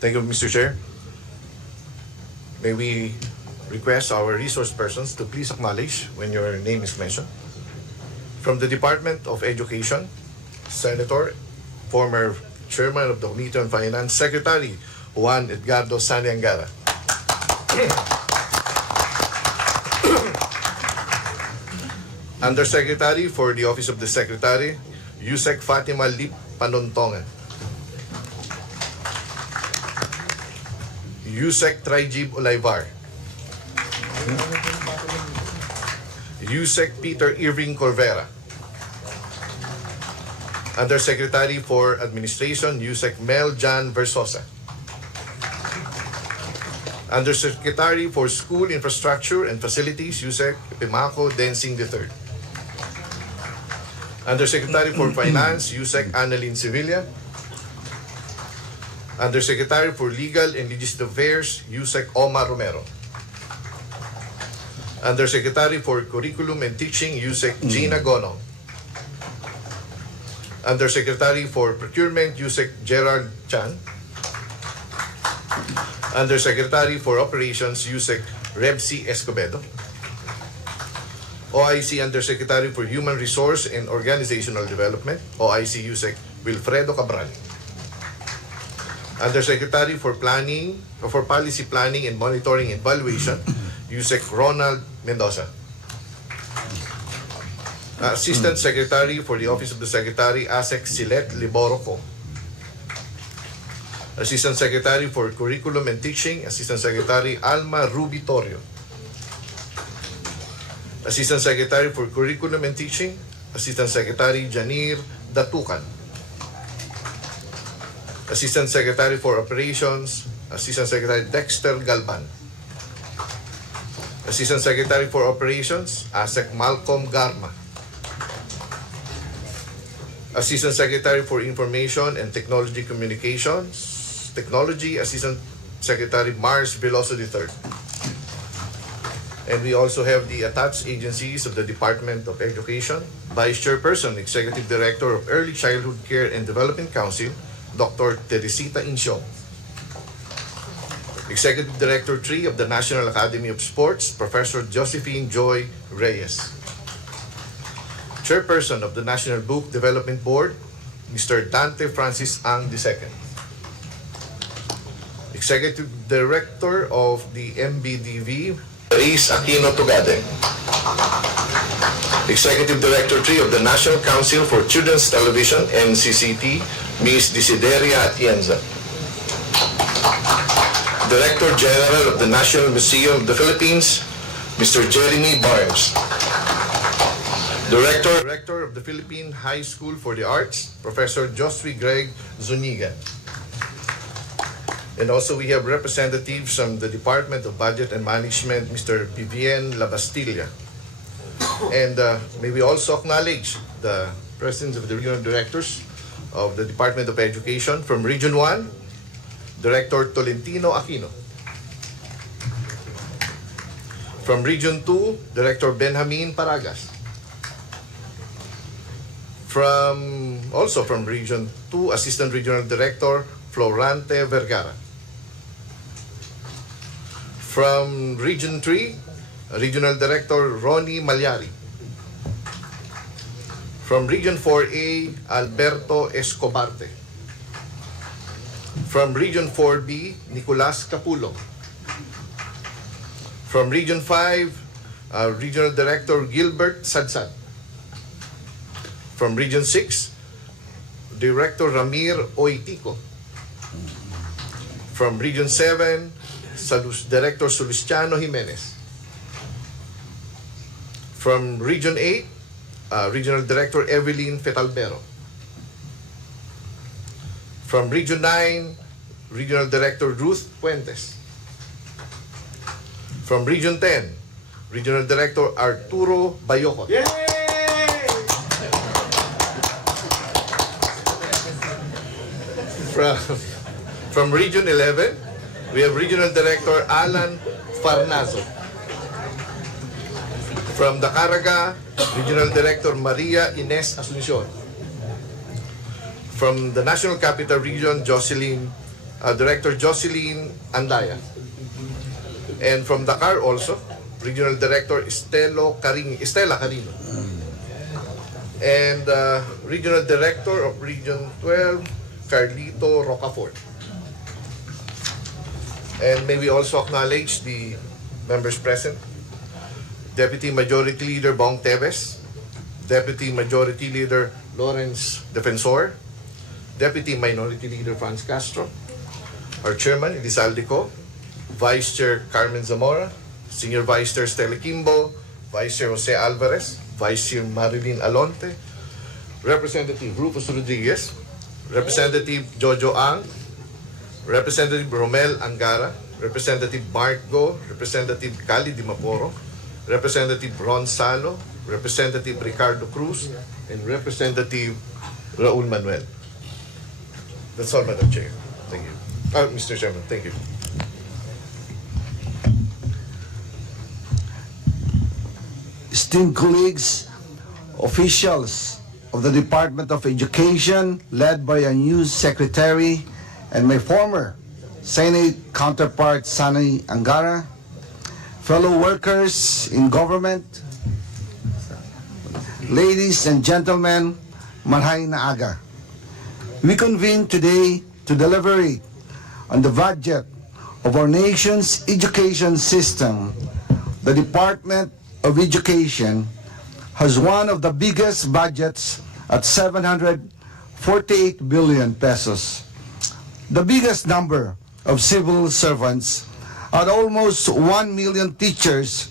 Thank you, Mr. Chair. May we request our resource persons to please acknowledge when your name is mentioned. From the Department of Education, Senator, former Chairman of the Committee on Finance, Secretary Juan Edgardo Saniangara. Undersecretary for the Office of the Secretary, Yusek Fatima Lip Panontongan. Yusek Trijib Olayvar. Yusek Peter Irving Corvera. Undersecretary for Administration, Yusek Mel Jan Versosa. Undersecretary for School Infrastructure and Facilities, Yusek Pimaco Densing III. Undersecretary for Finance, Yusek Annalyn Sevilla. Undersecretary for Legal and Legislative Affairs, Yusek Omar Romero. Undersecretary for Curriculum and Teaching, Yusek Gina Gonong. Undersecretary for Procurement, Yusek Gerard Chan. Undersecretary for Operations, Yusek Rebsi Escobedo. OIC Undersecretary for Human Resource and Organizational Development, OIC Yusek Wilfredo Cabral. Undersecretary for Planning, for Policy Planning and Monitoring and Evaluation, Yusek Ronald Mendoza. Assistant Secretary for the Office of the Secretary, ASEC Silet Liboroco. Assistant Secretary for Curriculum and Teaching, Assistant Secretary Alma Ruby Torrio. Assistant Secretary for Curriculum and Teaching, Assistant Secretary Janir Datukan. Assistant Secretary for Operations, Assistant Secretary Dexter Galban. Assistant Secretary for Operations, ASEC Malcolm Garma. Assistant Secretary for Information and Technology Communications, Technology, Assistant Secretary Mars Veloso III. And we also have the attached agencies of the Department of Education, Vice Chairperson, Executive Director of Early Childhood Care and Development Council, Dr. Teresita Insiong. Executive Director 3 of the National Academy of Sports, Professor Josephine Joy Reyes. Chairperson of the National Book Development Board, Mr. Dante Francis Ang II. Executive Director of the MBDV, Reis Aquino Tugade. Executive Director 3 of the National Council for Children's Television, NCCT, Ms. Desideria Atienza. Director General of the National Museum of the Philippines, Mr. Jeremy Barnes. Director of the Philippine High School for the Arts, Professor Josue Greg Zuniga. And also we have representatives from the Department of Budget and Management, Mr. Vivien Labastilla. And may we also acknowledge the presence of the regional directors of the Department of Education. From Region 1, Director Tolentino Aquino. From Region 2, Director Benjamin Paragas. Also from Region 2, Assistant Regional Director Florante Vergara. From Region 3, Regional Director Ronnie Malyari. From Region 4A, Alberto Escobarte. From Region 4B, Nicolas Capulo. From Region 5, Regional Director Gilbert Sadsad. From Region 6, Director Ramir Oitico. From Region 7, Director Solustiano Jimenez. From Region 8, Regional Director Evelyn Fetalbero. From Region 9, Regional Director Ruth Puentes. From Region 10, Regional Director Arturo Bayocot. Yay! From Region 11, we have Regional Director Alan Farnazo. From the Caraga, Regional Director Maria Ines Asuncion. From the National Capital Region, Jocelyn Director Jocelyn Andaya. And from Dakar also, Regional Director Estela Carino. And Regional Director of Region 12, Carlito Rocafort. And may we also acknowledge the members present. Deputy Majority Leader Bong Teves, Deputy Majority Leader Lawrence Defensor, Deputy Minority Leader Franz Castro, our Chairman Elizaldy S, Vice Chair Carmen Zamora, Senior Vice Chair Stella Kimbo, Vice Chair Jose Alvarez, Vice Chair Marilyn Alonte, Representative Rufus Rodriguez, Representative Jojo Ang, Representative Romel Angara, Representative Mark Go, Representative Cali Dimaporo, Representative Ron Salo, Representative Ricardo Cruz, and Representative Raul Manuel. That's all, Madam Chair. Thank you. Mr. Chairman, thank you. Esteemed colleagues, officials of the Department of Education, led by a new secretary and my former Senate counterpart, Sani Angara, fellow workers in government, ladies and gentlemen, Marhay na aga. We convene today to deliberate on the budget of our nation's education system. The Department of Education has one of the biggest budgets at 748 billion pesos. The biggest number of civil servants at almost 1 million teachers,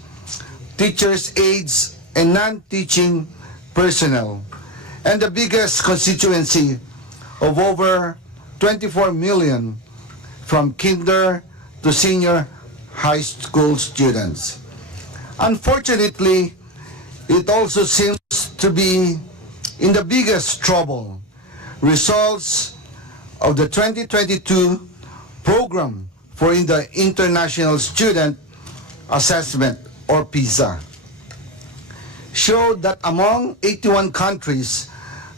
aides, and non-teaching personnel, and the biggest constituency of over 24 million from kinder to senior high school students. Unfortunately, it also seems to be in the biggest trouble. Results of the 2022 program for the International Student Assessment, or PISA, showed that among 81 countries,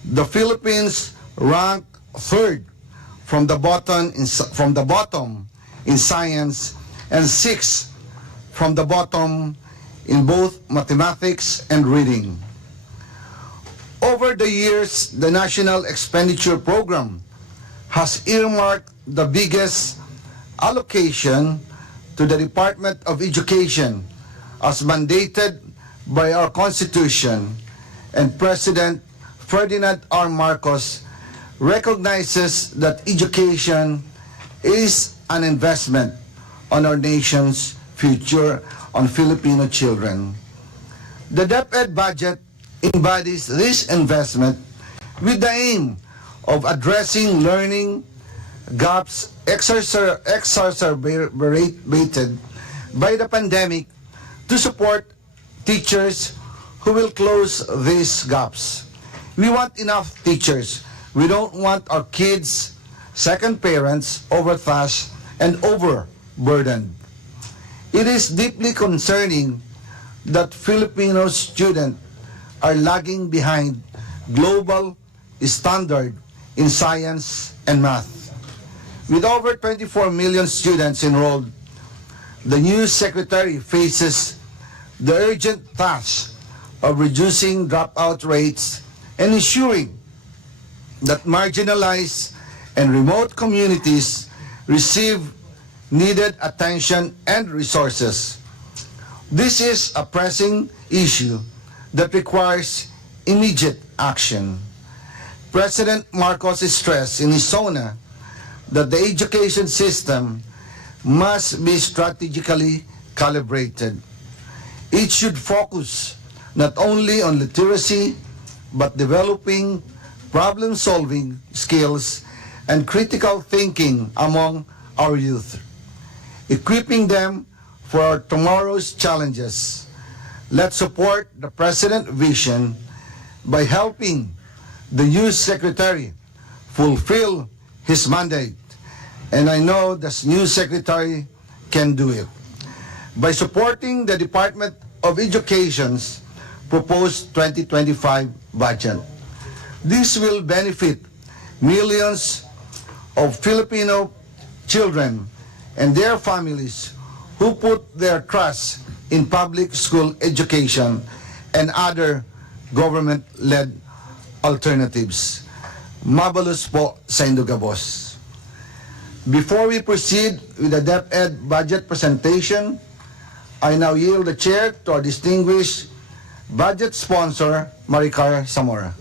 the Philippines ranked third from the bottom in science and sixth from the bottom in both mathematics and reading. Over the years, the National Expenditure Program has earmarked the biggest allocation to the Department of Education as mandated by our Constitution, and President Ferdinand R. Marcos recognizes that education is an investment on our nation's future, on Filipino children. The DepEd budget embodies this investment with the aim of addressing learning gaps exacerbated by the pandemic to support teachers who will close these gaps. We want enough teachers. We don't want our kids, second parents, overtasked and overburdened. It is deeply concerning that Filipino students are lagging behind global standard in science and math. With over 24 million students enrolled, the new secretary faces the urgent task of reducing dropout rates and ensuring that marginalized and remote communities receive needed attention and resources. This is a pressing issue that requires immediate action. President Marcos stressed in his SONA that the education system must be strategically calibrated. It should focus not only on literacy, but developing problem-solving skills and critical thinking among our youth, equipping them for our tomorrow's challenges. Let's support the President's vision by helping the Youth Secretary fulfill his mandate, and I know this new Secretary can do it. By supporting the Department of Education's proposed 2025 budget, this will benefit millions of Filipino children and their families who put their trust in public school education and other government-led alternatives. Mabalus po sa Indugabos. Before we proceed with the DepEd budget presentation, I now yield the chair to our distinguished budget sponsor, Maricar Zamora.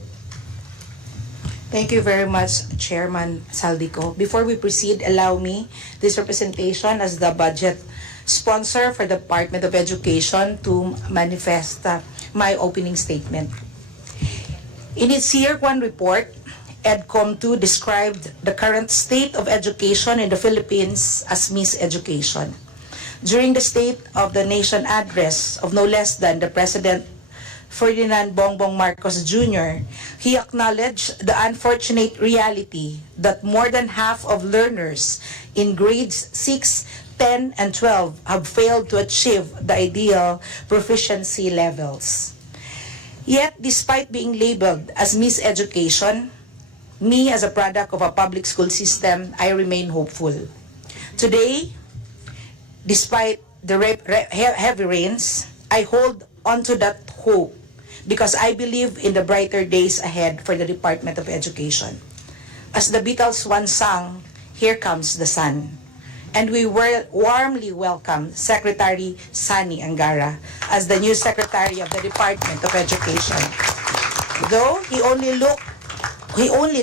Thank you very much, Chairman Saldico. Before we proceed, allow me this representation as the budget sponsor for the Department of Education to manifest my opening statement. In its Year 1 report, EDCOM2 described the current state of education in the Philippines as miseducation. During the State of the Nation address of no less than the President Ferdinand Bongbong Marcos Jr., he acknowledged the unfortunate reality that more than half of learners in grades 6, 10, and 12 have failed to achieve the ideal proficiency levels. Yet, despite being labeled as miseducation, me as a product of a public school system, I remain hopeful. Today, despite the heavy rains, I hold onto that hope because I believe in the brighter days ahead for the Department of Education. As the Beatles once sang, "Here comes the sun." And we warmly welcome Secretary Sani Angara as the new Secretary of the Department of Education. Though he only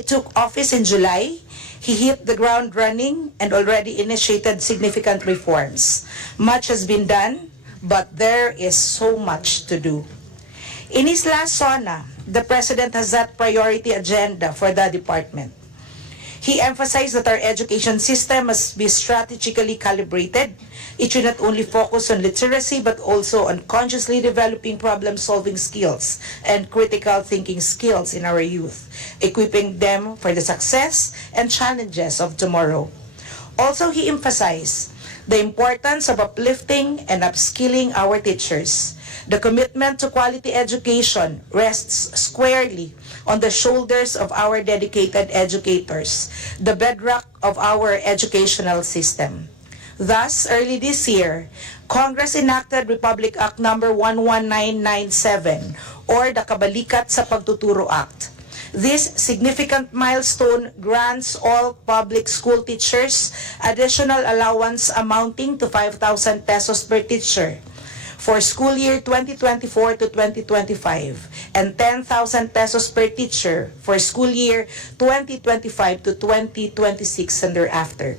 took office in July, he hit the ground running and already initiated significant reforms. Much has been done, but there is so much to do. In his last SONA, the President has set priority agenda for the department. He emphasized that our education system must be strategically calibrated. It should not only focus on literacy but also on consciously developing problem-solving skills and critical thinking skills in our youth, equipping them for the success and challenges of tomorrow. Also, he emphasized the importance of uplifting and upskilling our teachers. The commitment to quality education rests squarely on the shoulders of our dedicated educators, the bedrock of our educational system. Thus, early this year, Congress enacted Republic Act No. 11997 or the Kabalikat sa Pagtuturo Act. This significant milestone grants all public school teachers additional allowance amounting to 5,000 pesos per teacher for school year 2024 to 2025 and 10,000 pesos per teacher for school year 2025 to 2026 and thereafter.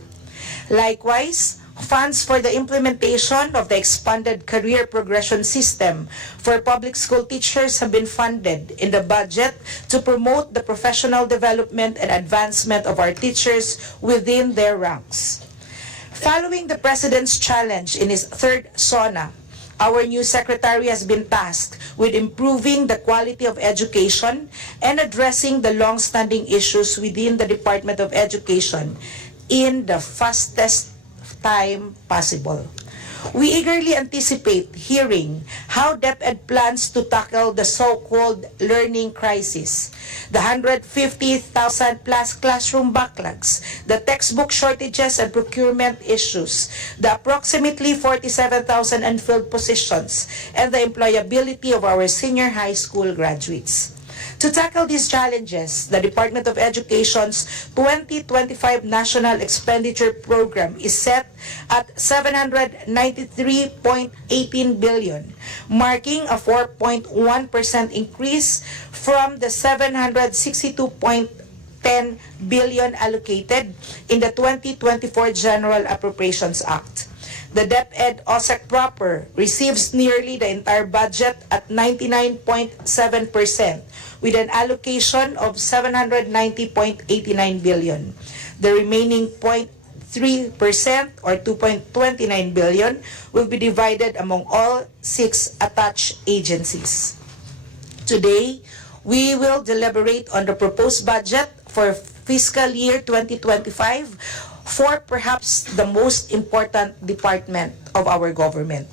Likewise, funds for the implementation of the expanded career progression system for public school teachers have been funded in the budget to promote the professional development and advancement of our teachers within their ranks. Following the President's challenge in his third SONA, our new Secretary has been tasked with improving the quality of education and addressing the long-standing issues within the Department of Education in the fastest time possible. We eagerly anticipate hearing how DepEd plans to tackle the so-called learning crisis, the 150,000 plus classroom backlogs, the textbook shortages and procurement issues, the approximately 47,000 unfilled positions, and the employability of our senior high school graduates. To tackle these challenges, the Department of Education's 2025 National Expenditure Program is set at 793.18 billion, marking a 4.1% increase from the 762.10 billion allocated in the 2024 General Appropriations Act. The DepEd OSEC proper receives nearly the entire budget at 99.7%, with an allocation of 790.89 billion. The remaining 0.3% or 2.29 billion will be divided among all 6 attached agencies. Today, we will deliberate on the proposed budget for fiscal year 2025 for perhaps the most important department of our government.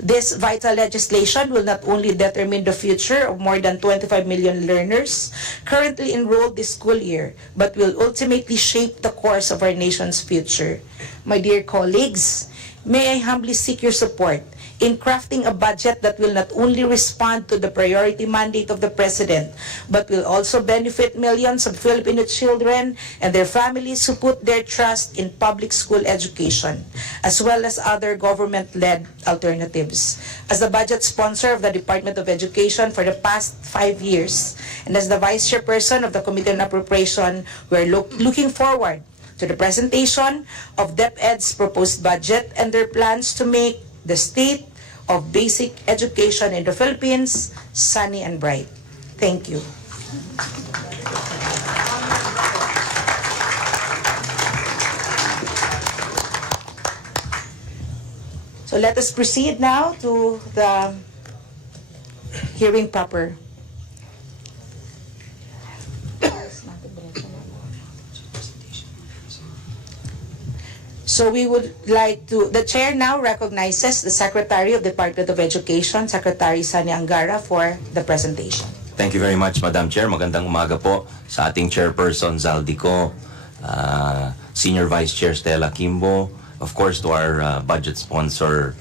This vital legislation will not only determine the future of more than 25 million learners currently enrolled this school year, but will ultimately shape the course of our nation's future. My dear colleagues, may I humbly seek your support in crafting a budget that will not only respond to the priority mandate of the President, but will also benefit millions of Filipino children and their families who put their trust in public school education, as well as other government-led alternatives. As the budget sponsor of the Department of Education for the past 5 years, and as the Vice Chairperson of the Committee on Appropriation, we are looking forward to the presentation of DepEd's proposed budget and their plans to make the state of basic education in the Philippines sunny and bright. Thank you. So let us proceed now to the hearing proper. So we would like to, the Chair now recognizes the Secretary of the Department of Education, Secretary Sani Angara, for the presentation. Thank you very much, Madam Chair. Magandang umaga po sa ating Chairperson, Elizaldy S, Senior Vice Chair Stella Kimbo, of course to our budget sponsor,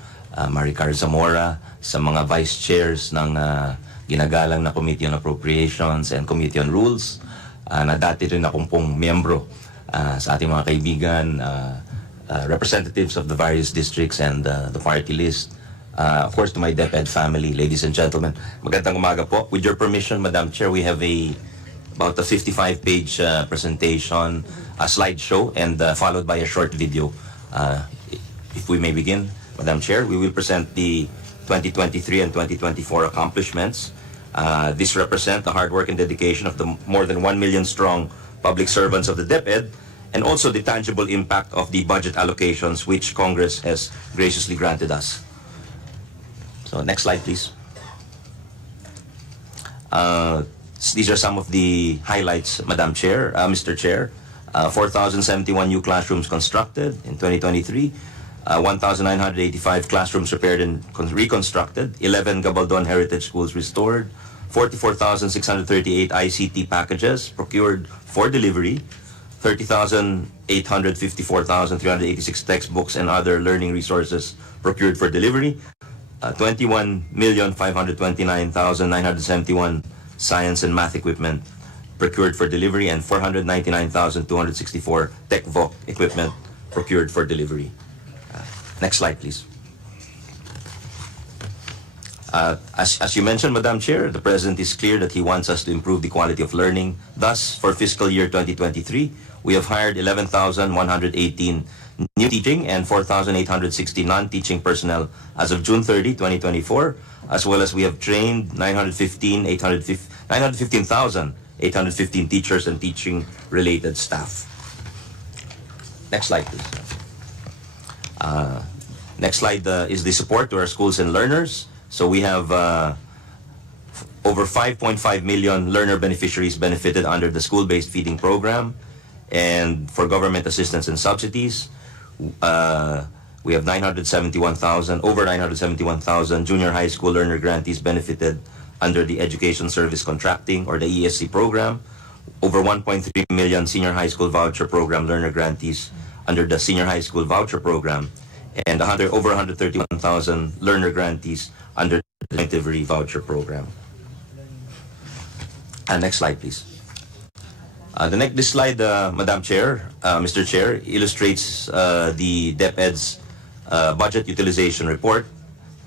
Maricar Zamora, sa mga Vice Chairs ng ginagalang na Committee on Appropriations and Committee on Rules, na dati rin akong pong miyembro sa ating mga kaibigan, representatives of the various districts and the party list. Of course, to my DepEd family, ladies and gentlemen, magandang umaga po. With your permission, Madam Chair, we have about a 55-page presentation, a slideshow, and followed by a short video. If we may begin, Madam Chair, we will present the 2023 and 2024 accomplishments. This represent the hard work and dedication of the more than 1 million strong public servants of the DepEd, and also the tangible impact of the budget allocations which Congress has graciously granted us. So next slide, please. These are some of the highlights, Madam Chair, Mr. Chair. 4,071 new classrooms constructed in 2023, 1,985 classrooms repaired and reconstructed, 11 Gabaldon Heritage Schools restored, 44,638 ICT packages procured for delivery, 30,854,386 textbooks and other learning resources procured for delivery, 21,529,971 science and math equipment procured for delivery, and 499,264 TechVoc equipment procured for delivery. Next slide, please. As you mentioned, Madam Chair, the President is clear that he wants us to improve the quality of learning. Thus, for fiscal year 2023, we have hired 11,118 new teaching and 4,860 non-teaching personnel as of June 30, 2024, as well as we have trained 915,815 teachers and teaching-related staff. Next slide, please. Next slide is the support to our schools and learners. So we have over 5.5 million learner beneficiaries benefited under the school-based feeding program, and for government assistance and subsidies, we have over 971,000 junior high school learner grantees benefited under the Education Service Contracting or the ESC program, over 1.3 million senior high school voucher program learner grantees under the senior high school voucher program, and over 131,000 learner grantees under the activity voucher program. Next slide, please. This slide, Madam Chair, Mr. Chair, illustrates the DepEd's budget utilization report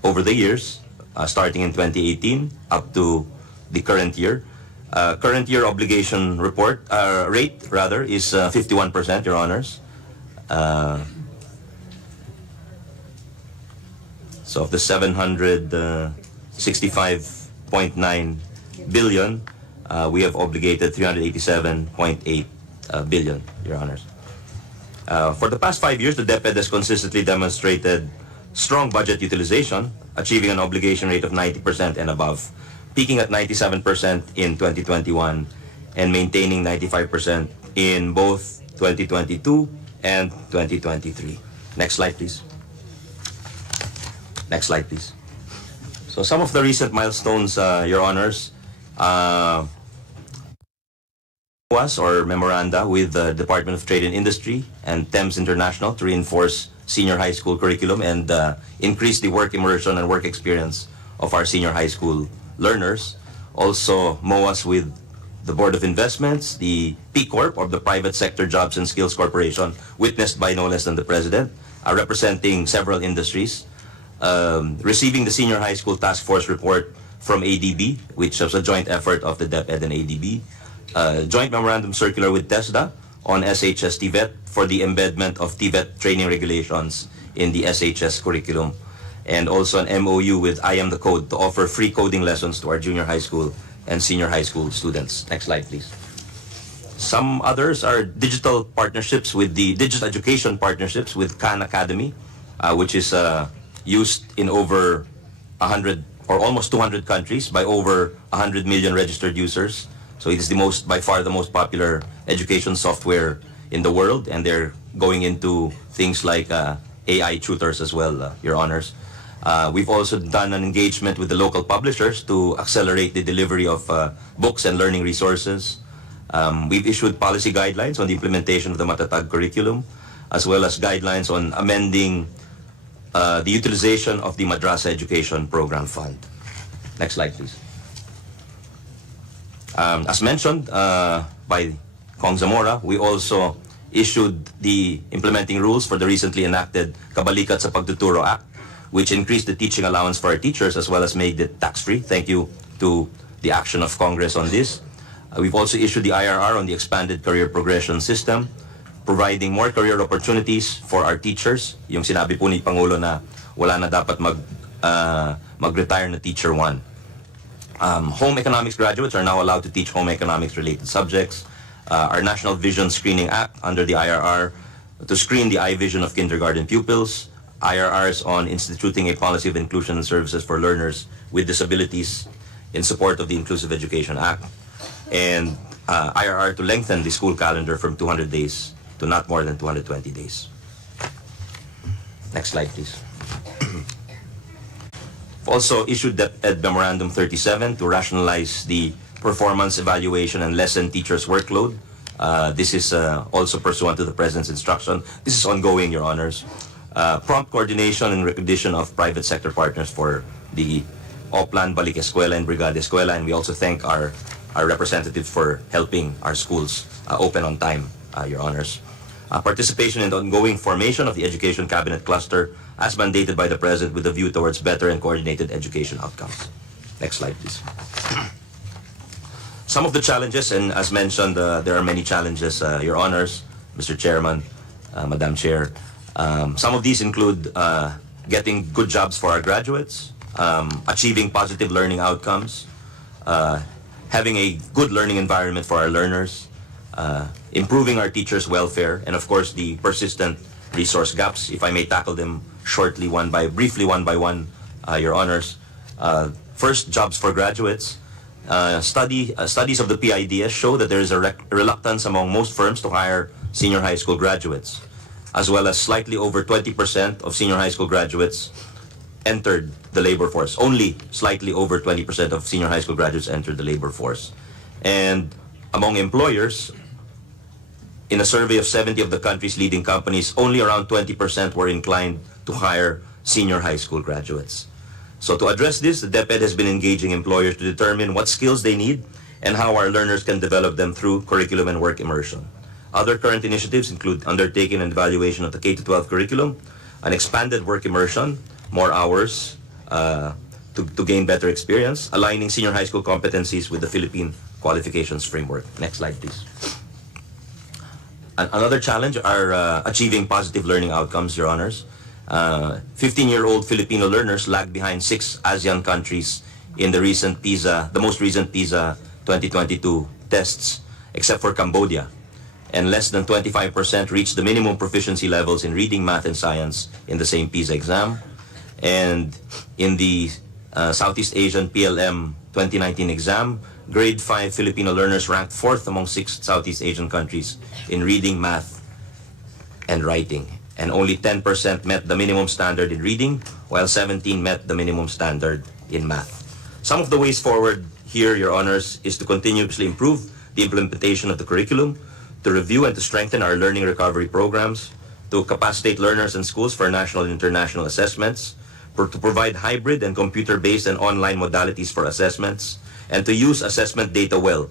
over the years, starting in 2018 up to the current year. Current year obligation rate is 51%, Your Honors. So of the 765.9 billion, we have obligated 387.8 billion, Your Honors. For the past 5 years, the DepEd has consistently demonstrated strong budget utilization, achieving an obligation rate of 90% and above, peaking at 97% in 2021 and maintaining 95% in both 2022 and 2023. Next slide, please. Next slide, please. So some of the recent milestones, Your Honors, was or memoranda with the Department of Trade and Industry and Thames International to reinforce senior high school curriculum and increase the work immersion and work experience of our senior high school learners. Also, MOAs with the Board of Investments, the P Corp, or the Private Sector Jobs and Skills Corporation, witnessed by no less than the President, representing several industries, receiving the Senior High School Task Force report from ADB, which was a joint effort of the DepEd and ADB, joint memorandum circular with TESDA on SHS TVET for the embedment of TVET training regulations in the SHS curriculum, and also an MOU with I Am the Code to offer free coding lessons to our junior high school and senior high school students. Next slide, please. Some others are digital partnerships with the digital education partnerships with Khan Academy, which is used in over 100 or almost 200 countries by over 100 million registered users. So it is by far the most popular education software in the world, and they're going into things like AI tutors as well, Your Honors. We've also done an engagement with the local publishers to accelerate the delivery of books and learning resources. We've issued policy guidelines on the implementation of the Matatag curriculum, as well as guidelines on amending the utilization of the Madrasa Education Program Fund. Next slide, please. As mentioned by Kong Zamora, we also issued the implementing rules for the recently enacted Kabalikat sa Pagtuturo Act, which increased the teaching allowance for our teachers as well as made it tax-free. Thank you to the action of Congress on this. We've also issued the IRR on the expanded career progression system, providing more career opportunities for our teachers. Yung sinabi po ni Pangulo na wala na dapat mag-retire na teacher one. Home economics graduates are now allowed to teach home economics related subjects. Our National Vision Screening Act under the IRR to screen the eye vision of kindergarten pupils. IRRs on instituting a policy of inclusion and services for learners with disabilities in support of the Inclusive Education Act. And IRR to lengthen the school calendar from 200 days to not more than 220 days. Next slide, please. Also issued DepEd Memorandum 37 to rationalize the performance evaluation and lessen teachers' workload. This is also pursuant to the President's instruction. This is ongoing, Your Honors. Prompt coordination and recognition of private sector partners for the Oplan, Balik Eskwela, and Brigada Eskwela, and we also thank our representatives for helping our schools open on time, Your Honors. Participation in the ongoing formation of the Education Cabinet Cluster as mandated by the President with a view towards better and coordinated education outcomes. Next slide, please. Some of the challenges, and as mentioned, there are many challenges, Your Honors, Mr. Chairman, Madam Chair. Some of these include getting good jobs for our graduates, achieving positive learning outcomes, having a good learning environment for our learners, improving our teachers' welfare, and of course the persistent resource gaps. If I may tackle them shortly, briefly one by one, Your Honors. First, jobs for graduates. Studies of the PIDS show that there is a reluctance among most firms to hire senior high school graduates, as well as slightly over 20% of senior high school graduates entered the labor force. Only slightly over 20% of senior high school graduates entered the labor force. And among employers, in a survey of 70 of the country's leading companies, only around 20% were inclined to hire senior high school graduates. So to address this, the DepEd has been engaging employers to determine what skills they need and how our learners can develop them through curriculum and work immersion. Other current initiatives include undertaking an evaluation of the K-12 curriculum, an expanded work immersion, more hours to gain better experience, aligning senior high school competencies with the Philippine Qualifications Framework. Next slide, please. Another challenge are achieving positive learning outcomes, Your Honors. 15-year-old Filipino learners lag behind 6 ASEAN countries in the most recent PISA 2022 tests, except for Cambodia. And less than 25% reach the minimum proficiency levels in reading, math, and science in the same PISA exam. And in the Southeast Asian PLM 2019 exam, grade 5 Filipino learners ranked 4th among 6 Southeast Asian countries in reading, math, and writing. And only 10% met the minimum standard in reading while 17 met the minimum standard in math. Some of the ways forward here, Your Honors, is to continuously improve the implementation of the curriculum, to review and to strengthen our learning recovery programs, to capacitate learners and schools for national and international assessments, to provide hybrid and computer-based and online modalities for assessments, and to use assessment data well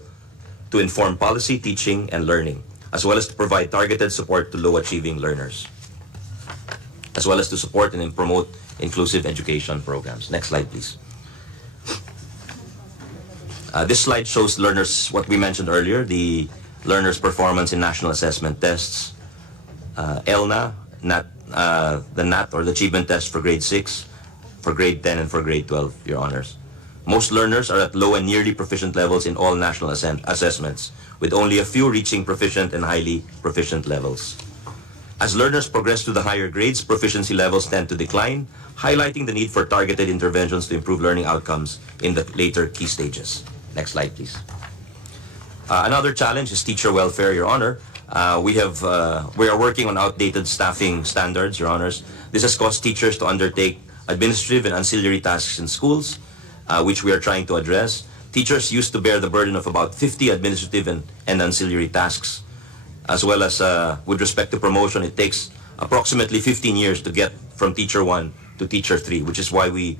to inform policy, teaching, and learning, as well as to provide targeted support to low-achieving learners, as well as to support and promote inclusive education programs. Next slide, please. This slide shows learners, what we mentioned earlier, the learners' performance in national assessment tests, ELNA, the NAT or the achievement test for grade 6, for grade 10, and for grade 12, Your Honors. Most learners are at low and nearly proficient levels in all national assessments, with only a few reaching proficient and highly proficient levels. As learners progress to the higher grades, proficiency levels tend to decline, highlighting the need for targeted interventions to improve learning outcomes in the later key stages. Next slide, please. Another challenge is teacher welfare, Your Honor. We are working on outdated staffing standards, Your Honors. This has caused teachers to undertake administrative and ancillary tasks in schools, which we are trying to address. Teachers used to bear the burden of about 50 administrative and ancillary tasks, as well as with respect to promotion, it takes approximately 15 years to get from teacher 1 to teacher 3, which is why we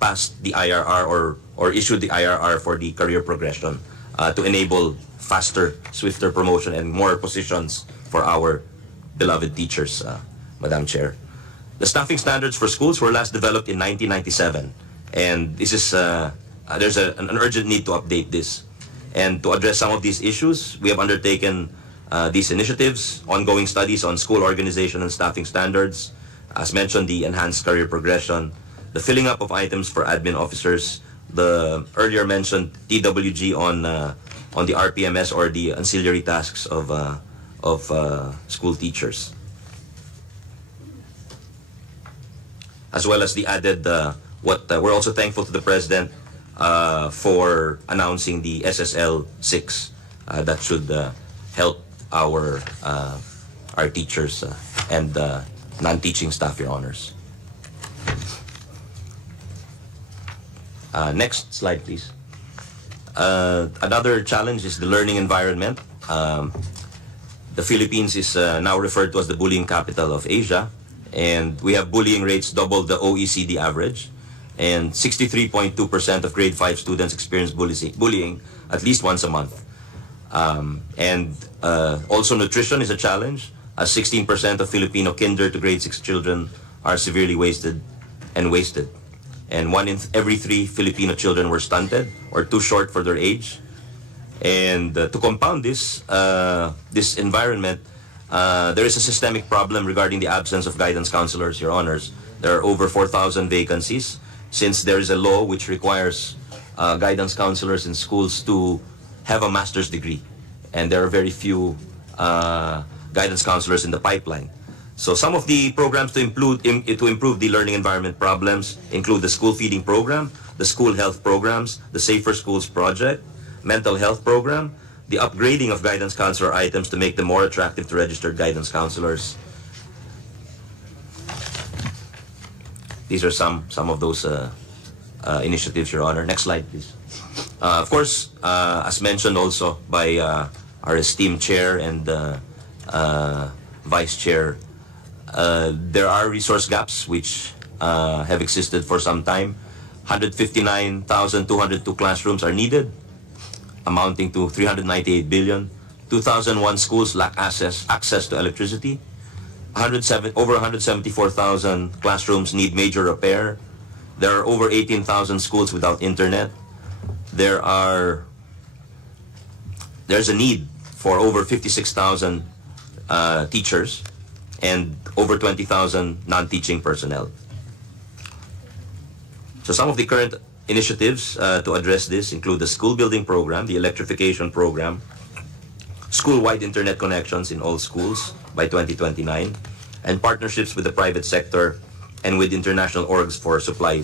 passed the IRR or issued the IRR for the career progression to enable faster, swifter promotion and more positions for our beloved teachers, Madam Chair. The staffing standards for schools were last developed in 1997, and this is there's an urgent need to update this. And to address some of these issues, we have undertaken these initiatives, ongoing studies on school organization and staffing standards, as mentioned, the enhanced career progression, the filling up of items for admin officers, the earlier mentioned TWG on the RPMS or the ancillary tasks of school teachers, as well as the added we're also thankful to the President for announcing the SSL 6 that should help our teachers and non-teaching staff, Your Honors. Next slide, please. Another challenge is the learning environment. The Philippines is now referred to as the bullying capital of Asia, and we have bullying rates double the OECD average, and 63.2% of grade 5 students experience bullying at least once a month. Also nutrition is a challenge, as 16% of Filipino kinder to grade 6 children are severely wasted. And 1 in every 3 Filipino children were stunted or too short for their age. And to compound this environment, there is a systemic problem regarding the absence of guidance counselors, Your Honors. There are over 4,000 vacancies, since there is a law which requires guidance counselors in schools to have a master's degree. And there are very few guidance counselors in the pipeline. So some of the programs to improve the learning environment problems include the school feeding program, the school health programs, the Safer Schools project, mental health program, the upgrading of guidance counselor items to make them more attractive to registered guidance counselors. These are some of those initiatives, Your Honor. Next slide, please. Of course, as mentioned also by our esteemed Chair and Vice Chair, there are resource gaps which have existed for some time. 159,202 classrooms are needed, amounting to 398 billion. 2,001 schools lack access to electricity. Over 174,000 classrooms need major repair. There are over 18,000 schools without internet. There's a need for over 56,000 teachers and over 20,000 non-teaching personnel. So some of the current initiatives to address this include the school building program, the electrification program, school-wide internet connections in all schools by 2029, and partnerships with the private sector and with international orgs for supply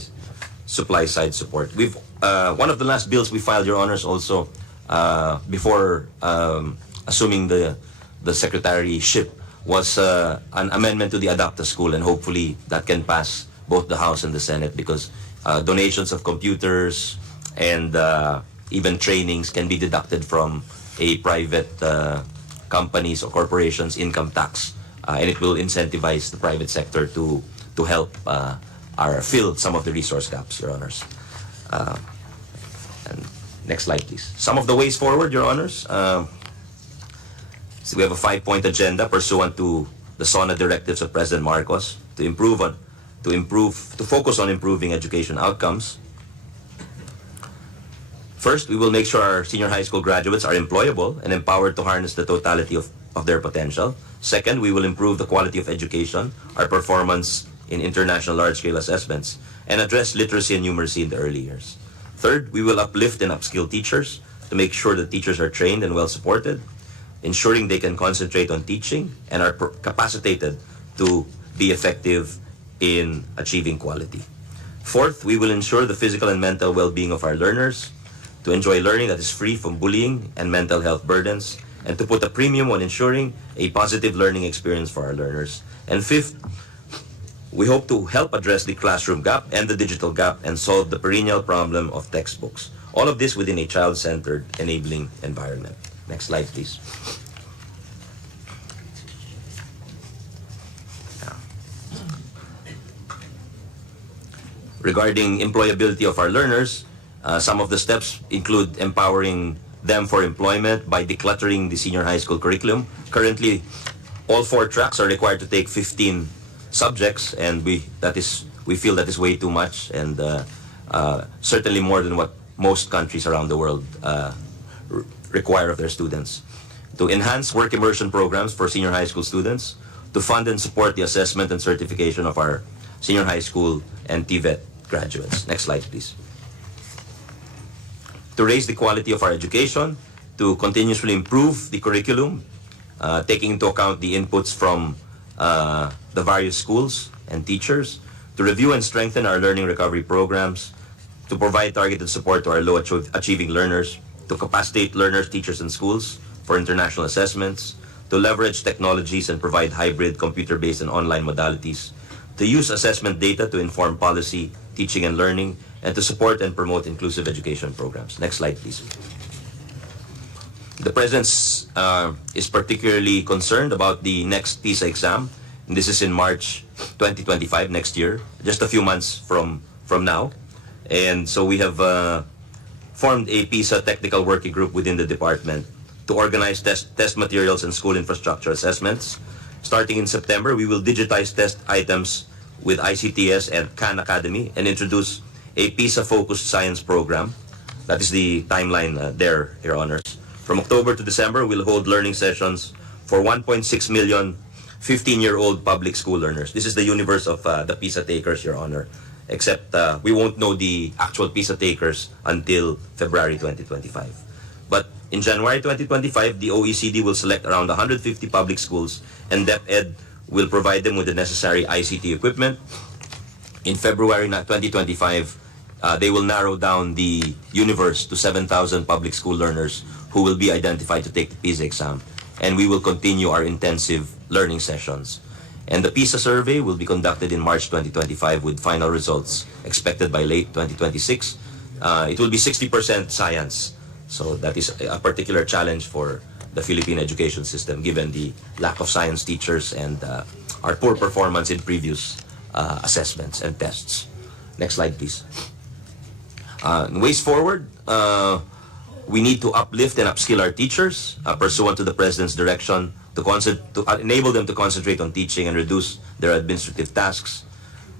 side support. We've one of the last bills we filed, Your Honors, also before assuming the secretaryship was an amendment to the Adapt a School, and hopefully that can pass both the House and the Senate, because donations of computers and even trainings can be deducted from a private companies or corporations' income tax, and it will incentivize the private sector to help fill some of the resource gaps, Your Honors. And next slide, please. Some of the ways forward, Your Honors. So we have a 5-point agenda pursuant to the SONA directives of President Marcos to focus on improving education outcomes. First, we will make sure our senior high school graduates are employable and empowered to harness the totality of their potential. Second, we will improve the quality of education, our performance in international large-scale assessments, and address literacy and numeracy in the early years. Third, we will uplift and upskill teachers to make sure that teachers are trained and well supported, ensuring they can concentrate on teaching and are capacitated to be effective in achieving quality. Fourth, we will ensure the physical and mental well-being of our learners, to enjoy learning that is free from bullying and mental health burdens, and to put a premium on ensuring a positive learning experience for our learners. And fifth, we hope to help address the classroom gap and the digital gap and solve the perennial problem of textbooks. All of this within a child-centered, enabling environment. Next slide, please. Regarding employability of our learners, some of the steps include empowering them for employment by decluttering the senior high school curriculum. Currently, all 4 tracks are required to take 15 subjects, and we feel that is way too much, and certainly more than what most countries around the world require of their students. To enhance work immersion programs for senior high school students, to fund and support the assessment and certification of our senior high school and TVET graduates. Next slide, please. To raise the quality of our education, to continuously improve the curriculum, taking into account the inputs from the various schools and teachers, to review and strengthen our learning recovery programs, to provide targeted support to our low-achieving learners, to capacitate learners, teachers, and schools for international assessments, to leverage technologies and provide hybrid computer-based and online modalities, to use assessment data to inform policy, teaching and learning, and to support and promote inclusive education programs. Next slide, please. The President is particularly concerned about the next PISA exam, and this is in March 2025, next year, just a few months from now. And so we have formed a PISA technical working group within the department to organize test materials and school infrastructure assessments. Starting in September, we will digitize test items with ICTS and Khan Academy and introduce a PISA-focused science program. That is the timeline there, Your Honors. From October to December, we'll hold learning sessions for 1.6 million 15-year-old public school learners. This is the universe of the PISA takers, Your Honor, except we won't know the actual PISA takers until February 2025. But in January 2025, the OECD will select around 150 public schools, and DepEd will provide them with the necessary ICT equipment. In February 2025, they will narrow down the universe to 7,000 public school learners who will be identified to take the PISA exam, and we will continue our intensive learning sessions. And the PISA survey will be conducted in March 2025 with final results expected by late 2026. It will be 60% science, so that is a particular challenge for the Philippine education system given the lack of science teachers and our poor performance in previous assessments and tests. Next slide, please. Ways forward, we need to uplift and upskill our teachers pursuant to the President's direction to enable them to concentrate on teaching and reduce their administrative tasks,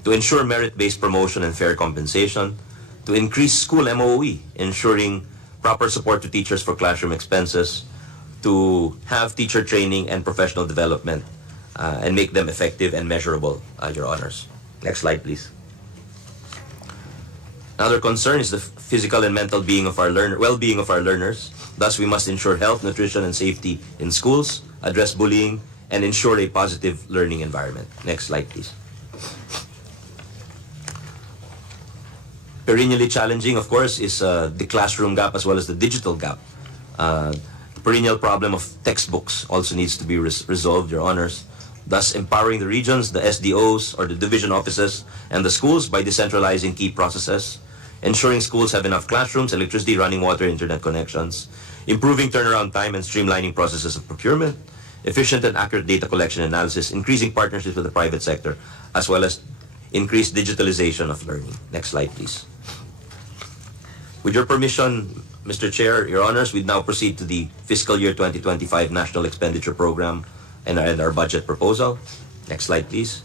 to ensure merit-based promotion and fair compensation, to increase school MOE, ensuring proper support to teachers for classroom expenses, to have teacher training and professional development, and make them effective and measurable, Your Honors. Next slide, please. Another concern is the physical and mental well-being of our learners. Thus, we must ensure health, nutrition, and safety in schools, address bullying, and ensure a positive learning environment. Next slide, please. Perennially challenging, of course, is the classroom gap as well as the digital gap. The perennial problem of textbooks also needs to be resolved, Your Honors. thus empowering the regions, the SDOs, or the division offices, and the schools by decentralizing key processes, ensuring schools have enough classrooms, electricity, running water, internet connections, improving turnaround time and streamlining processes of procurement, efficient and accurate data collection and analysis, increasing partnerships with the private sector, as well as increased digitalization of learning. Next slide, please. With your permission, Mr. Chair, Your Honors, we now proceed to the fiscal year 2025 National Expenditure Program and our budget proposal. Next slide, please.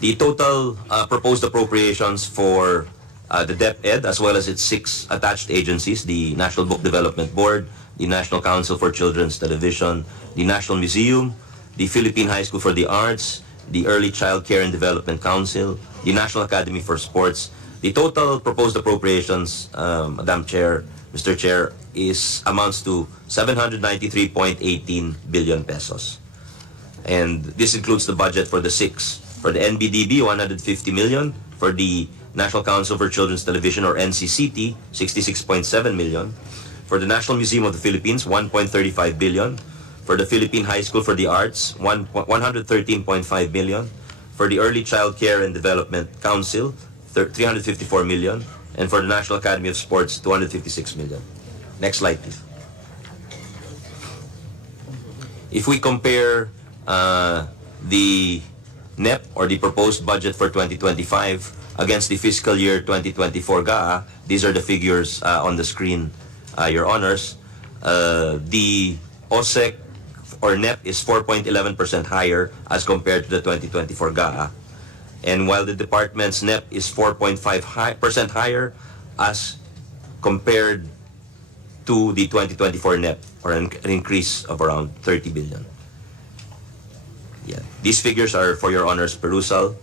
The total proposed appropriations for the DepEd, as well as its 6 attached agencies, the National Book Development Board, the National Council for Children's Television, the National Museum, the Philippine High School for the Arts, the Early Child Care and Development Council, the National Academy for Sports. The total proposed appropriations, Madam Chair, Mr. Chair, amounts to 793.18 billion pesos. And this includes the budget for the 6. For the NBDB, 150 million. For the National Council for Children's Television, or NCCT, 66.7 million. For the National Museum of the Philippines, 1.35 billion. For the Philippine High School for the Arts, 113.5 million. For the Early Child Care and Development Council, 354 million. And for the National Academy of Sports, 256 million. Next slide, please. If we compare the NEP, or the proposed budget for 2025, against the fiscal year 2024 GAA, these are the figures on the screen, Your Honors. The OSEC or NEP is 4.11% higher as compared to the 2024 GAA. And while the department's NEP is 4.5% higher as compared to the 2024 NEP, or an increase of around 30 billion. Yeah. These figures are for Your Honor's perusal.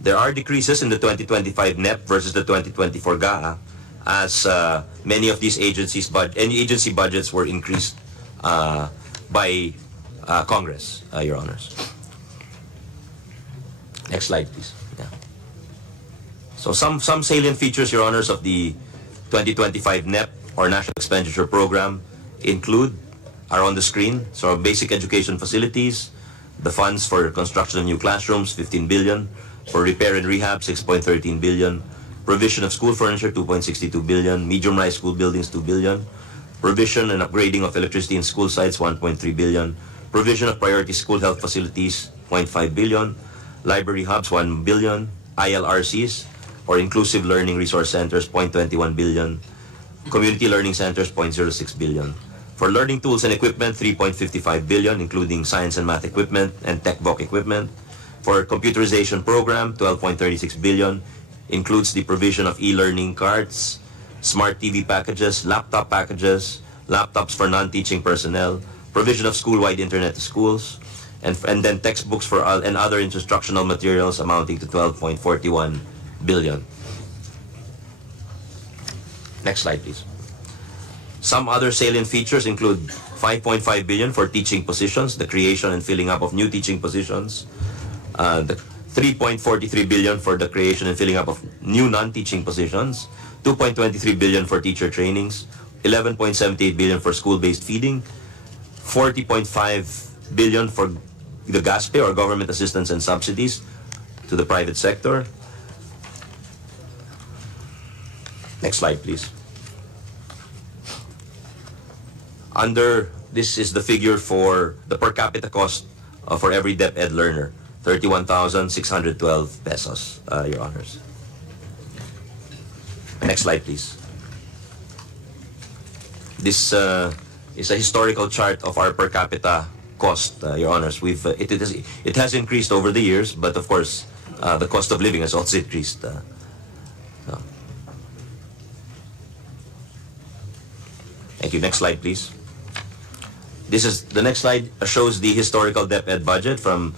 There are decreases in the 2025 NEP versus the 2024 GAA, as many of these agency budgets were increased by Congress, Your Honors. Next slide, please. Yeah. So some salient features, Your Honors, of the 2025 NEP, or National Expenditure Program, are on the screen. So basic education facilities, the funds for construction of new classrooms, 15 billion. For repair and rehab, 6.13 billion. Provision of school furniture, 2.62 billion. Medium-rise school buildings, 2 billion. Provision and upgrading of electricity in school sites, 1.3 billion. Provision of priority school health facilities, 0.5 billion. Library hubs, 1 billion. ILRCs, or Inclusive Learning Resource Centers, 0.21 billion. Community Learning Centers, 0.06 billion. For learning tools and equipment, 3.55 billion, including science and math equipment and tech-book equipment. For computerization program, 12.36 billion, includes the provision of e-learning cards, smart TV packages, laptop packages, laptops for non-teaching personnel, provision of school-wide internet to schools, and then textbooks for and other instructional materials amounting to 12.41 billion. Next slide, please. Some other salient features include 5.5 billion for teaching positions, the creation and filling up of new teaching positions, the 3.43 billion for the creation and filling up of new non-teaching positions, 2.23 billion for teacher trainings, 11.78 billion for school-based feeding, 40.5 billion for the GASPE, or government assistance and subsidies to the private sector. Next slide, please. This is the figure for the per capita cost for every DepEd learner, 31,612 pesos, Your Honors. Next slide, please. This is a historical chart of our per capita cost, Your Honors. It has increased over the years, but of course, the cost of living has also increased. Thank you. Next slide, please. The next slide shows the historical DepEd budget from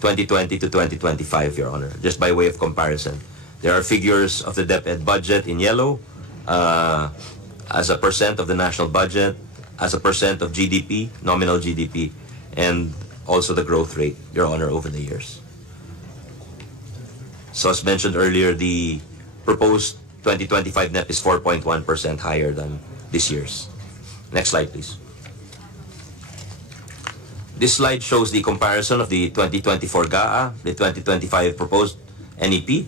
2020 to 2025, Your Honor, just by way of comparison. There are figures of the DepEd budget in yellow, as a percent of the national budget, as a percent of GDP, nominal GDP, and also the growth rate, Your Honor, over the years. So as mentioned earlier, the proposed 2025 NEP is 4.1% higher than this year's. Next slide, please. This slide shows the comparison of the 2024 GAA, the 2025 proposed NEP,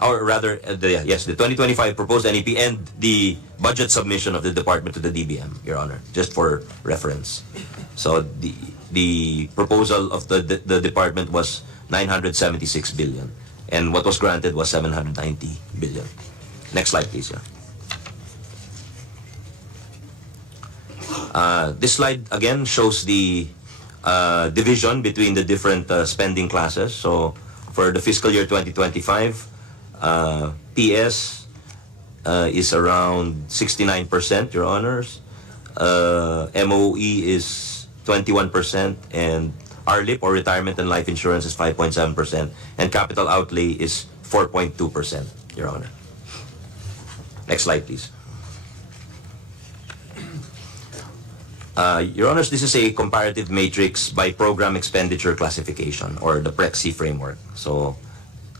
or rather, the 2025 proposed NEP and the budget submission of the department to the DBM, Your Honor, just for reference. So the proposal of the department was 976 billion, and what was granted was 790 billion. Next slide, please. This slide again shows the division between the different spending classes. So for the fiscal year 2025, PS is around 69%, Your Honors. MOE is 21%, and RLIP, or retirement and life insurance, is 5.7%, and capital outlay is 4.2%, Your Honor. Next slide, please. Your Honors, this is a comparative matrix by program expenditure classification, or the PREXI framework. So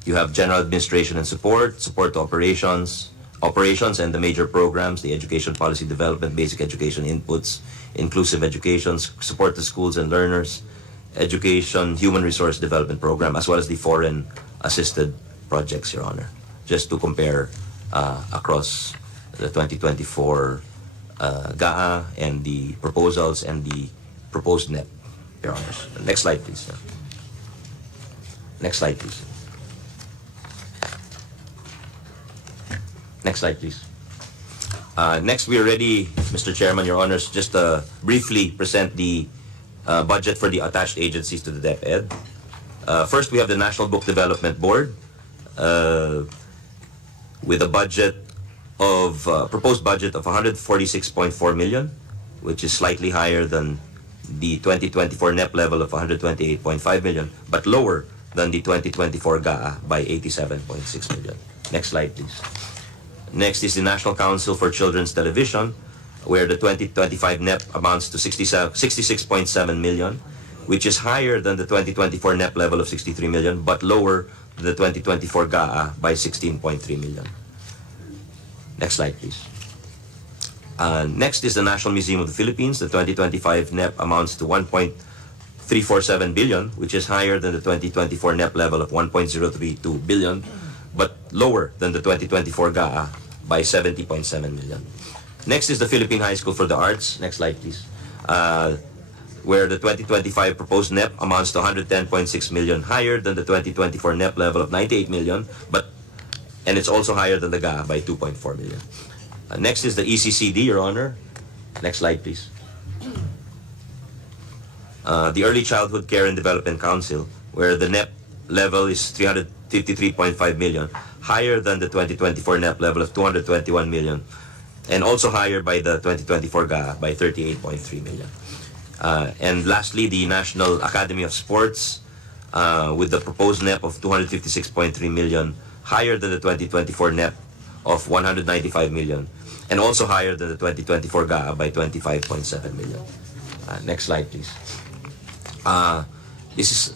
you have general administration and support to operations, and the major programs, the education policy development, basic education inputs, inclusive education, support to schools and learners, education, human resource development program, as well as the foreign assisted projects, Your Honor, just to compare across the 2024 GAA and the proposals and the proposed NEP, Your Honors. Next slide, please. Next slide, please. Next slide, please. Next, we are ready, Mr. Chairman, Your Honors, just briefly present the budget for the attached agencies to the DepEd. First, we have the National Book Development Board with a budget of proposed budget of 146.4 million, which is slightly higher than the 2024 NEP level of 128.5 million, but lower than the 2024 GAA by 87.6 million. Next slide, please. Next is the National Council for Children's Television, where the 2025 NEP amounts to 66.7 million, which is higher than the 2024 NEP level of 63 million, but lower than the 2024 GAA by 16.3 million. Next slide, please. Next is the National Museum of the Philippines. The 2025 NEP amounts to 1.347 billion, which is higher than the 2024 NEP level of 1.032 billion, but lower than the 2024 GAA by 70.7 million. Next is the Philippine High School for the Arts. Next slide, please. Where the 2025 proposed NEP amounts to 110.6 million, higher than the 2024 NEP level of 98 million, and it's also higher than the GAA by 2.4 million. Next is the ECCD, Your Honor. Next slide, please. The Early Childhood Care and Development Council, where the NEP level is 353.5 million, higher than the 2024 NEP level of 221 million, and also higher by the 2024 GAA by 38.3 million. And lastly, the National Academy of Sports, with the proposed NEP of 256.3 million, higher than the 2024 NEP of 195 million, and also higher than the 2024 GAA by 25.7 million. Next slide, please.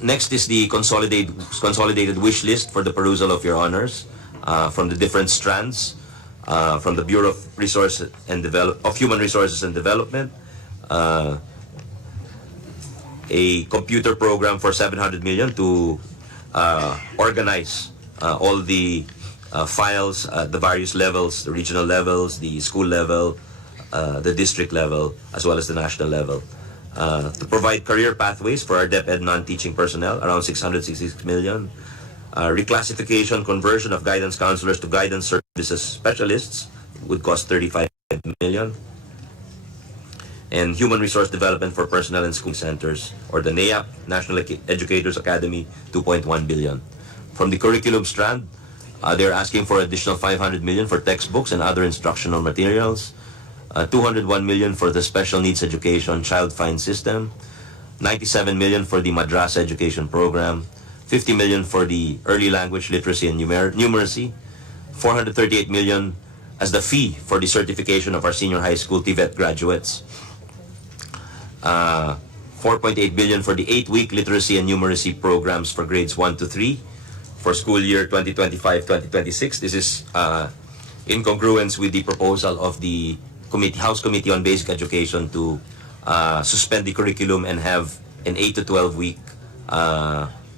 Next is the consolidated wish list for the perusal of Your Honors from the different strands, from the Bureau of Human Resources and Development, a computer program for 700 million to organize all the files at the various levels, the regional levels, the school level, the district level, as well as the national level. To provide career pathways for our DepEd non-teaching personnel, around 666 million. Reclassification, conversion of guidance counselors to guidance services specialists would cost 35 million. And human resource development for personnel and school centers, or the NAEAP, National Educators Academy, 2.1 billion. From the curriculum strand, they're asking for additional 500 million for textbooks and other instructional materials, 201 million for the special needs education child find system, 97 million for the madrasa education program, 50 million for the early language literacy and numeracy, 438 million as the fee for the certification of our senior high school TVET graduates, 4.8 billion for the 8-week literacy and numeracy programs for grades 1 to 3 for school year 2025-2026. This is in congruence with the proposal of the House Committee on Basic Education to suspend the curriculum and have an 8 to 12 week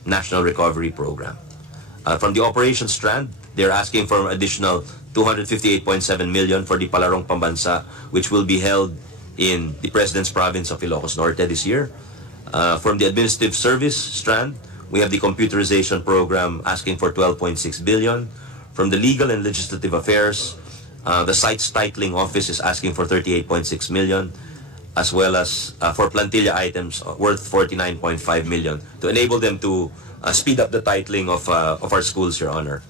national recovery program. From the operations strand, they're asking for an additional 258.7 million for the Palarong Pambansa, which will be held in the President's Province of Ilocos Norte this year. From the administrative service strand, we have the computerization program asking for 12.6 billion. From the legal and legislative affairs, the site's titling office is asking for 38.6 million, as well as for plantilla items worth 49.5 million to enable them to speed up the titling of our schools, Your Honor.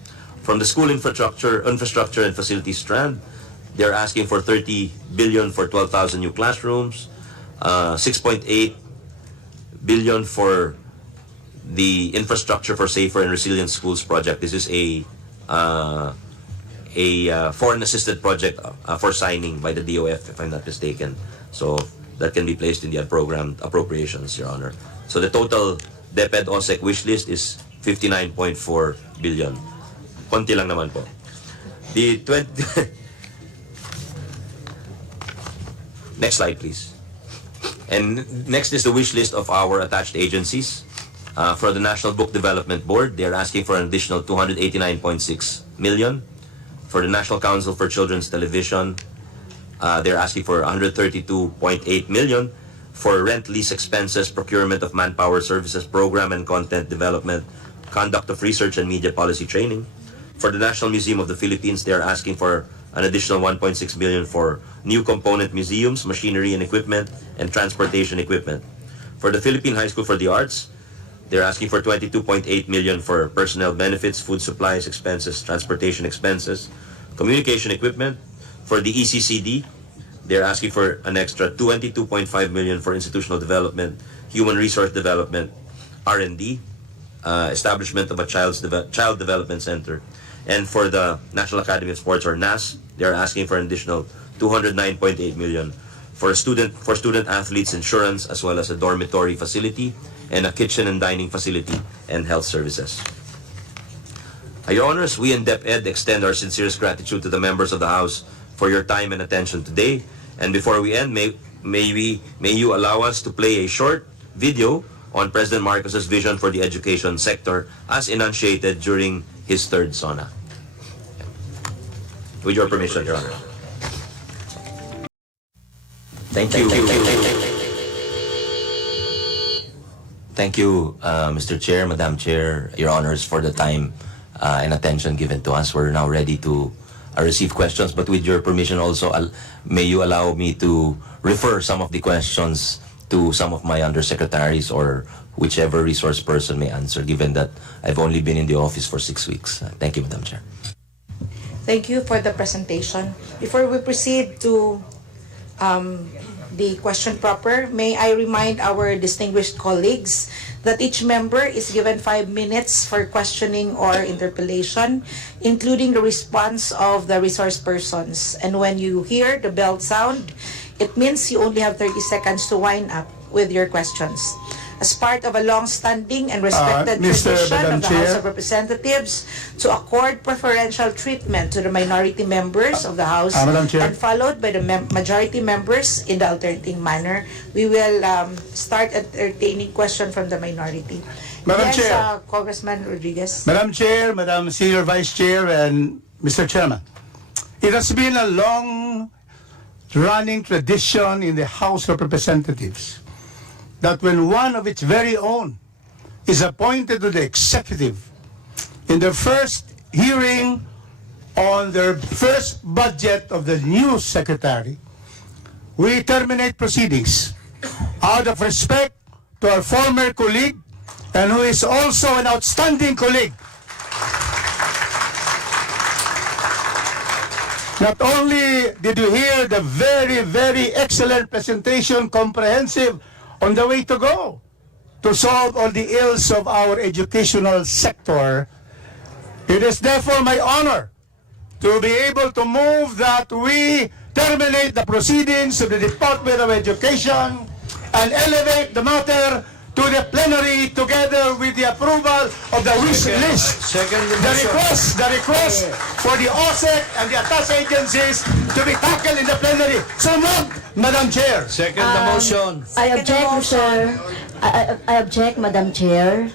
From the school infrastructure and facilities strand, they're asking for 30 billion for 12,000 new classrooms, 6.8 billion for the infrastructure for safer and resilient schools project. This is a foreign assisted project for signing by the DOF, if I'm not mistaken. So that can be placed in the unprogrammed appropriations, Your Honor. So the total DepEd OSEC wish list is 59.4 billion. Konti lang naman po. The 20 Next slide, please. And next is the wish list of our attached agencies. For the National Book Development Board, they're asking for an additional 289.6 million. For the National Council for Children's Television, they're asking for 132.8 million. For rent, lease expenses, procurement of manpower services, program and content development, conduct of research and media policy training. For the National Museum of the Philippines, they're asking for an additional 1.6 million for new component museums, machinery and equipment, and transportation equipment. For the Philippine High School for the Arts, they're asking for 22.8 million for personnel benefits, food supplies expenses, transportation expenses, communication equipment. For the ECCD, they're asking for an extra 22.5 million for institutional development, human resource development, R&D, establishment of a child development center. And for the National Academy of Sports, or NAS, they're asking for an additional 209.8 million for student athletes insurance, as well as a dormitory facility and a kitchen and dining facility and health services. Your Honors, we in DepEd extend our sincerest gratitude to the members of the House for your time and attention today. And before we end, may you allow us to play a short video on President Marcos's vision for the education sector as enunciated during his third SONA. With your permission, Your Honor. Thank you. Thank you, Mr. Chair, Madam Chair, Your Honors, for the time and attention given to us. We're now ready to receive questions, but with your permission also, may you allow me to refer some of the questions to some of my undersecretaries or whichever resource person may answer, given that I've only been in the office for 6 weeks. Thank you, Madam Chair. Thank you for the presentation. Before we proceed to the question proper, may I remind our distinguished colleagues that each member is given 5 minutes for questioning or interpellation, including the response of the resource persons. And when you hear the bell sound, it means you only have 30 seconds to wind up with your questions. As part of a long-standing and respected tradition of the House of Representatives to accord preferential treatment to the minority members of the House and followed by the majority members in the alternating manner, we will start entertaining question from the minority. Madam Yes, Chair. Congressman Rodriguez. Madam Chair, Madam Senior Vice Chair, and Mr. Chairman, it has been a long-running tradition in the House of Representatives that when one of its very own is appointed to the executive in the first hearing on their first budget of the new secretary, we terminate proceedings out of respect to our former colleague and who is also an outstanding colleague. Not only did you hear the very, very excellent presentation, comprehensive, on the way to go to solve all the ills of our educational sector, it is therefore my honor to be able to move that we terminate the proceedings of the Department of Education and elevate the matter to the plenary together with the approval of the wish list. Second the The motion. request for the OSEC and the attached agencies to be tackled in the plenary. So moved, Madam Chair. Second the motion. I object, Mr. I object, Madam Chair.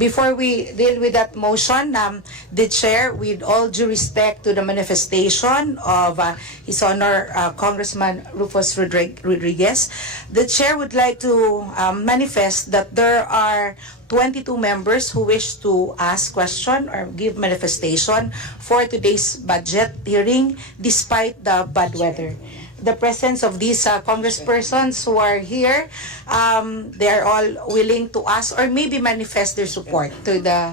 Before we deal with that motion, the chair, with all due respect to the manifestation of His Honor Congressman Rufus Rodriguez, the chair would like to manifest that there are 22 members who wish to ask question or give manifestation for today's budget hearing despite the bad weather. The presence of these congresspersons who are here, they are all willing to ask or maybe manifest their support to the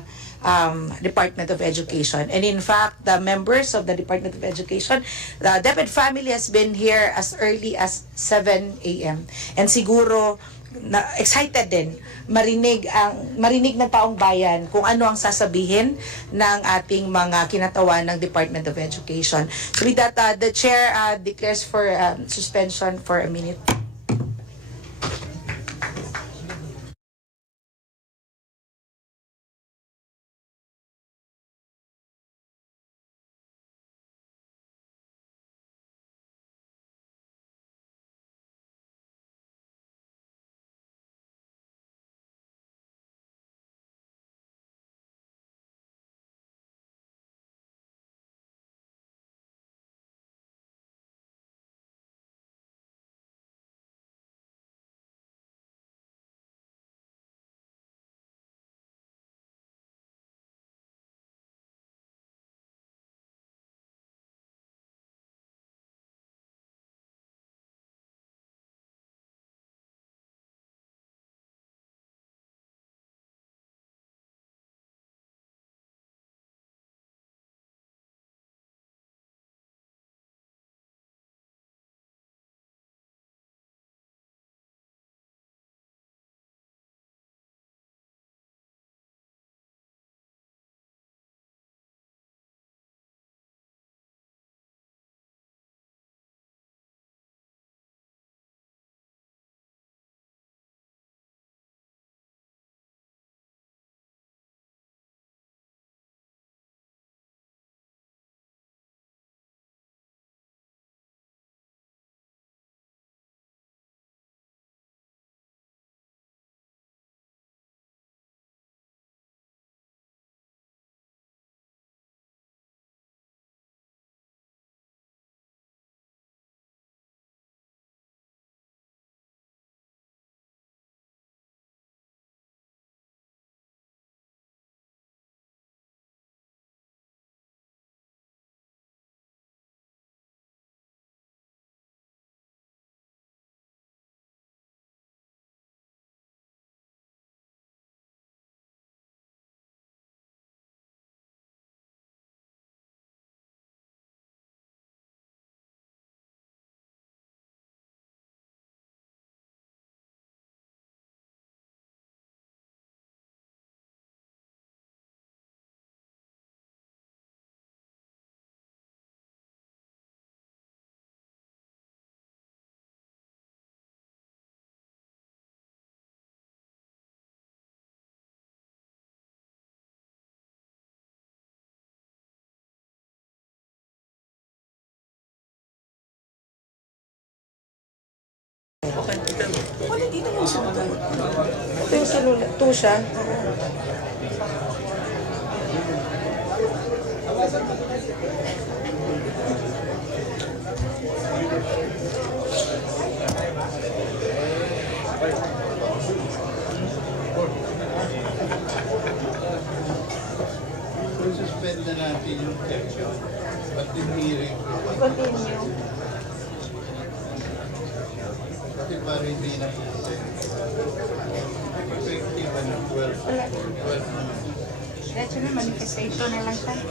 Department of Education. And in fact, the members of the Department of Education, the DepEd family has been here as early as 7 a.m. And siguro, excited din marinig ng taong bayan kung ano ang sasabihin ng ating mga kinatawan ng Department of Education. So with that, the chair declares for suspension for a minute. Wala, dito yung sunod. Ito yung sunod. Ito siya. Suspend na natin yung section. But yung hearing, Continue. kasi para hindi na effective na 12 naman. Diretso na, manifestation na lang tayo.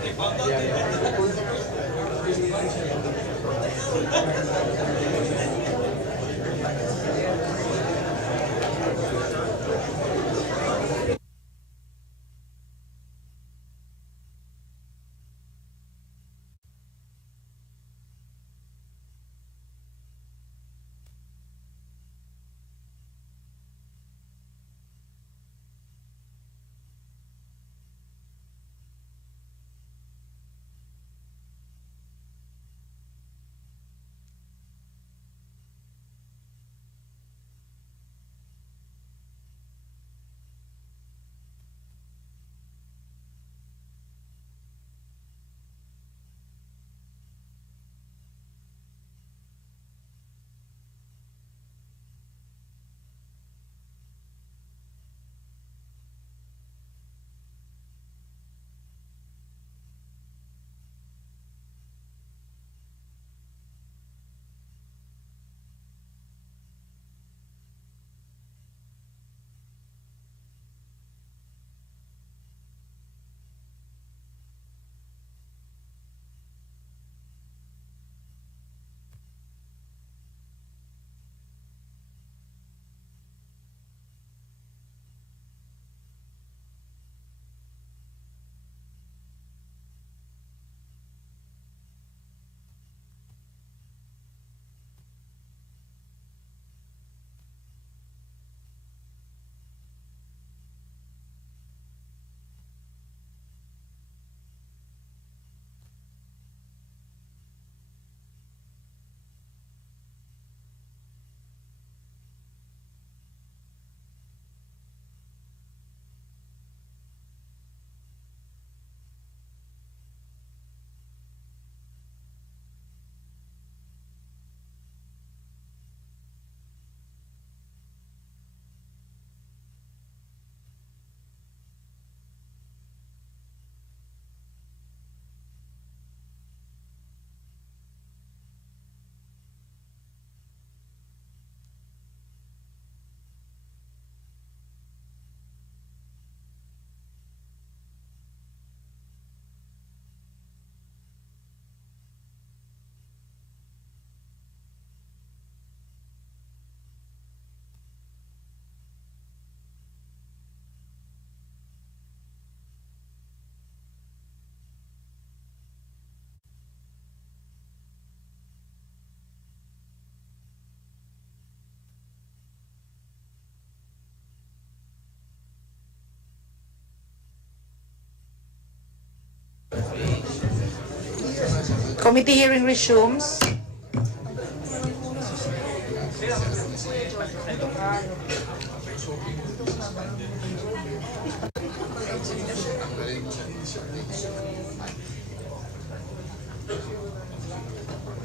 Committee hearing resumes.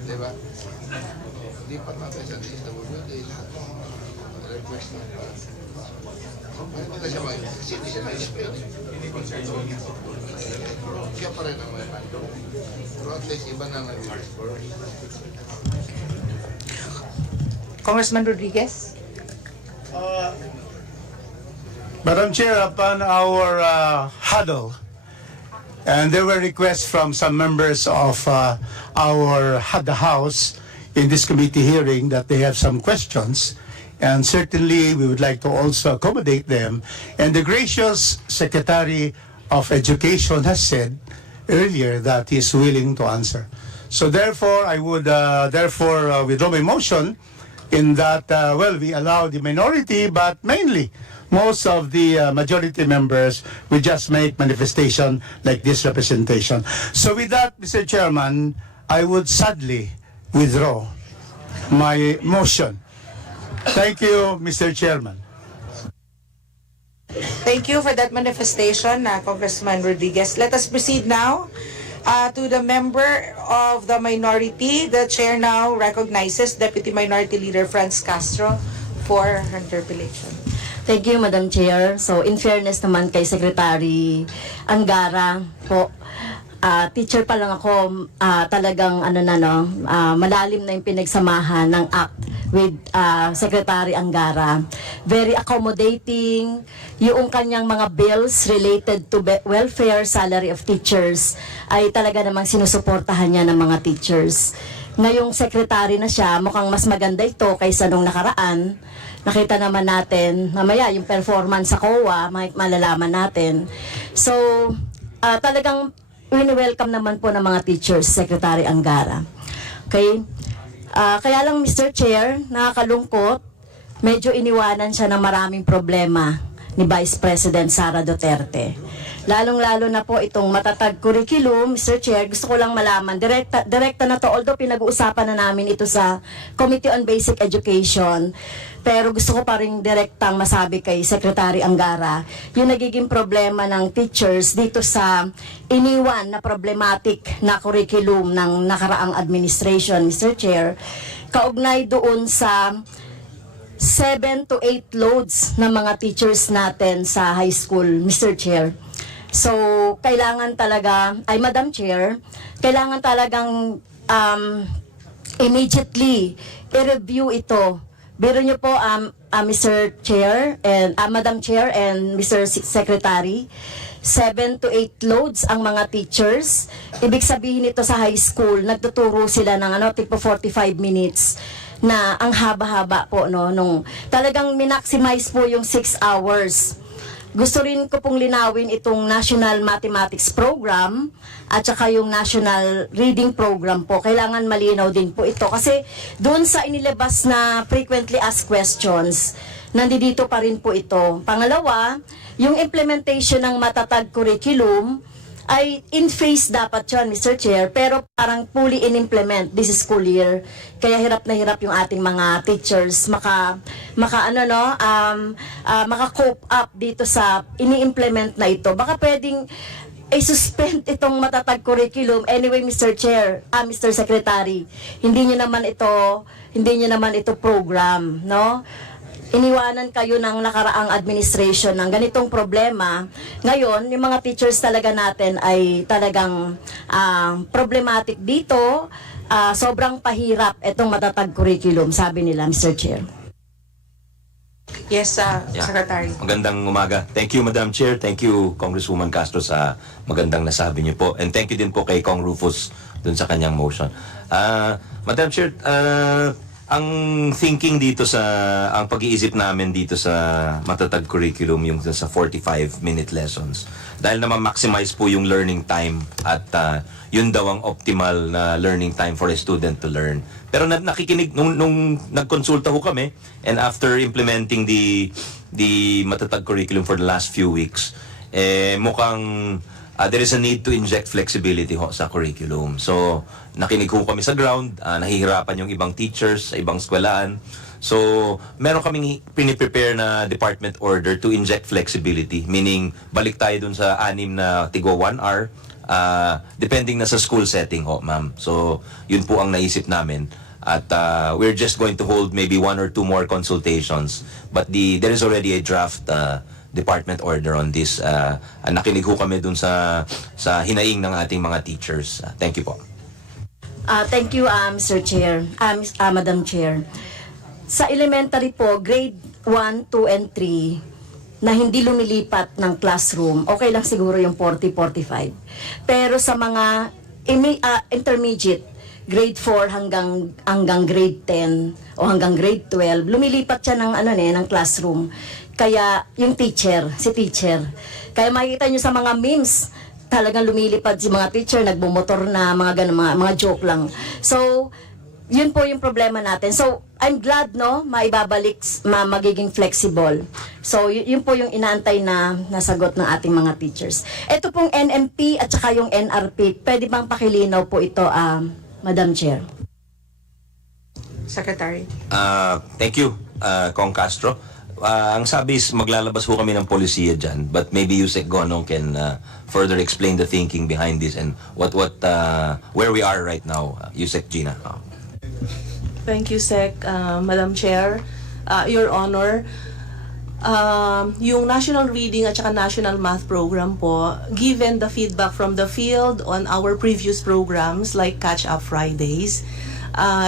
Diba? Lipat natin sa DSWD, lahat ng request na. Pwede na siya kasi hindi siya na-explain. Siya pa rin ang may handle. Pero at least iba na nag-respond. Congressman Rodriguez. Madam Chair, upon our huddle, and there were requests from some members of the House in this committee hearing that they have some questions, and certainly we would like to also accommodate them. And the gracious Secretary of Education has said earlier that he is willing to answer. So therefore, I would withdraw my motion in that, we allow the minority, but mainly most of the majority members will just make manifestation like this representation. So with that, Mr. Chairman, I would sadly withdraw my motion. Thank you, Mr. Chairman. Thank you for that manifestation, Congressman Rodriguez. Let us proceed now to the member of the minority. The chair now recognizes Deputy Minority Leader Franz Castro for her interpellation. Thank you, Madam Chair. So, in fairness naman kay Secretary Angara po, teacher pa lang ako, talagang malalim na yung pinagsamahan ng ACT with Secretary Angara. Very accommodating. Yung kanyang mga bills related to welfare, salary of teachers, ay talaga namang sinusuportahan niya ng mga teachers. Ngayong secretary na siya, mukhang mas maganda ito kaysa nung nakaraan. Nakita naman natin, mamaya yung performance sa COA, malalaman natin. So, talagang wini-welcome naman po ng mga teachers, Secretary Angara. Okay? Kaya lang, Mr. Chair, nakakalungkot, medyo iniwanan siya ng maraming problema ni Vice President Sara Duterte. Lalong-lalo na po itong matatag curriculum, Mr. Chair, gusto ko lang malaman, direkta na to, although pinag-uusapan na namin ito sa Committee on Basic Education, pero gusto ko pa rin direktang masabi kay Secretary Angara, yung nagiging problema ng teachers dito sa iniwan na problematic na curriculum ng nakaraang administration, Mr. Chair, kaugnay doon sa 7 to 8 loads ng mga teachers natin sa high school, Mr. Chair. So, kailangan talaga, Madam Chair, kailangan talagang immediately i-review ito. Biro niyo po, Mr. Chair, and Madam Chair and Mr. Secretary, 7 to 8 loads ang mga teachers. Ibig sabihin ito sa high school, nagtuturo sila ng tipo 45 minutes na ang haba-haba po, no, nung talagang minaximize po yung 6 hours. Gusto rin ko pong linawin itong National Mathematics Program at saka yung National Reading Program po. Kailangan malinaw din po ito kasi doon sa inilabas na frequently asked questions, nandito pa rin po ito. Pangalawa, yung implementation ng matatag curriculum ay in phase dapat yun, Mr. Chair, pero parang fully in-implement this school year. Kaya hirap na hirap yung ating mga teachers maka-cope up dito sa ini-implement na ito. Baka pwedeng i-suspend itong matatag curriculum. Anyway, Mr. Chair, Mr. Secretary, hindi nyo naman ito program, no? Iniwanan kayo ng nakaraang administration ng ganitong problema. Ngayon, yung mga teachers talaga natin ay talagang problematic dito. Sobrang pahirap itong matatag curriculum, sabi nila, Mr. Chair. Yes, Secretary. Magandang umaga. Thank you, Madam Chair. Thank you, Congresswoman Castro, sa magandang nasabi niyo po. And thank you din po kay Kong Rufus dun sa kanyang motion. Madam Chair, ang thinking dito ang pag-iisip namin dito sa matatag curriculum, yung sa 45-minute lessons. Dahil na ma-maximize po yung learning time at yun daw ang optimal na learning time for a student to learn. Pero nakikinig, nung nagkonsulta ho kami, and after implementing the matatag curriculum for the last few weeks, mukhang there is a need to inject flexibility ho sa curriculum. So, nakinig ho kami sa ground, nahihirapan yung ibang teachers sa ibang eskwelahan. So, meron kaming piniprepare na department order to inject flexibility, meaning balik tayo dun sa 6 na tigwa 1 hour, depending na sa school setting ho, ma'am. So, yun po ang naisip namin. At we're just going to hold maybe 1 or 2 more consultations. But there is already a draft department order on this. Nakinig ho kami dun sa hinaing ng ating mga teachers. Thank you po. Thank you, Mr. Chair, Madam Chair. Sa elementary po, grade 1, 2, and 3, na hindi lumilipat ng classroom, okay lang siguro yung 40, 45. Pero sa mga intermediate, grade 4 hanggang grade 10 o hanggang grade 12, lumilipat siya ng classroom. Kaya yung si teacher. Kaya makikita nyo sa mga memes, talagang lumilipad si mga teacher, nagbumotor na, mga ganun, mga joke lang. So, yun po yung problema natin. So, I'm glad, no, maibabalik, magiging flexible. So, yun po yung inaantay na nasagot ng ating mga teachers. Ito pong NMP at saka yung NRP, pwede bang pakilinaw po ito, Madam Chair? Secretary. Thank you, Kong Castro. Ang sabi is maglalabas ho kami ng polisiya dyan, but maybe Yusek Gonong can further explain the thinking behind this and where we are right now. Yusek Gina. Thank you, Sec, Madam Chair, Your Honor. Yung National Reading at saka National Math Program po, given the feedback from the field on our previous programs like Catch-Up Fridays,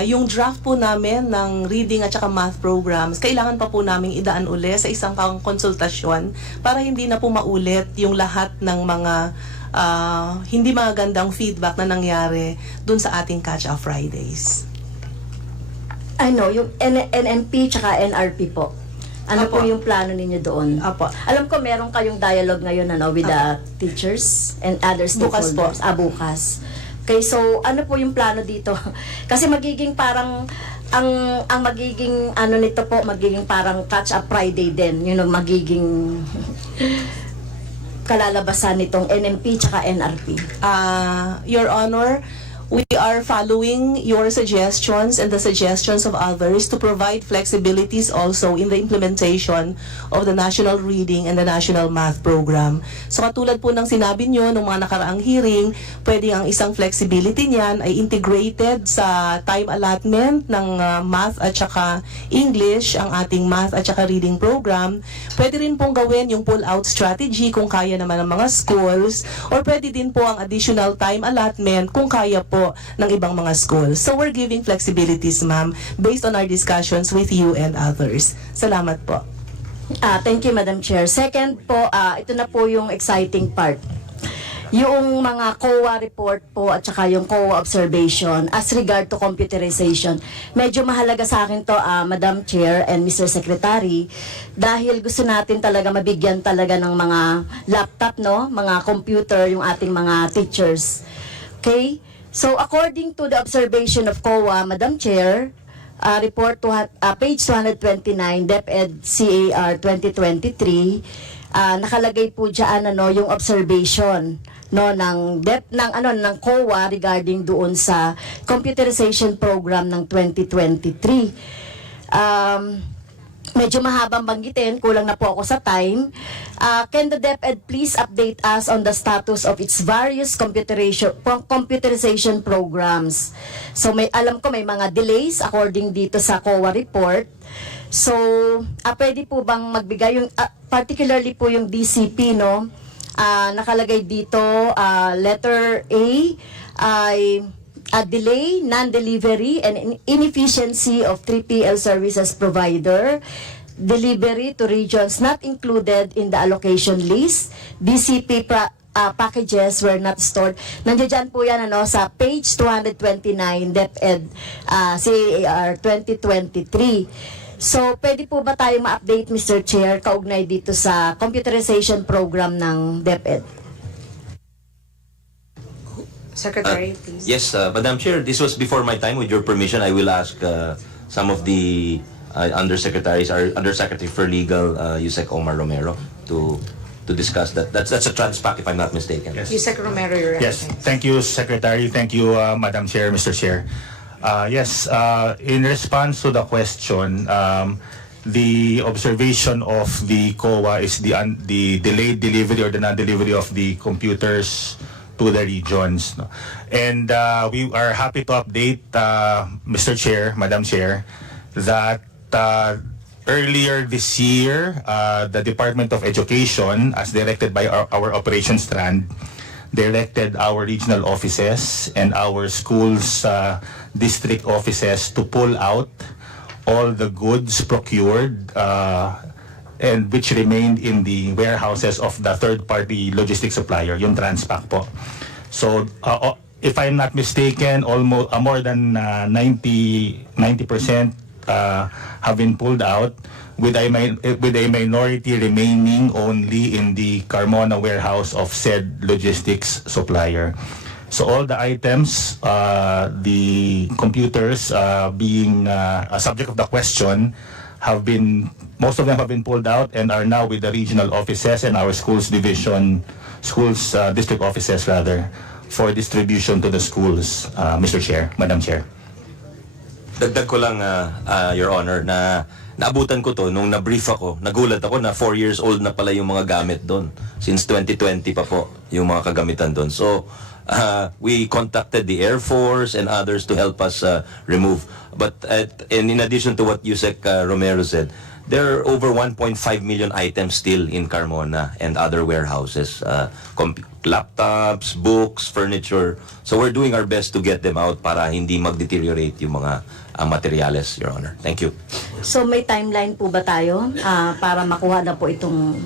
yung draft po namin ng reading at saka math programs, kailangan pa po namin idaan uli sa isang konsultasyon para hindi na po maulit yung lahat ng mga hindi magandang feedback na nangyari dun sa ating Catch-Up Fridays. Yung NMP tsaka NRP po. Ano Apo. po yung plano ninyo doon? Apo. Alam ko meron kayong dialogue ngayon with the teachers and other Bukas po. stakeholders. Bukas. Okay, so ano po yung plano dito? Kasi magiging parang ang magiging nito po, magiging parang catch-up Friday din. Yun ang magiging kalalabasan nitong NMP tsaka NRP. Your Honor, we are following your suggestions and the suggestions of others to provide flexibilities also in the implementation of the National Reading and the National Math Program. So katulad po ng sinabi nyo nung mga nakaraang hearing, pwedeng ang isang flexibility niyan ay integrated sa time allotment ng math at saka English, ang ating math at saka reading program. Pwede rin pong gawin yung pull-out strategy kung kaya naman ng mga schools, or pwede din po ang additional time allotment kung kaya po ng ibang mga schools. So we're giving flexibilities, ma'am, based on our discussions with you and others. Salamat po. Thank you, Madam Chair. Second po, ito na po yung exciting part. Yung mga COA report po at saka yung COA observation as regard to computerization. Medyo mahalaga sa akin to, Madam Chair and Mr. Secretary, dahil gusto natin talaga mabigyan talaga ng mga laptop, no? Mga computer, yung ating mga teachers. Okay? So, according to the observation of COA, Madam Chair, report to page 229, DepEd CAR 2023, nakalagay po diyan yung observation ng COA regarding doon sa computerization program ng 2023. Medyo mahabang banggitin, kulang na po ako sa time. Can the DepEd please update us on the status of its various computerization programs? So alam ko may mga delays according dito sa COA report. So pwede po bang magbigay yung particularly po yung DCP, no? Nakalagay dito letter A ay a delay, non-delivery, and inefficiency of 3PL services provider, delivery to regions not included in the allocation list, DCP packages were not stored. Nandiyan po yan sa page 229, DepEd CAR 2023. So, pwede po ba tayo ma-update, Mr. Chair, kaugnay dito sa computerization program ng DepEd? Secretary, please. Yes, Madam Chair, this was before my time. With your permission, I will ask some of the undersecretaries, our Undersecretary for Legal, Yusek Omar Romero, to to discuss that. That's a Transpac, if I'm not mistaken. Yes. Yusek Romero, you're Yes, recognized. thank you, Secretary. Thank you, Madam Chair, Mr. Chair. Yes, in response to the question, the observation of the COA is the delayed delivery or the non-delivery of the computers to the regions. No? And we are happy to update, Mr. Chair, Madam Chair, that earlier this year, the Department of Education, as directed by our operations strand, directed our regional offices and our schools district offices to pull out all the goods procured and which remained in the warehouses of the third-party logistics supplier, yung Transpac po. So, if I'm not mistaken, almost more than 90% have been pulled out, with a minority remaining only in the Carmona warehouse of said logistics supplier. So all the items, the computers being a subject of the question, most of them have been pulled out and are now with the regional offices and our district offices rather, for distribution to the schools, Mr. Chair, Madam Chair. Dagdag ko lang, Your Honor, na naabutan ko to nung na-brief ako. Nagulat ako na 4 years old na pala yung mga gamit doon. Since 2020 pa po yung mga kagamitan doon. So, we contacted the Air Force and others to help us remove. But and in addition to what Yusek Romero said, there are over 1.5 million items still in Carmona and other warehouses. Laptops, books, furniture. So we're doing our best to get them out para hindi mag-deteriorate yung mga materyales, Your Honor. Thank you. So may timeline po ba tayo para makuha na po itong...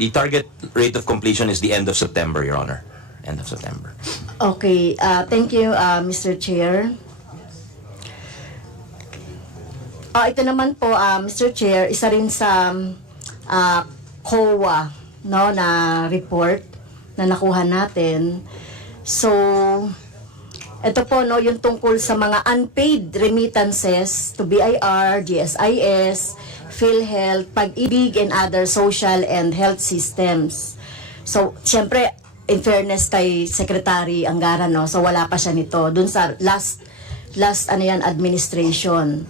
The target rate of completion is the end of September, Your Honor. End of September. Okay, thank you, Mr. Chair. Ito naman po, Mr. Chair, isa rin sa COA, no, na report na nakuha natin. So, ito po, no, yung tungkol sa mga unpaid remittances to BIR, GSIS, PhilHealth, Pag-ibig, and other social and health systems. So, siyempre, in fairness kay Secretary Angara, no, so wala pa siya nito dun sa last administration.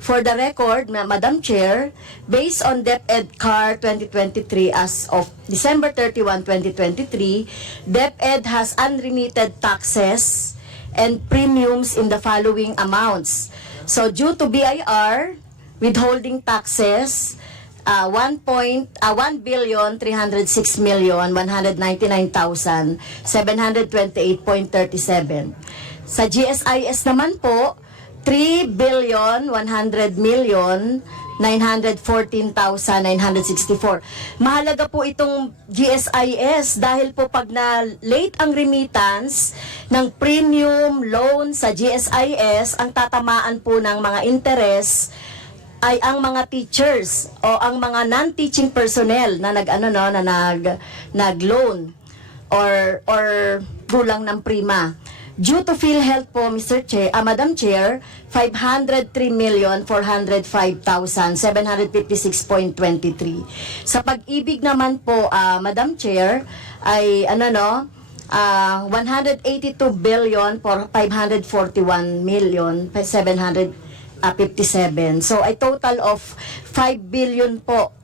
For the record, Madam Chair, based on DepEd CAR 2023 as of December 31, 2023, DepEd has unremitted taxes and premiums in the following amounts. So due to BIR, withholding taxes, 1,139,728.37. Sa GSIS naman po, 3,100,914,964. Mahalaga po itong GSIS dahil po pag na late ang remittance ng premium loan sa GSIS, ang tatamaan po ng mga interest ay ang mga teachers o ang mga non-teaching personnel na nag-loan or kulang ng prima. Due to PhilHealth po, Madam Chair, 503,405,756.23. Sa Pag-ibig naman po, Madam Chair, ay 182,541,757. So, a total of 5 billion po,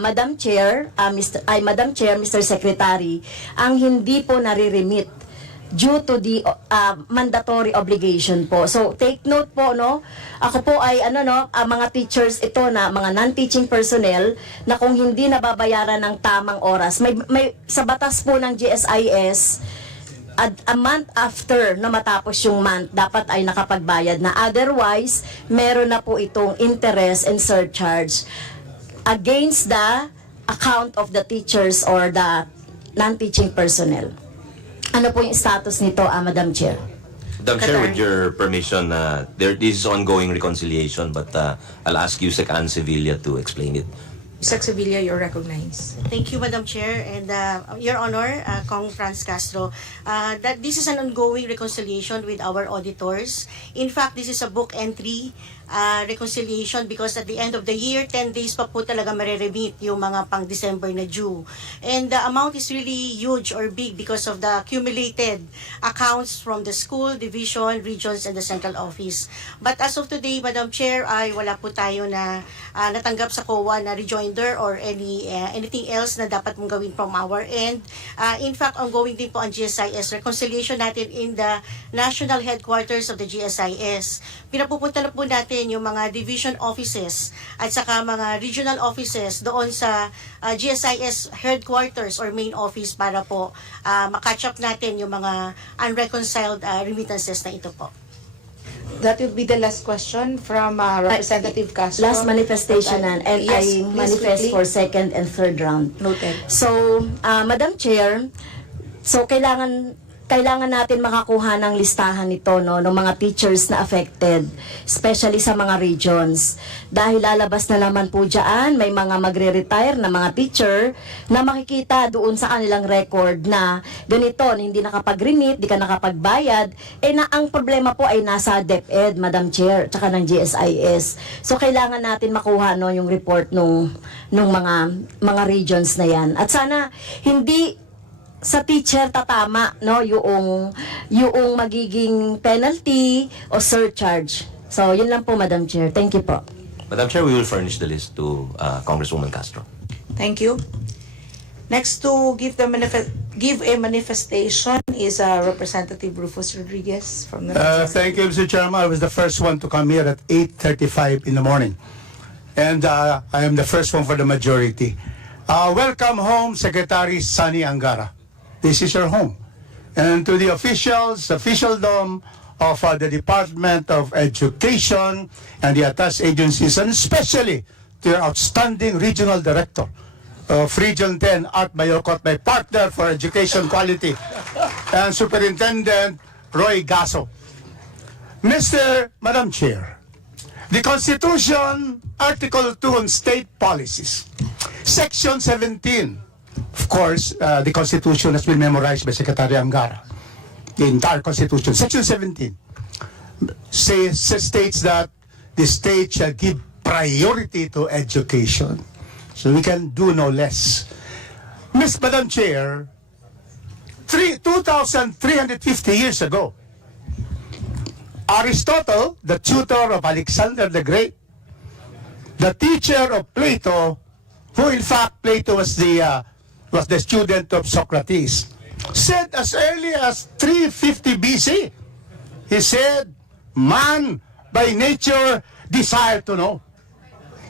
Madam Chair, Mr. Secretary, ang hindi po nare-remit due to the mandatory obligation po. So, take note po, no? Ako po ay, mga teachers ito na, mga non-teaching personnel, na kung hindi nababayaran ng tamang oras, may sa batas po ng GSIS, a month after na matapos yung month, dapat ay nakapagbayad na. Otherwise, meron na po itong interest and surcharge against the account of the teachers or the non-teaching personnel. Ano po yung status nito, Madam Chair? Madam Chair, with your permission, there is ongoing reconciliation, but I'll ask Yusek Ann Sevilla to explain it. Yusek Sevilla, you're recognized. Thank you, Madam Chair, and Your Honor, Kong Franz Castro, that this is an ongoing reconciliation with our auditors. In fact, this is a book entry reconciliation because at the end of the year, 10 days pa po talaga mareremit yung mga pang December na due. And the amount is really huge or big because of the accumulated accounts from the school, division, regions, and the central office. But as of today, Madam Chair, ay wala po tayo na natanggap sa COA na rejoinder or anything else na dapat mong gawin from our end. In fact, ongoing din po ang GSIS reconciliation natin in the national headquarters of the GSIS. Pinapupunta na po natin yung mga division offices at saka mga regional offices doon sa GSIS headquarters or main office para po makatch up natin yung mga unreconciled remittances na ito po. That would be the last question from Representative Castro. Last manifestation and Yes, I please, manifest quickly. for second and third round. Noted. So, Madam Chair, so kailangan natin makakuha ng listahan nito no ng mga teachers na affected, especially sa mga regions. Dahil lalabas na naman po diyan, may mga magre-retire na mga teacher na makikita doon sa kanilang record na ganito, hindi nakapag-remit, di ka nakapagbayad, na ang problema po ay nasa DepEd, Madam Chair, tsaka ng GSIS. So kailangan natin makuha no yung report nung mga regions na yan. At sana hindi sa teacher tatama no yung magiging penalty o surcharge. So yun lang po, Madam Chair. Thank you po. Madam Chair, we will furnish the list to Congresswoman Castro. Thank you. Next to give a manifestation is Representative Rufus Rodriguez from the Thank you, Mr. Chairman. I was the first one to come here at 8:35 in the morning. And I am the first one for the majority. Welcome home, Secretary Sunny Angara. This is your home. And to the officials, officialdom of the Department of Education and the attached agencies, and especially to your outstanding regional director of Region 10, Art Mayocot, my partner for education quality, and Superintendent Roy Gaso. Madam Chair, the Constitution, Article 2 on State Policies, Section 17, of course, the Constitution has been memorized by Secretary Angara. The entire Constitution, Section 17, states that the state shall give priority to education. So we can do no less. Madam Chair, 2,350 years ago, Aristotle, the tutor of Alexander the Great, the teacher of Plato, who in fact Plato was the student of Socrates, said as early as 350 BC, he said, man by nature desire to know.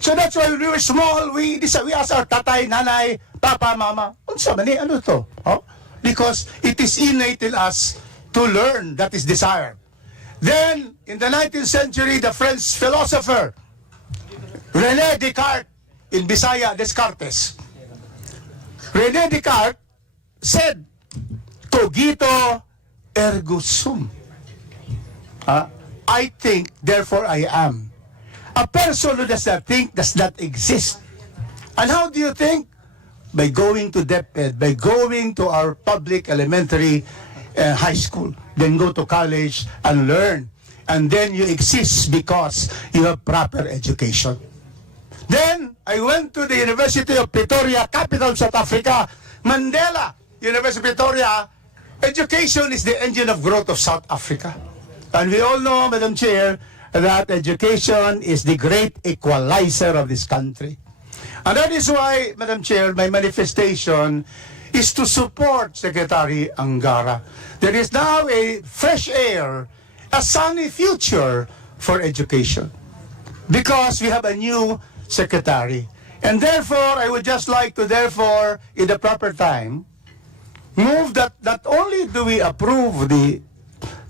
So that's why when we were small, we asked our tatay, nanay, papa, mama, unsa man ano to? Oh? Because it is innate in us to learn, that is desire. Then, in the 19th century, the French philosopher, René Descartes, in Bisaya, Descartes. René Descartes said, cogito ergo sum. I think, therefore I am. A person who does not think does not exist. And how do you think? By going to DepEd, by going to our public elementary high school, then go to college and learn. And then you exist because you have proper education. Then, I went to the University of Pretoria, capital of South Africa, Mandela University of Pretoria. Education is the engine of growth of South Africa. And we all know, Madam Chair, that education is the great equalizer of this country. And that is why, Madam Chair, my manifestation is to support Secretary Angara. There is now a fresh air, a sunny future for education. Because we have a new secretary. And therefore, I would just like to, in the proper time, move that not only do we approve the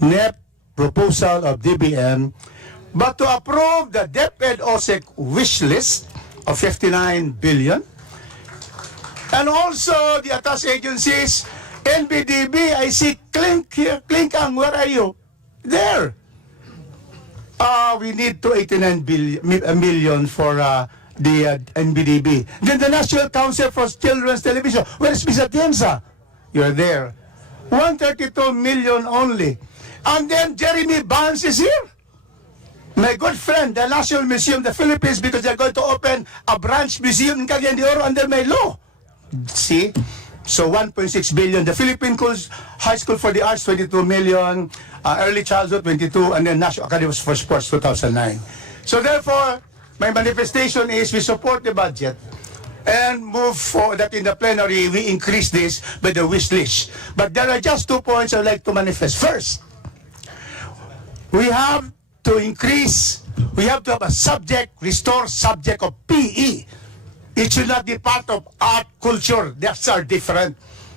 NEP proposal of DBM, but to approve the DepEd OSEC wish list of 59 billion. And also the attached agencies, NBDB, I see Clink here. Clinkang, where are you? There. We need 289 million for the NBDB. Then the National Council for Children's Television. Where is Miss Atienza? You're there. 132 million only. And then Jeremy Barnes is here. My good friend, the National Museum of the Philippines, because they're going to open a branch museum in Cagayan de Oro under my law. See? So 1.6 billion. The Philippine High School for the Arts, 22 million. Early Childhood, 22. And then National Academy for Sports, 2009. So therefore, my manifestation is we support the budget and move for that in the plenary, we increase this by the wish list. But there are just 2 points I'd like to manifest. First, we have to have a subject, restore subject of PE. It should not be part of art, culture. That's are different.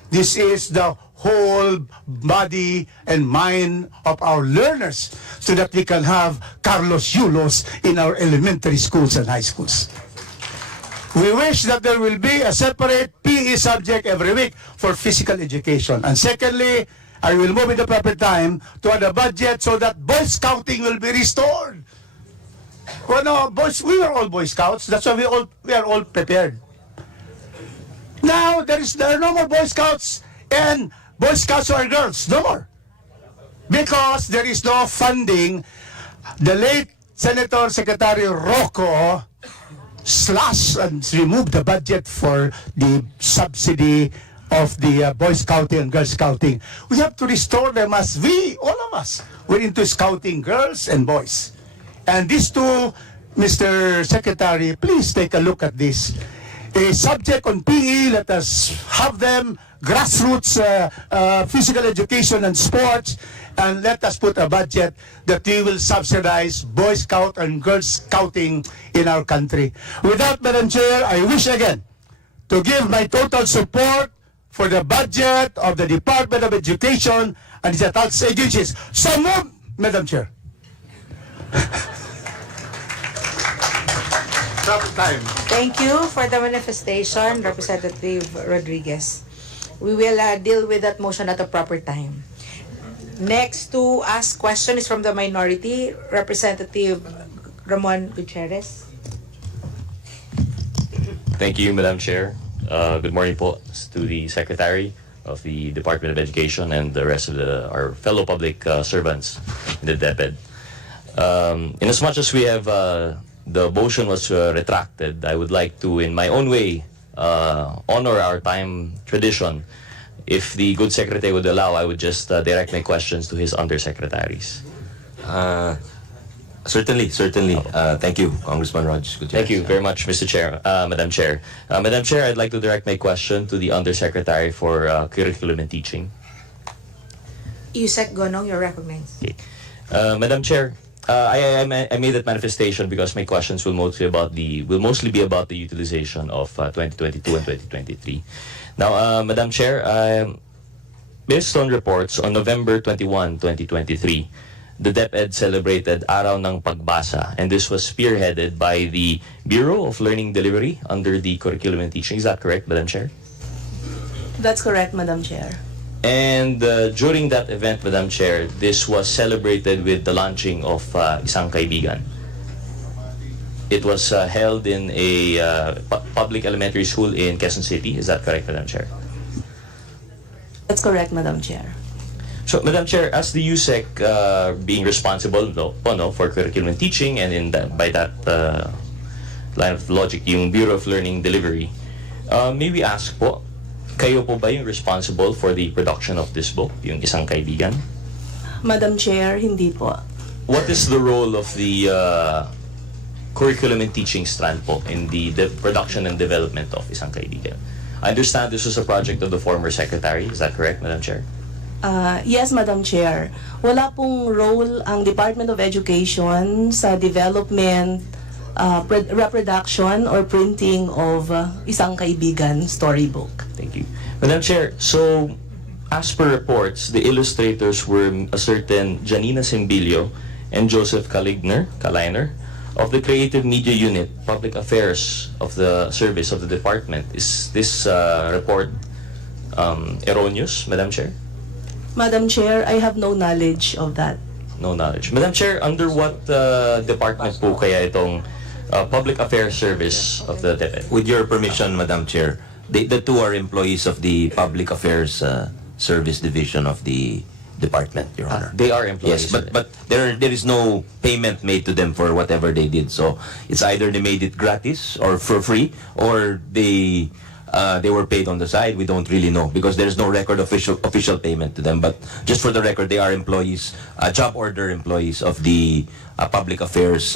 This is the whole body and mind of our learners so that we can have Carlos Yulos in our elementary schools and high schools. We wish that there will be a separate PE subject every week for physical education. And secondly, I will move in the proper time to add a budget so that Boy Scouting will be restored. Well, no, we were all Boy Scouts. That's why we are all prepared. Now, there are no more Boy Scouts and Boy Scouts who are girls. No more. Because there is no funding. The late Senator Secretary Rocco slashed and removed the budget for the subsidy of the Boy Scouting and Girl Scouting. We have to restore them as all of us, we're into scouting girls and boys. And these two, Mr. Secretary, please take a look at this. A subject on PE, let us have them, grassroots physical education and sports, and let us put a budget that we will subsidize Boy Scout and Girl Scouting in our country. With that, Madam Chair, I wish again to give my total support for the budget of the Department of Education and its attached agencies. So move, Madam Chair. Time. Thank you for the manifestation, Representative Rodriguez. We will deal with that motion at a proper time. Next to ask question is from the minority, Representative Ramon Gutierrez. Thank you, Madam Chair. Good morning po to the Secretary of the Department of Education and the rest of our fellow public servants in the DepEd. In as much as we have the motion was retracted, I would like to, in my own way, honor our time tradition. If the good secretary would allow, I would just direct my questions to his undersecretaries. Certainly. Thank you, Congressman Raj. Thank you very much, Mr. Chair, Madam Chair. Madam Chair, I'd like to direct my question to the Undersecretary for Curriculum and Teaching. Yusek Gonong, you're recognized. Okay. Madam Chair, I made that manifestation because my questions will mostly be about the utilization of 2022 and 2023. Now, Madam Chair, based on reports, on November 21, 2023, the DepEd celebrated Araw ng Pagbasa, and this was spearheaded by the Bureau of Learning Delivery under the Curriculum and Teaching. Is that correct, Madam Chair? That's correct, Madam Chair. And during that event, Madam Chair, this was celebrated with the launching of Isang Kaibigan. It was held in a public elementary school in Quezon City. Is that correct, Madam Chair? That's correct, Madam Chair. So, Madam Chair, as the USEC being responsible for curriculum and teaching, and by that line of logic, yung Bureau of Learning Delivery, may we ask po, kayo po ba yung responsible for the production of this book, yung Isang Kaibigan? Madam Chair, hindi po. What is the role of the curriculum and teaching strand po in the production and development of Isang Kaibigan? I understand this was a project of the former Secretary. Is that correct, Madam Chair? Yes, Madam Chair. Wala pong role ang Department of Education sa development, reproduction, or printing of Isang Kaibigan storybook. Thank you. Madam Chair, so as per reports, the illustrators were a certain Janina Simbilio and Joseph Kaliner of the Creative Media Unit, Public Affairs of the Service of the Department. Is this report erroneous, Madam Chair? Madam Chair, I have no knowledge of that. No knowledge. Madam Chair, under what department po kaya itong Public Affairs Service of the DepEd? With your permission, Madam Chair, the two are employees of the Public Affairs Service Division of the department, Your Honor. They are employees. Yes, but there is no payment made to them for whatever they did. So it's either they made it gratis or for free, or they were paid on the side. We don't really know because there's no record official payment to them. But just for the record, they are employees, job order employees of the Public Affairs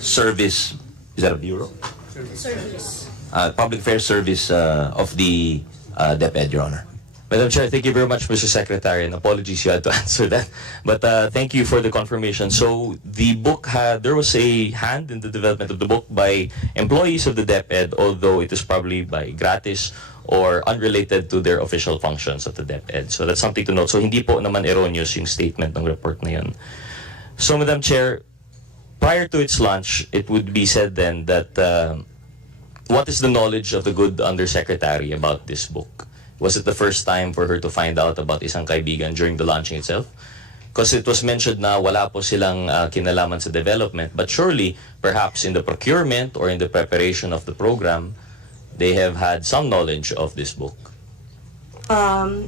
Service. Is that a bureau? Service. Public Affairs Service of the DepEd, Your Honor. Madam Chair, thank you very much, Mr. Secretary, and apologies you had to answer that. But thank you for the confirmation. So the book there was a hand in the development of the book by employees of the DepEd, although it is probably by gratis or unrelated to their official functions of the DepEd. So that's something to note. So hindi po naman erroneous yung statement ng report na yun. So Madam Chair, prior to its launch, it would be said then that what is the knowledge of the good Undersecretary about this book? Was it the first time for her to find out about isang kaibigan during the launching itself? Because it was mentioned na wala po silang kinalaman sa development, but surely, perhaps in the procurement or in the preparation of the program, they have had some knowledge of this book.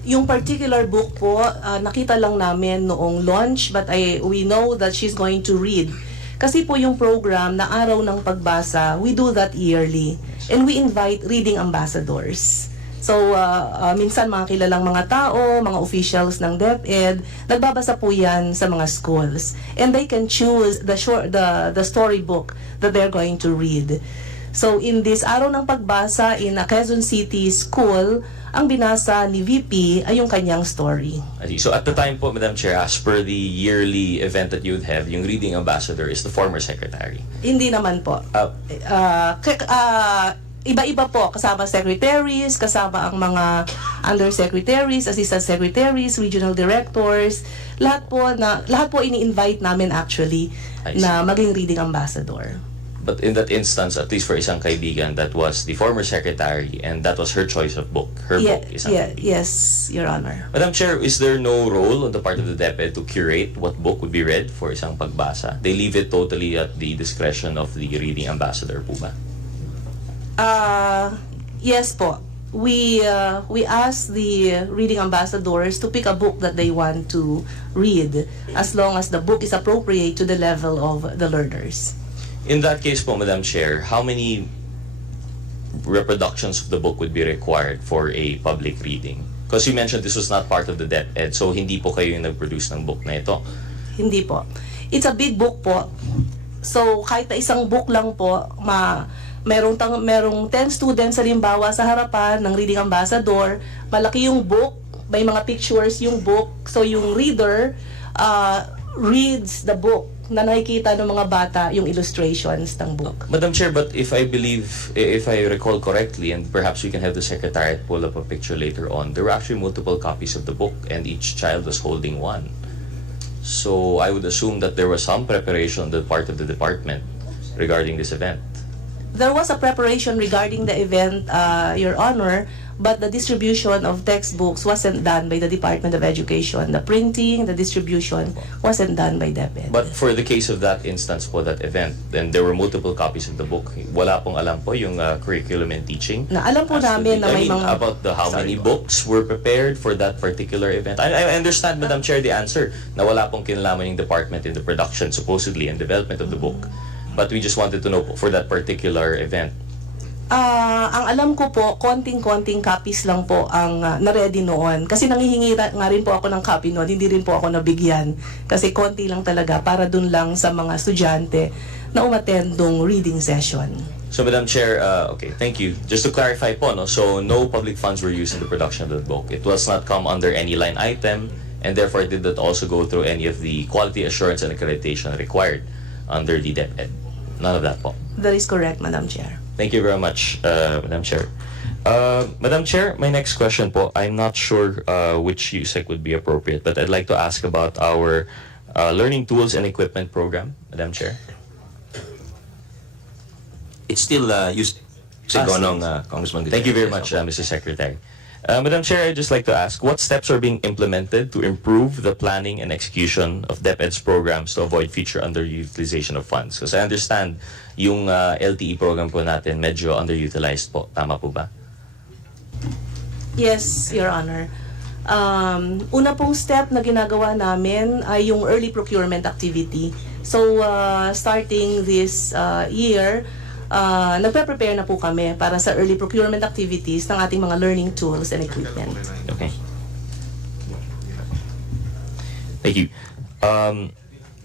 Yung particular book po, nakita lang namin noong launch, but we know that she's going to read. Kasi po yung program na Araw ng Pagbasa, we do that yearly. And we invite reading ambassadors. So, minsan mga kilalang mga tao, mga officials ng DepEd, nagbabasa po yan sa mga schools. And they can choose the storybook that they're going to read. So, in this Araw ng Pagbasa in a Quezon City school, ang binasa ni VP ay yung kanyang story. So at the time po, Madam Chair, as per the yearly event that you would have, yung reading ambassador is the former secretary. Hindi naman po. Iba-iba po, kasama secretaries, kasama ang mga undersecretaries, assistant secretaries, regional directors, lahat po ini-invite namin actually na maging reading ambassador. But in that instance, at least for isang kaibigan, that was the former secretary and that was her choice of book. Her book, isang kaibigan. Yes, Your Honor. Madam Chair, is there no role on the part of the DepEd to curate what book would be read for isang pagbasa? They leave it totally at the discretion of the reading ambassador po ba? Yes po. We ask the reading ambassadors to pick a book that they want to read as long as the book is appropriate to the level of the learners. In that case po, Madam Chair, how many reproductions of the book would be required for a public reading? Because you mentioned this was not part of the DepEd, so hindi po kayo yung nag-produce ng book na ito. Hindi po. It's a big book po. So, kahit na isang book lang po, merong 10 students halimbawa sa harapan ng reading ambassador, malaki yung book, may mga pictures yung book, so yung reader reads the book na nakikita ng mga bata yung illustrations ng book. Madam Chair, but if I recall correctly, and perhaps we can have the Secretariat pull up a picture later on, there were actually multiple copies of the book and each child was holding one. So I would assume that there was some preparation on the part of the department regarding this event. There was a preparation regarding the event, Your Honor, but the distribution of textbooks wasn't done by the Department of Education. The printing, the distribution wasn't done by DepEd. But for the case of that instance po, that event, then there were multiple copies of the book. Wala pong alam po yung curriculum and teaching. Na alam po namin na may mga... about how many books were prepared for that particular event. I understand, Madam Chair, the answer na wala pong kinalaman yung department in the production, supposedly, and development of the book. But we just wanted to know for that particular event. Ang alam ko po, konting-konting copies lang po ang na-ready noon. Kasi nangihingi nga rin po ako ng copy noon, hindi rin po ako nabigyan. Kasi konti lang talaga para dun lang sa mga estudyante na umatendong reading session. So, Madam Chair, okay, thank you. Just to clarify po, no, so no public funds were used in the production of the book. It was not come under any line item, and therefore did not also go through any of the quality assurance and accreditation required under the DepEd. None of that po. That is correct, Madam Chair. Thank you very much, Madam Chair. Madam Chair, my next question po, I'm not sure which USEC would be appropriate, but I'd like to ask about our Learning Tools and Equipment Program, Madam Chair. It's still used. Congressman. Thank you very much, Mr. Secretary. Madam Chair, I'd just like to ask, what steps are being implemented to improve the planning and execution of DepEd's programs to avoid future underutilization of funds? Because I understand yung LTE program po natin medyo underutilized po. Tama po ba? Yes, Your Honor. Una pong step na ginagawa namin ay yung early procurement activity. So, starting this year, nagpe-prepare na po kami para sa early procurement activities ng ating mga learning tools and equipment. Okay. Thank you.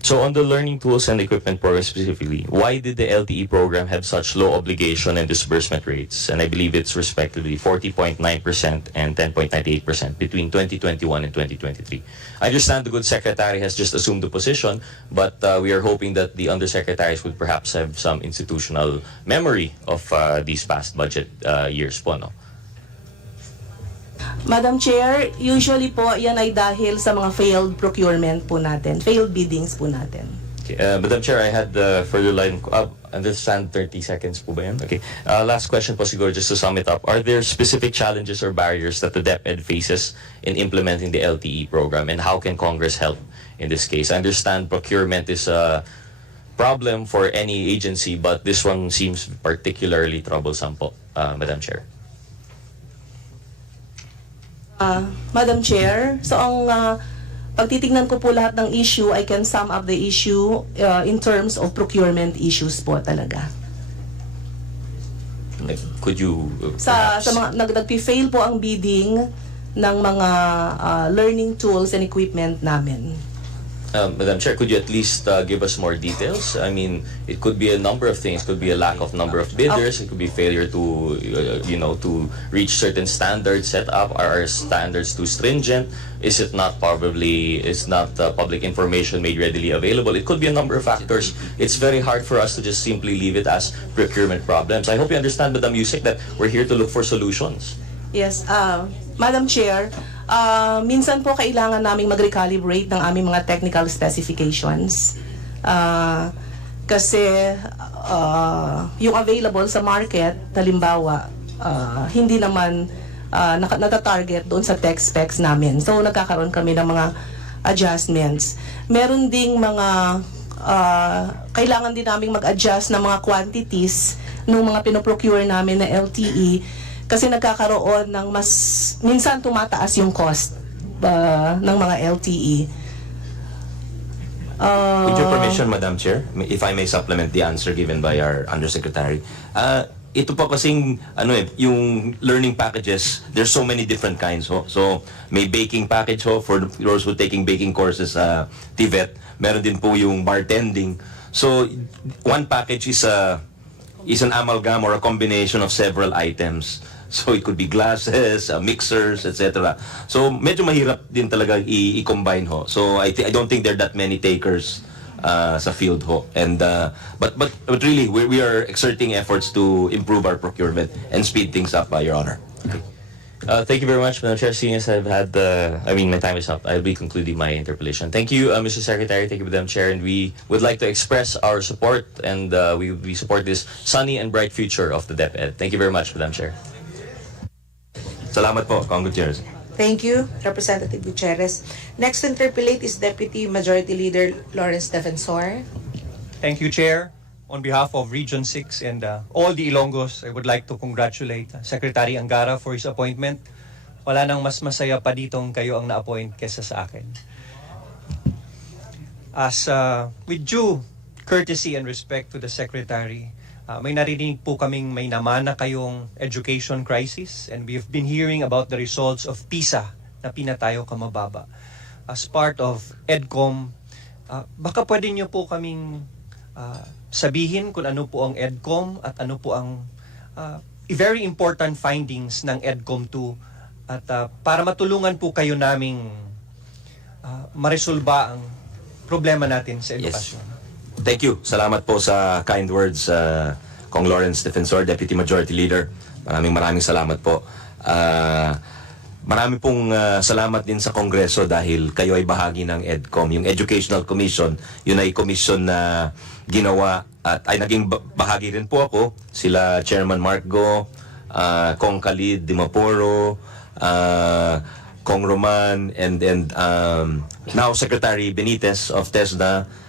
So on the learning tools and equipment program specifically, why did the LTE program have such low obligation and disbursement rates? And I believe it's respectively 40.9% and 10.98% between 2021 and 2023. I understand the good secretary has just assumed the position, but we are hoping that the undersecretaries would perhaps have some institutional memory of these past budget years po, no? Madam Chair, usually po yan ay dahil sa mga failed procurement po natin, failed biddings po natin. Okay, Madam Chair, I had further line up. Understand 30 seconds po ba yan? Okay. Last question po siguro, just to sum it up. Are there specific challenges or barriers that the DepEd faces in implementing the LTE program, and how can Congress help in this case? I understand procurement is a problem for any agency, but this one seems particularly troublesome po, Madam Chair. Madam Chair, so ang pagtitignan ko po lahat ng issue, I can sum up the issue in terms of procurement issues po talaga. Could you Sa perhaps... mga nagpi-fail po ang bidding ng mga learning tools and equipment namin. Madam Chair, could you at least give us more details? I mean, it could be a number of things. It could be a lack of number of bidders. It could be failure to, to reach certain standards set up. Are our standards too stringent? Is it not public information made readily available? It could be a number of factors. It's very hard for us to just simply leave it as procurement problems. I hope you understand, Madam Yusek, that we're here to look for solutions. Yes, Madam Chair, minsan po kailangan naming mag-recalibrate ng aming mga technical specifications. Kasi yung available sa market, halimbawa, hindi naman natatarget doon sa tech specs namin. So, nagkakaroon kami ng mga adjustments. Meron ding mga kailangan din naming mag-adjust ng mga quantities ng mga pinoprocure namin na LTE kasi nagkakaroon ng minsan tumataas yung cost ng mga LTE. With your permission, Madam Chair, if I may supplement the answer given by our Undersecretary. Ito po kasing, yung learning packages, there's so many different kinds. Ho. So, may baking package ho, for those who taking baking courses sa TVET. Meron din po yung bartending. So, one package is an amalgam or a combination of several items. So it could be glasses, mixers, etc. So medyo mahirap din talaga i-combine ho. So I don't think there are that many takers sa field ho. And but really we are exerting efforts to improve our procurement and speed things up, Your Honor. Okay. Thank you very much, Madam Chair. Seeing as I've had my time is up, I'll be concluding my interpellation. Thank you, Mr. Secretary. Thank you, Madam Chair. And we would like to express our support, and we support this sunny and bright future of the DepEd. Thank you very much, Madam Chair. Salamat po, Congress. Thank you, Representative Gutierrez. Next to interpellate is Deputy Majority Leader Lawrence Defensor. Thank you, Chair. On behalf of Region 6 and all the Ilonggos, I would like to congratulate Secretary Angara for his appointment. Wala nang mas masaya pa ditong kayo ang na-appoint kesa sa akin. As with due courtesy and respect to the Secretary, may narinig po kaming may namana kayong education crisis, and we've been hearing about the results of PISA na pinatayo kamababa. As part of EDCOM, baka pwede nyo po kaming sabihin kung ano po ang EDCOM at ano po ang very important findings ng EDCOM 2 at para matulungan po kayo naming maresolba ang problema natin sa edukasyon. Yes. Thank you. Salamat po sa kind words, Kong Lawrence Defensor, Deputy Majority Leader. Maraming salamat po. Marami pong salamat din sa Kongreso dahil kayo ay bahagi ng EDCOM. Yung Educational Commission, yun ay commission na ginawa at ay naging bahagi rin po ako. Sila Chairman Mark Go, Kong Khalid Dimaporo, Kong Roman, and now Secretary Benitez of TESDA,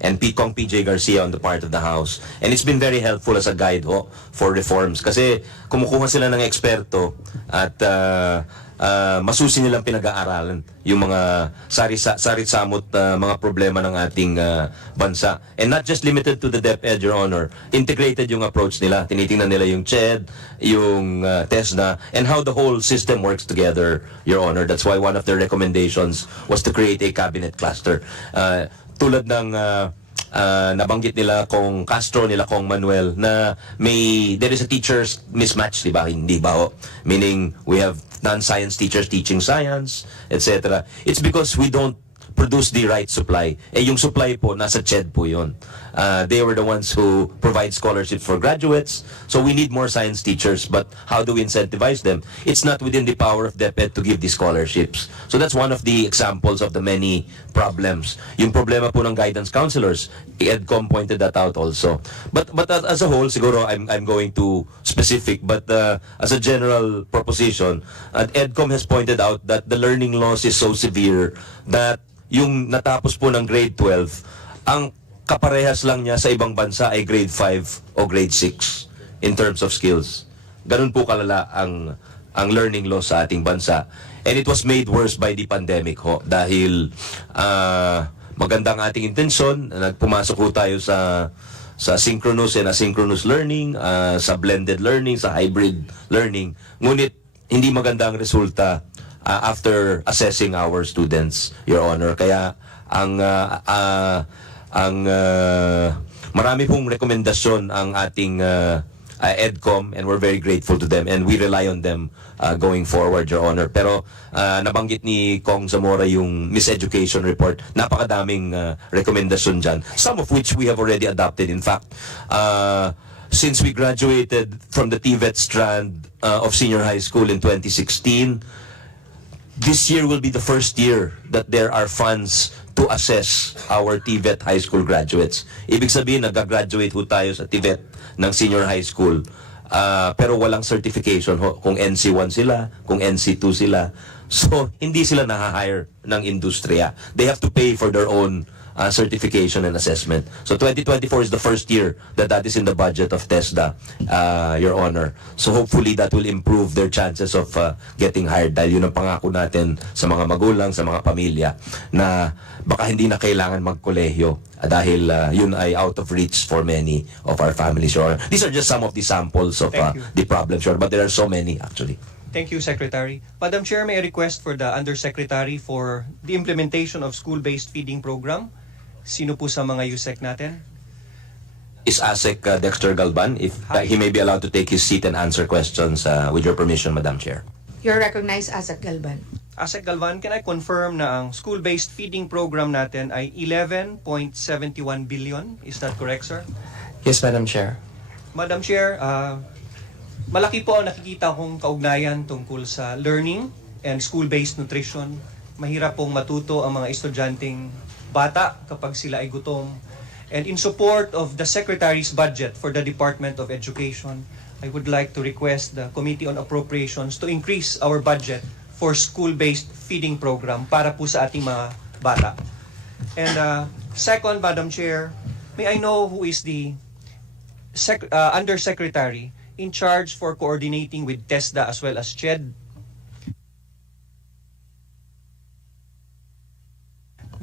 and Kong PJ Garcia on the part of the House. And it's been very helpful as a guide ho, for reforms. Kasi kumukuha sila ng eksperto at masusi nilang pinag-aaralan yung mga sarit-samot mga problema ng ating bansa. And not just limited to the DepEd, Your Honor. Integrated yung approach nila. Tinitingnan nila yung CHED, yung TESDA, and how the whole system works together, Your Honor. That's why one of their recommendations was to create a cabinet cluster. Tulad ng nabanggit nila Kong Castro, nila Kong Manuel, na there is a teacher's mismatch, di ba? Hindi ba? Meaning, we have non-science teachers teaching science, etc. It's because we don't produce the right supply. Yung supply po, nasa CHED po yun. They were the ones who provide scholarships for graduates, so we need more science teachers. But how do we incentivize them? It's not within the power of DepEd to give these scholarships. So that's one of the examples of the many problems. Yung problema po ng guidance counselors, EDCOM pointed that out also. But as a whole, siguro I'm going to specific, but as a general proposition, EDCOM has pointed out that the learning loss is so severe that yung natapos po ng grade 12, ang kaparehas lang niya sa ibang bansa ay grade 5 o grade 6 in terms of skills. Ganun po kalala ang learning loss sa ating bansa. And it was made worse by the pandemic ho, dahil magandang ating intensyon, nagpumasok ho tayo sa synchronous and asynchronous learning, sa blended learning, sa hybrid learning. Ngunit hindi magandang resulta after assessing our students, Your Honor. Kaya marami pong rekomendasyon ang ating EDCOM, and we're very grateful to them and we rely on them going forward, Your Honor. Pero nabanggit ni Kong Zamora yung miseducation report. Napakadaming rekomendasyon dyan, some of which we have already adopted. In fact, since we graduated from the TVET strand of senior high school in 2016, this year will be the first year that there are funds to assess our TVET high school graduates. Ibig sabihin, nag-graduate ho tayo sa TVET ng senior high school, pero walang certification ho, kung NC1 sila, kung NC2 sila. So, hindi sila na-hire ng industriya. They have to pay for their own certification and assessment. So 2024 is the first year that is in the budget of TESDA, Your Honor. So hopefully that will improve their chances of getting hired, dahil yun ang pangako natin sa mga magulang, sa mga pamilya, na baka hindi na kailangan magkolehiyo dahil yun ay out of reach for many of our families, Your Honor. These are just some of the samples of the problems, Your Honor, but there are so many actually. Thank you, Secretary. Madam Chair, may I request for the Undersecretary for the implementation of school-based feeding program? Sino po sa mga USEC natin? Is ASEC Dexter Galban, if he may be allowed to take his seat and answer questions with your permission, Madam Chair. You're recognized, Asek Galban. Asek Galvan, can I confirm na ang school-based feeding program natin ay 11.71 billion? Is that correct, sir? Yes, Madam Chair. Madam Chair, malaki po ang nakikita kong kaugnayan tungkol sa learning and school-based nutrition. Mahirap pong matuto ang mga estudyanteng bata kapag sila ay gutom. And in support of the Secretary's budget for the Department of Education, I would like to request the Committee on Appropriations to increase our budget for school-based feeding program para po sa ating mga bata. And second, Madam Chair, may I know who is the Undersecretary in charge for coordinating with TESDA as well as CHED?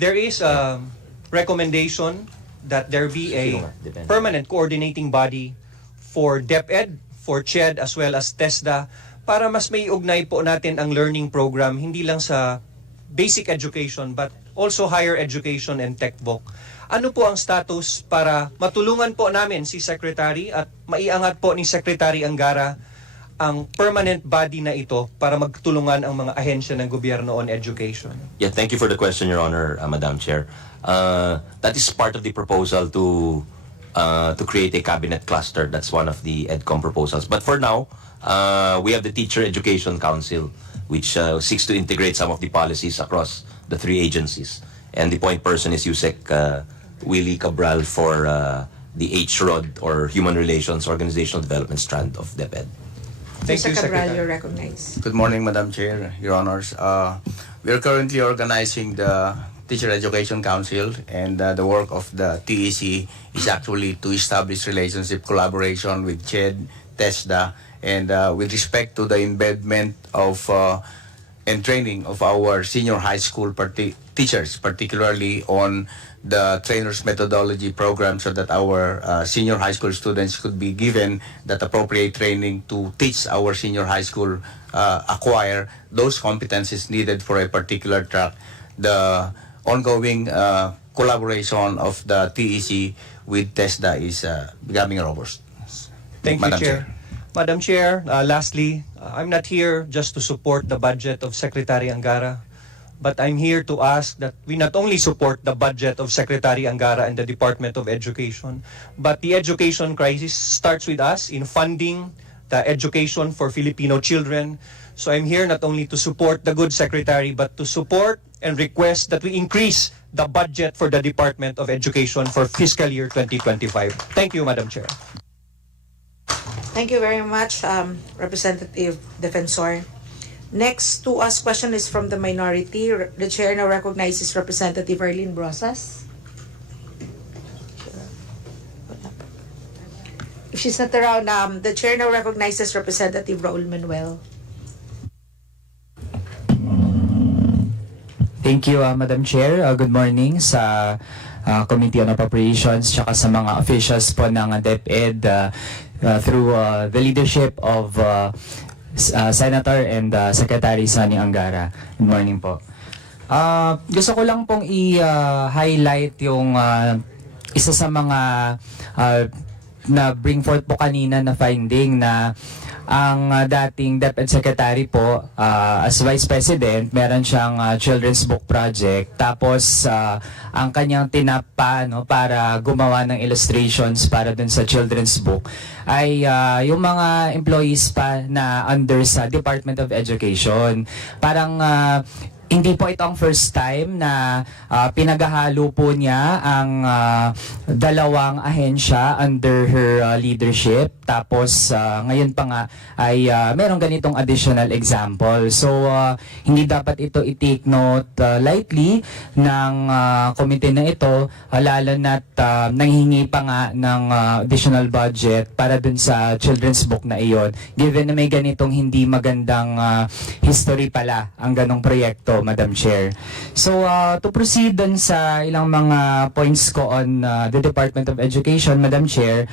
There is a recommendation that there be a permanent coordinating body for DepEd, for CHED, as well as TESDA, para mas may ugnay po natin ang learning program, hindi lang sa basic education, but also higher education and TechVoc. Ano po ang status para matulungan po namin si Secretary at maiangat po ni Secretary Angara ang permanent body na ito para magtulungan ang mga ahensya ng gobyerno on education? Yeah, thank you for the question, Your Honor, Madam Chair. That is part of the proposal to create a cabinet cluster. That's one of the EDCOM proposals. But for now, we have the Teacher Education Council, which seeks to integrate some of the policies across the three agencies. And the point person is USEC Willie Cabral for the HROD, or Human Relations Organizational Development Strand of DepEd. Thank you, Mr. Cabral, Secretary. you're recognized. Good morning, Madam Chair, Your Honors. We are currently organizing the Teacher Education Council, and the work of the TEC is actually to establish relationship collaboration with CHED, TESDA, and with respect to the embedment of and training of our senior high school teachers, particularly on the trainer's methodology program, so that our senior high school students could be given that appropriate training to teach our senior high school acquire those competencies needed for a particular track. The ongoing collaboration of the TEC with TESDA is becoming robust. Thank you, Madam Chair. Madam Chair, lastly, I'm not here just to support the budget of Secretary Angara, but I'm here to ask that we not only support the budget of Secretary Angara and the Department of Education, but the education crisis starts with us in funding the education for Filipino children. So I'm here not only to support the good Secretary, but to support and request that we increase the budget for the Department of Education for fiscal year 2025. Thank you, Madam Chair. Thank you very much, Representative Defensor. Next to ask question is from the minority. The chair now recognizes Representative Arlene Brosas. If she's not around, the chair now recognizes Representative Raul Manuel. Thank you, Madam Chair. Good morning sa Committee on Appropriations tsaka sa mga officials po ng DepEd through the leadership of Senator and Secretary Sonny Angara. Good morning po. Gusto ko lang pong i-highlight yung isa sa mga na bring forth po kanina na finding na ang dating DepEd Secretary po as Vice President, meron siyang children's book project. Tapos ang kanyang tinapa para gumawa ng illustrations para dun sa children's book ay yung mga employees pa na under sa Department of Education. Parang hindi po ito ang first time na pinaghahalo po niya ang dalawang ahensya under her leadership. Tapos ngayon pa nga ay merong ganitong additional example. So hindi dapat ito i-take note lightly ng komite na ito, lalo na't nanghihingi pa nga ng additional budget para dun sa children's book na iyon, given na may ganitong hindi magandang history pala ang ganong proyekto, Madam Chair. So to proceed dun sa ilang mga points ko on the Department of Education, Madam Chair,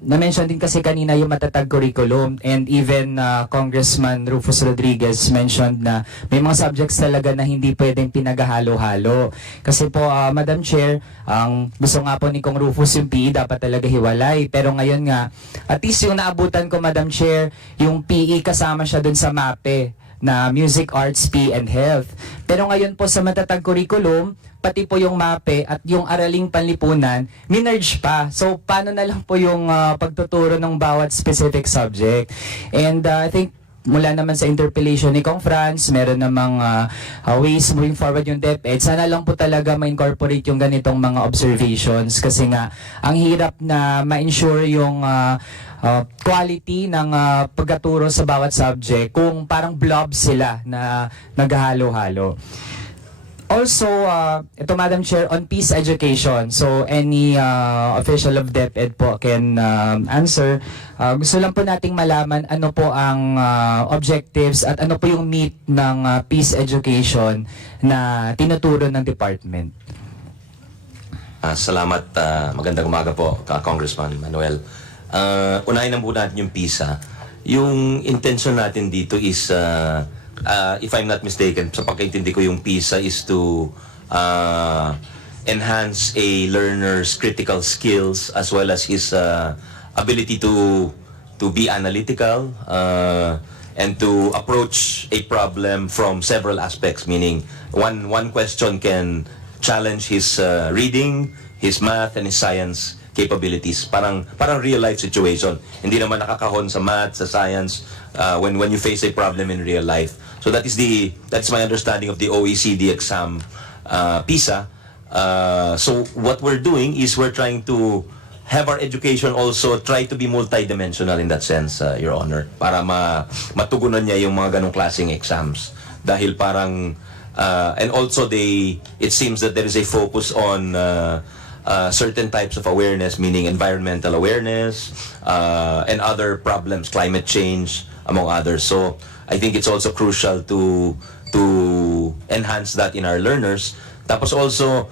na-mention din kasi kanina yung matatag curriculum, and even Congressman Rufus Rodriguez mentioned na may mga subjects talaga na hindi pwedeng pinaghahalo-halo. Kasi po, Madam Chair, ang gusto nga po ni Kong Rufus yung PE dapat talaga hiwalay. Pero ngayon nga, at least yung naabutan ko, Madam Chair, yung PE kasama siya dun sa MAPE na Music, Arts, PE, and Health. Pero ngayon po sa matatag curriculum, pati po yung MAPE at yung Araling Panlipunan, minerge pa. So, paano na lang po yung pagtuturo ng bawat specific subject? And I think mula naman sa interpellation ni Kong Franz, meron namang ways moving forward yung DepEd. Sana lang po talaga ma-incorporate yung ganitong mga observations kasi nga, ang hirap na ma-ensure yung quality ng pagkaturo sa bawat subject kung parang blobs sila na naghahalo-halo. Also, ito Madam Chair, on peace education. So, any official of DepEd po can answer. Gusto lang po nating malaman ano po ang objectives at ano po yung meat ng peace education na tinuturo ng department. Salamat. Magandang umaga po, Congressman Manuel. Unahin na muna natin yung PISA. Yung intention natin dito is, if I'm not mistaken, sa pagkaintindi ko yung PISA is to enhance a learner's critical skills as well as his ability to be analytical and to approach a problem from several aspects, meaning one question can challenge his reading, his math, and his science capabilities. Parang real life situation. Hindi naman nakakahon sa math, sa science when you face a problem in real life. So that's my understanding of the OECD exam PISA. So what we're doing is we're trying to have our education also try to be multidimensional in that sense, Your Honor, para matugunan niya yung mga ganong klaseng exams. Dahil parang and also it seems that there is a focus on certain types of awareness, meaning environmental awareness and other problems, climate change, among others. So I think it's also crucial to enhance that in our learners. Tapos also,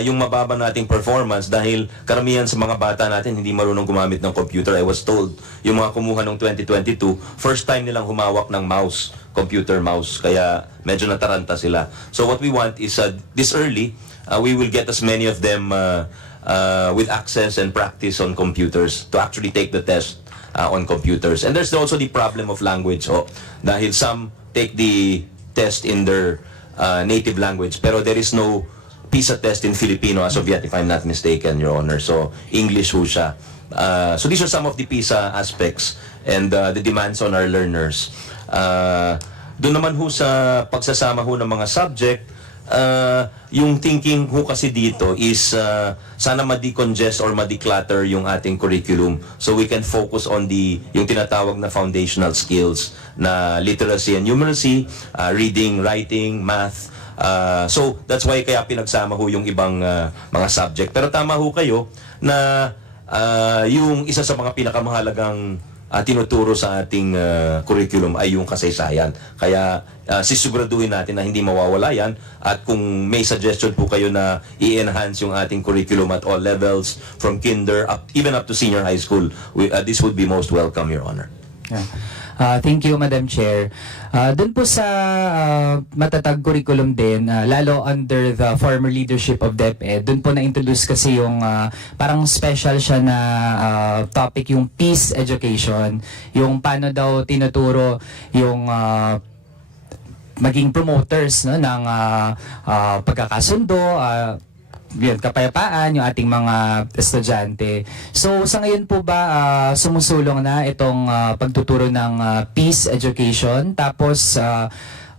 yung mababa nating performance dahil karamihan sa mga bata natin hindi marunong gumamit ng computer. I was told, yung mga kumuha ng 2022, first time nilang humawak ng mouse, computer mouse. Kaya medyo nataranta sila. So what we want is this early, we will get as many of them with access and practice on computers to actually take the test on computers. And there's also the problem of language. Dahil some take the test in their native language, pero there is no PISA test in Filipino as of yet, if I'm not mistaken, Your Honor. So, English ho siya. So, these are some of the PISA aspects and the demands on our learners. Doon naman ho sa pagsasama ho ng mga subject, yung thinking ho kasi dito is sana ma-decongest or ma-declutter yung ating curriculum so we can focus on yung tinatawag na foundational skills na literacy and numeracy, reading, writing, math. So that's why kaya pinagsama ho yung ibang mga subject. Pero tama ho kayo na yung isa sa mga pinakamahalagang tinuturo sa ating curriculum ay yung kasaysayan. Kaya sisiguraduhin natin na hindi mawawala yan at kung may suggestion po kayo na i-enhance yung ating curriculum at all levels from kinder up, even up to senior high school, this would be most welcome, Your Honor. Yeah. Thank you, Madam Chair. Doon po sa matatag curriculum din, lalo under the former leadership of DepEd, doon po na-introduce kasi yung parang special siya na topic, yung peace education, yung paano daw tinuturo yung maging promoters, no, ng pagkakasundo, yun, kapayapaan yung ating mga estudyante. So sa ngayon po ba sumusulong na itong pagtuturo ng peace education? Tapos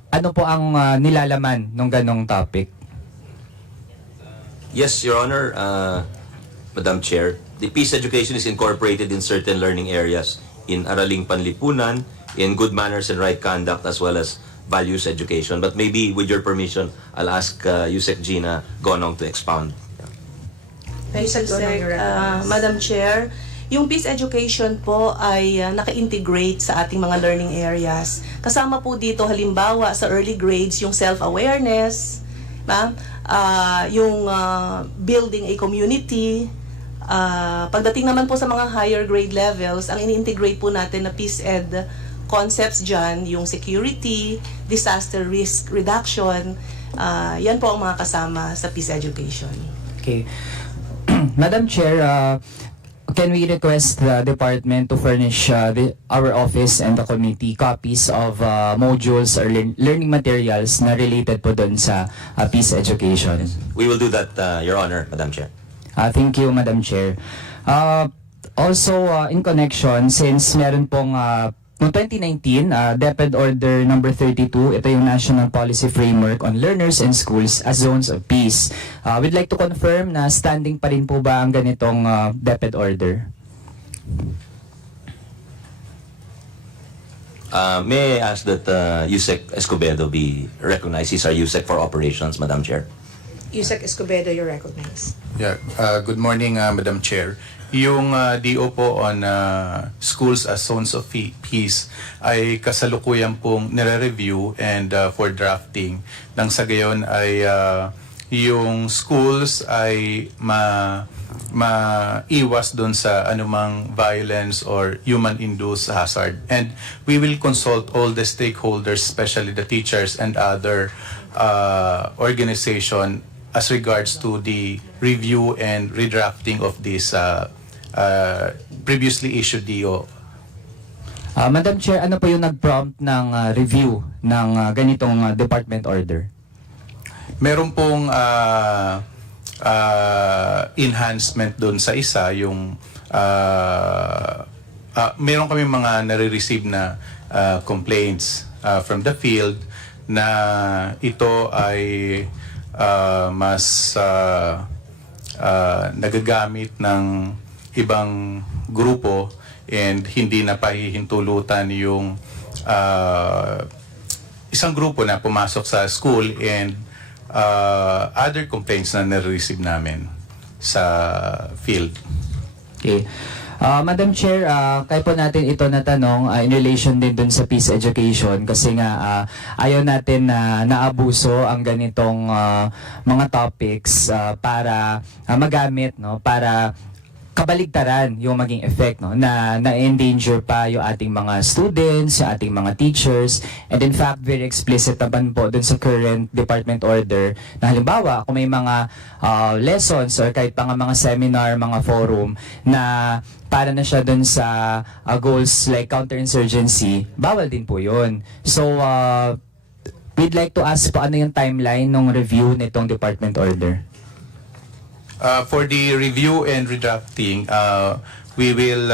ano po ang nilalaman ng ganong topic? Yes, Your Honor, Madam Chair. The peace education is incorporated in certain learning areas in Araling Panlipunan, in good manners and right conduct, as well as values education. But maybe with your permission, I'll ask Yusek Gina Gonong to expound. Thank you, Sec. Madam Chair, yung peace education po ay naka-integrate sa ating mga learning areas. Kasama po dito halimbawa sa early grades yung self-awareness, yung building a community. Pagdating naman po sa mga higher grade levels, ang ini-integrate po natin na peace ed concepts dyan, yung security, disaster risk reduction, yan po ang mga kasama sa peace education. Okay. Madam Chair, can we request the department to furnish our office and the committee copies of modules or learning materials na related po doon sa peace education? We will do that, Your Honor, Madam Chair. Thank you, Madam Chair. Also, in connection, since meron pong noong 2019, DepEd Order number 32, ito yung National Policy Framework on Learners and Schools as Zones of Peace. We'd like to confirm na standing pa rin po ba ang ganitong DepEd Order? May I ask that Yusek Escobedo be recognized? He's our Yusek for Operations, Madam Chair. Yusek Escobedo, you're recognized. Yeah, good morning, Madam Chair. Yung DO po on schools as zones of peace ay kasalukuyan pong nire-review and for drafting. Nang sa gayon ay yung schools ay maiwas doon sa anumang violence or human-induced hazard. And we will consult all the stakeholders, especially the teachers and other organization as regards to the review and redrafting of this previously issued DO. Madam Chair, ano po yung nag-prompt ng review ng ganitong department order? Meron pong enhancement doon sa isa, yung meron kami mga nare-receive na complaints from the field na ito ay mas nagagamit ng ibang grupo and hindi na pahihintulutan yung isang grupo na pumasok sa school and other complaints na nare-receive namin. sa field. Okay. Madam Chair, kaya po natin ito na tanong in relation din dun sa peace education kasi nga ayaw natin na naabuso ang ganitong mga topics para magamit, no, para kabaligtaran yung maging effect, no, na na-endanger pa yung ating mga students, yung ating mga teachers, and in fact very explicit naman po dun sa current department order na halimbawa kung may mga lessons or kahit pa nga mga seminar, mga forum na para na siya dun sa goals like counterinsurgency, bawal din po yun. So we'd like to ask po ano yung timeline ng review nitong department order. For the review and redrafting, we will,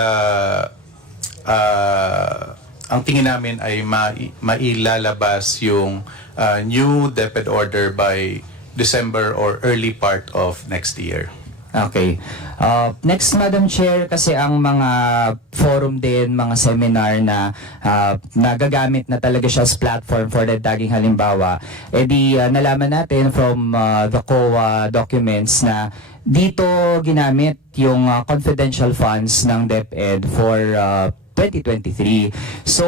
ang tingin namin ay mailalabas yung new DepEd order by December or early part of next year. Okay. Next, Madam Chair, kasi ang mga forum din, mga seminar na nagagamit na talaga siya as platform for the tagging halimbawa, di nalaman natin from the COA documents na dito ginamit yung confidential funds ng DepEd for 2023. So,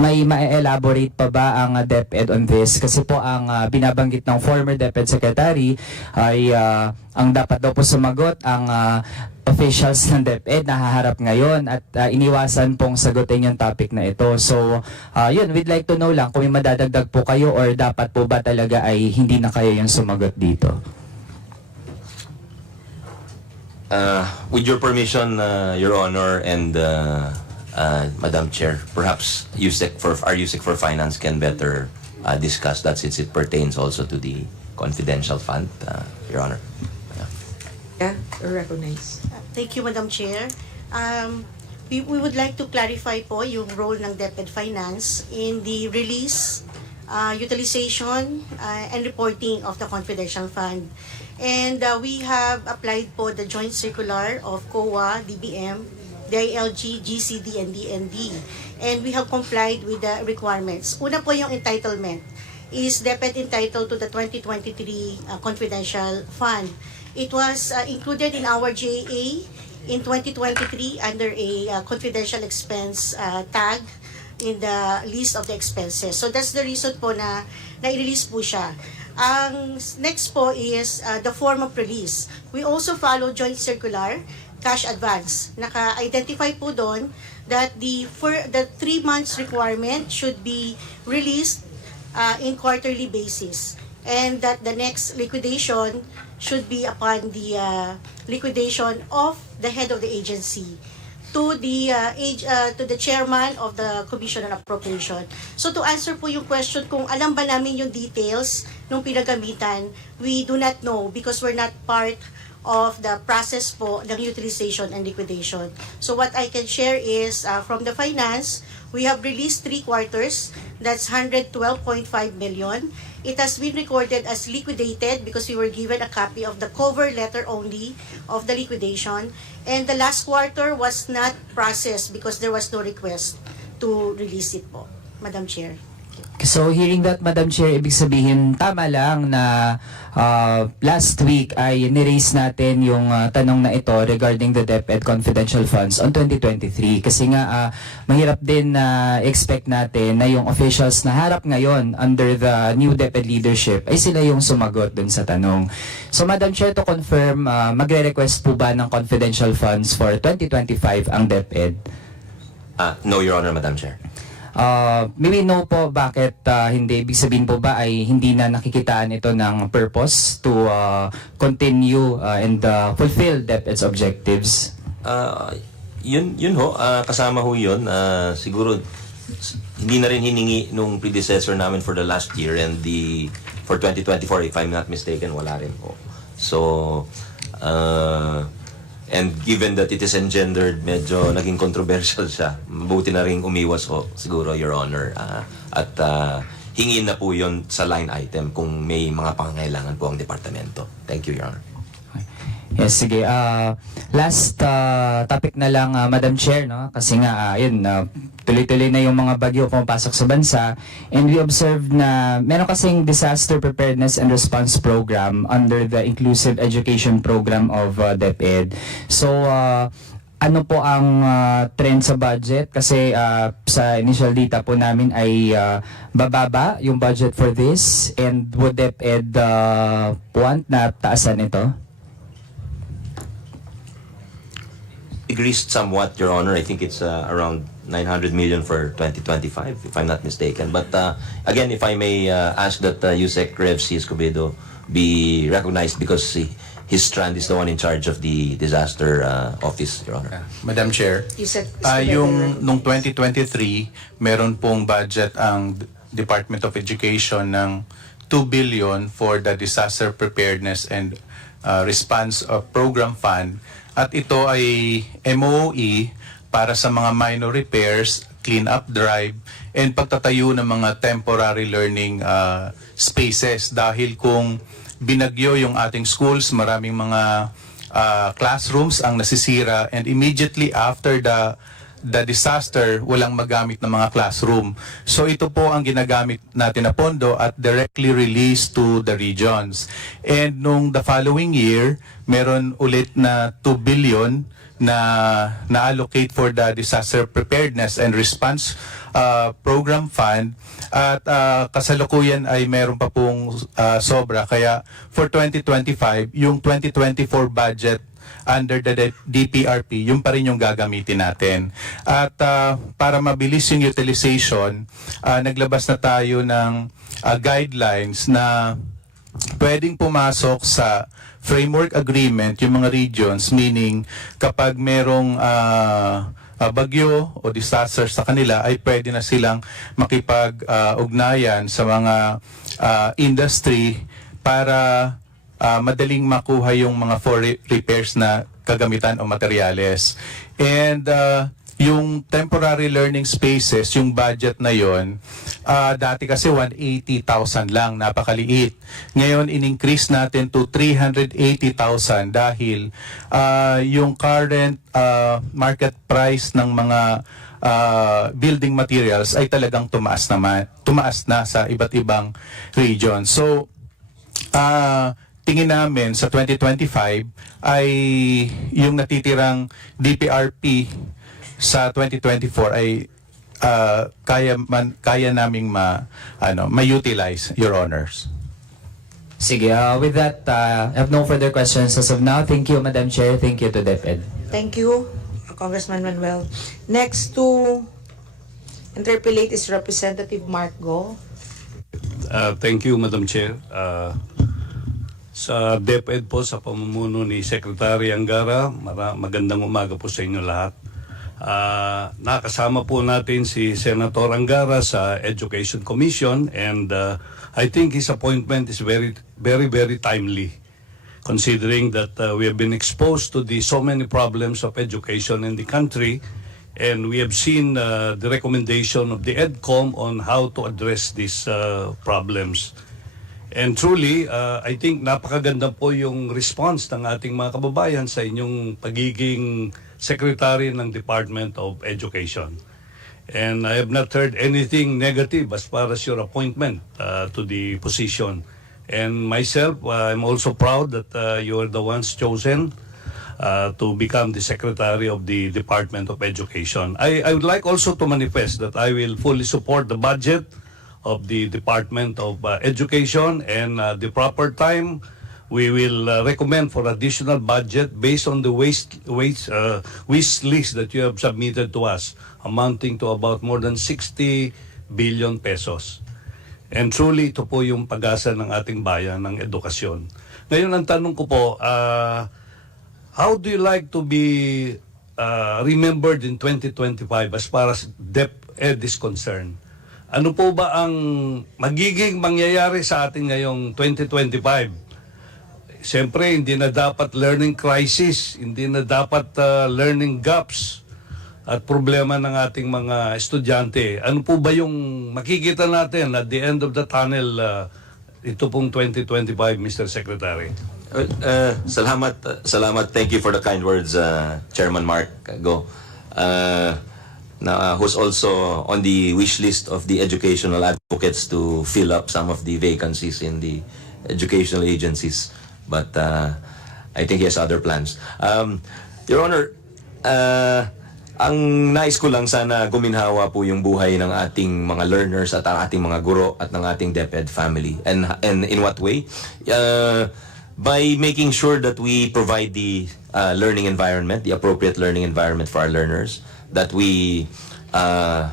may ma-elaborate pa ba ang DepEd on this? Kasi po ang binabanggit ng former DepEd Secretary ay ang dapat daw po sumagot ang officials ng DepEd na haharap ngayon at iniwasan pong sagutin yung topic na ito. So, yun, we'd like to know lang kung may madadagdag po kayo or dapat po ba talaga ay hindi na kayo yung sumagot dito? With your permission, Your Honor, and Madam Chair, perhaps our USEC for Finance can better discuss that since it pertains also to the confidential fund, Your Honor. Yeah, recognize. Thank you, Madam Chair. We would like to clarify po yung role ng DepEd Finance in the release, utilization, and reporting of the confidential fund. And we have applied po the joint circular of COA, DBM, DILG, GCD, and DND. And we have complied with the requirements. Una po yung entitlement. Is DepEd entitled to the 2023 confidential fund? It was included in our JA in 2023 under a confidential expense tag in the list of the expenses. So that's the reason po na na-release po siya. Ang next po is the form of release. We also follow joint circular, cash advance. Naka-identify po doon that the 3 months requirement should be released in quarterly basis, and that the next liquidation should be upon the liquidation of the head of the agency to the chairman of the Commission on Appropriation. So to answer po yung question kung alam ba namin yung details nung pinagamitan, we do not know because we're not part of the process po ng utilization and liquidation. So what I can share is from the finance, we have released 3 quarters, that's 112.5 million. It has been recorded as liquidated because we were given a copy of the cover letter only of the liquidation. And the last quarter was not processed because there was no request to release it po, Madam Chair. So hearing that, Madam Chair, ibig sabihin tama lang na last week ay niraise natin yung tanong na ito regarding the DepEd confidential funds on 2023 kasi nga mahirap din na expect natin na yung officials na harap ngayon under the new DepEd leadership ay sila yung sumagot dun sa tanong. So Madam Chair, to confirm, magre-request po ba ng confidential funds for 2025 ang DepEd? No, Your Honor, Madam Chair. Maybe no po, bakit hindi? Ibig sabihin po ba ay hindi na nakikitaan ito ng purpose to continue and fulfill DepEd's objectives? Yun ho, kasama ho yun. Siguro, hindi na rin hiningi nung predecessor namin for the last year and for 2024, if I'm not mistaken, wala rin po. So, and given that it is engendered, medyo naging controversial siya. Mabuti na rin umiwas ho, siguro, Your Honor. At hingin na po yon sa line item kung may mga pangangailangan po ang departamento. Thank you, Your Honor. Yes, sige. Last topic na lang, Madam Chair, no? Kasi nga, tuloy-tuloy na yung mga bagyo pumapasok sa bansa. And we observed na meron kasing Disaster Preparedness and Response Program under the Inclusive Education Program of DepEd. So, ano po ang trend sa budget? Kasi sa initial data po namin ay bababa yung budget for this. And would DepEd want na taasan ito? Increased somewhat, Your Honor. I think it's around 900 million for 2025, if I'm not mistaken. But again, if I may ask that Yusek Rev C. Escobedo be recognized because his strand is the one in charge of the disaster office, Your Honor. Madam Chair, Yusek yung nung 2023, meron pong budget ang Department of Education ng 2 billion for the Disaster Preparedness and Response Program Fund. At ito ay MOE para sa mga minor repairs, clean-up drive, and pagtatayo ng mga temporary learning spaces. Dahil kung binagyo yung ating schools, maraming mga classrooms ang nasisira, and immediately after the disaster, walang magamit ng mga classroom. So ito po ang ginagamit natin na pondo at directly released to the regions. And nung the following year, meron ulit na 2 billion na allocate for the Disaster Preparedness and Response Program Fund. At kasalukuyan ay meron pa pong sobra. Kaya for 2025, yung 2024 budget under the DPRP, yung pa rin yung gagamitin natin. At para mabilis yung utilization, naglabas na tayo ng guidelines na pwedeng pumasok sa framework agreement yung mga regions, meaning kapag merong bagyo o disaster sa kanila, ay pwede na silang makipag-ugnayan sa mga industry para madaling makuha yung mga for repairs na kagamitan o materyales. And yung temporary learning spaces, yung budget na yon, dati kasi 180,000 lang, napakaliit. Ngayon, in-increase natin to 380,000 dahil yung current market price ng mga building materials ay talagang tumaas na sa iba't ibang region. So, tingin namin sa 2025 ay yung natitirang DPRP sa 2024 ay kaya naming ma-utilize, Your Honors. Sige, with that, I have no further questions as of now. Thank you, Madam Chair. Thank you to DepEd. Thank you, Congressman Manuel. Next to interpellate is Representative Mark Go. Thank you, Madam Chair. Sa DepEd po, sa pamumuno ni Secretary Angara, magandang umaga po sa inyo lahat. Nakasama po natin si Senator Angara sa Education Commission, and I think his appointment is very, very, very timely, considering that we have been exposed to so many problems of education in the country, and we have seen the recommendation of the EDCOM on how to address these problems. And truly, I think napakaganda po yung response ng ating mga kababayan sa inyong pagiging Secretary ng Department of Education. And I have not heard anything negative as far as your appointment to the position. And myself, I'm also proud that you are the ones chosen to become the Secretary of the Department of Education. I would like also to manifest that I will fully support the budget of the Department of Education, and the proper time we will recommend for additional budget based on the wish list that you have submitted to us, amounting to about more than 60 billion pesos. And truly, ito po yung pag-asa ng ating bayan ng edukasyon. Ngayon, ang tanong ko po, how do you like to be remembered in 2025 as far as DepEd is concerned? Ano po ba ang magiging mangyayari sa atin ngayong 2025? Siyempre, hindi na dapat learning crisis, hindi na dapat learning gaps at problema ng ating mga estudyante. Ano po ba yung makikita natin at the end of the tunnel ito pong 2025, Mr. Secretary? Salamat. Thank you for the kind words, Chairman Mark Go. Who's also on the wish list of the educational advocates to fill up some of the vacancies in the educational agencies. But I think he has other plans. Your Honor, ang nais ko lang sana guminhawa po yung buhay ng ating mga learners at ang ating mga guro at ng ating DepEd family. And in what way? By making sure that we provide the learning environment, the appropriate learning environment for our learners, that we,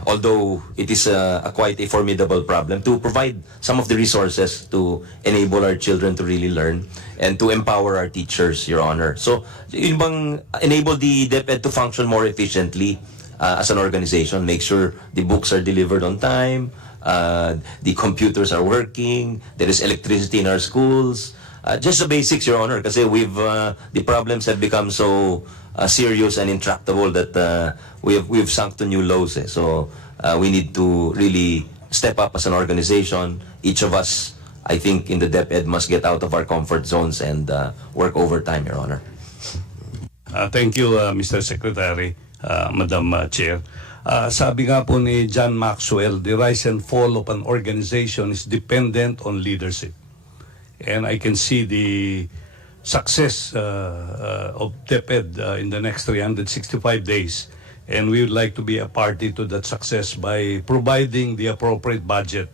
although it is quite a formidable problem, to provide some of the resources to enable our children to really learn and to empower our teachers, Your Honor. So, yun bang enable the DepEd to function more efficiently as an organization, make sure the books are delivered on time, the computers are working, there is electricity in our schools, just the basics, Your Honor, kasi the problems have become so serious and intractable that we've sunk to new lows. So we need to really step up as an organization. Each of us, I think, in the DepEd must get out of our comfort zones and work overtime, Your Honor. Thank you, Mr. Secretary, Madam Chair. Sabi nga po ni John Maxwell, the rise and fall of an organization is dependent on leadership. And I can see the success of DepEd in the next 365 days. And we would like to be a party to that success by providing the appropriate budget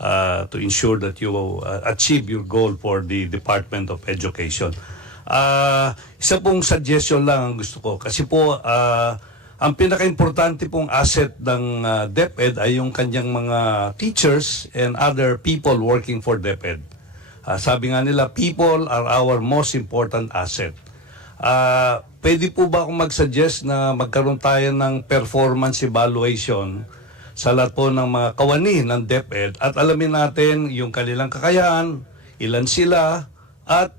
to ensure that you achieve your goal for the Department of Education. Isa pong suggestion lang ang gusto ko. Kasi po, ang pinaka-importante pong asset ng DepEd ay yung kanyang mga teachers and other people working for DepEd. Sabi nga nila, people are our most important asset. Pwede po ba akong mag-suggest na magkaroon tayo ng performance evaluation sa lahat po ng mga kawani ng DepEd at alamin natin yung kanilang kakayahan, ilan sila, at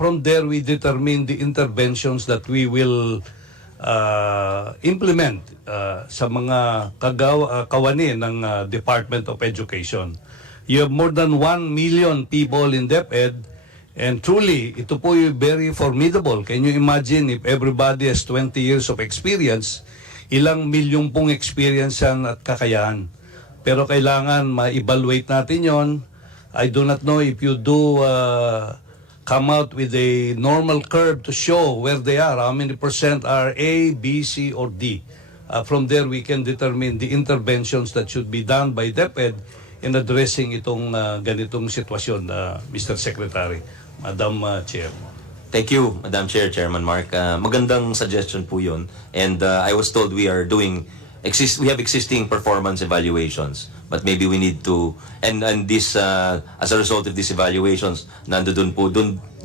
from there we determine the interventions that we will implement sa mga kawani ng Department of Education. You have more than 1 million people in DepEd, and truly, ito po yung very formidable. Can you imagine if everybody has 20 years of experience, ilang milyong pong experience yan at kakayahan. Pero kailangan ma-evaluate natin yon. I do not know if you do come out with a normal curve to show where they are, how many percent are A, B, C, or D. From there, we can determine the interventions that should be done by DepEd in addressing itong ganitong sitwasyon, Mr. Secretary, Madam Chair. Thank you, Madam Chair, Chairman Mark. Magandang suggestion po yun. And I was told we have existing performance evaluations, but maybe we need to, and this, as a result of these evaluations, nandun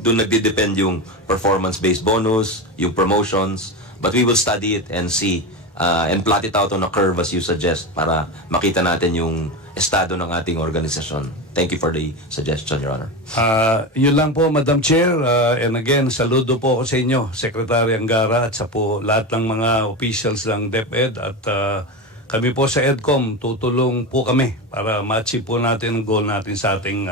nagde-depend yung performance-based bonus, yung promotions, but we will study it and see, and plot it out on a curve as you suggest para makita natin yung estado ng ating organisasyon. Thank you for the suggestion, Your Honor. Yun lang po, Madam Chair. And again, saludo po ako sa inyo, Secretary Angara, at sa po lahat ng mga officials ng DepEd. At kami po sa EDCOM, tutulong po kami para ma-achieve po natin ang goal natin sa ating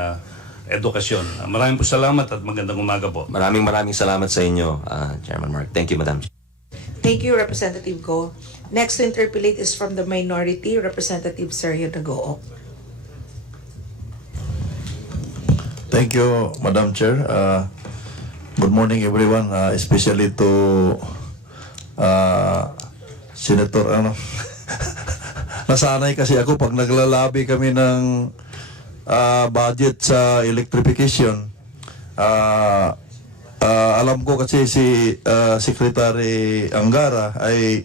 edukasyon. Maraming po salamat at magandang umaga po. Maraming salamat sa inyo, Chairman Mark. Thank you, Madam Chair. Thank you, Representative Go. Next to interpolate is from the minority, Representative Sergio Nagoo. Thank you, Madam Chair. Good morning, everyone, especially to Senator nasanay kasi ako pag naglalabi kami ng budget sa electrification. Alam ko kasi si Secretary Angara ay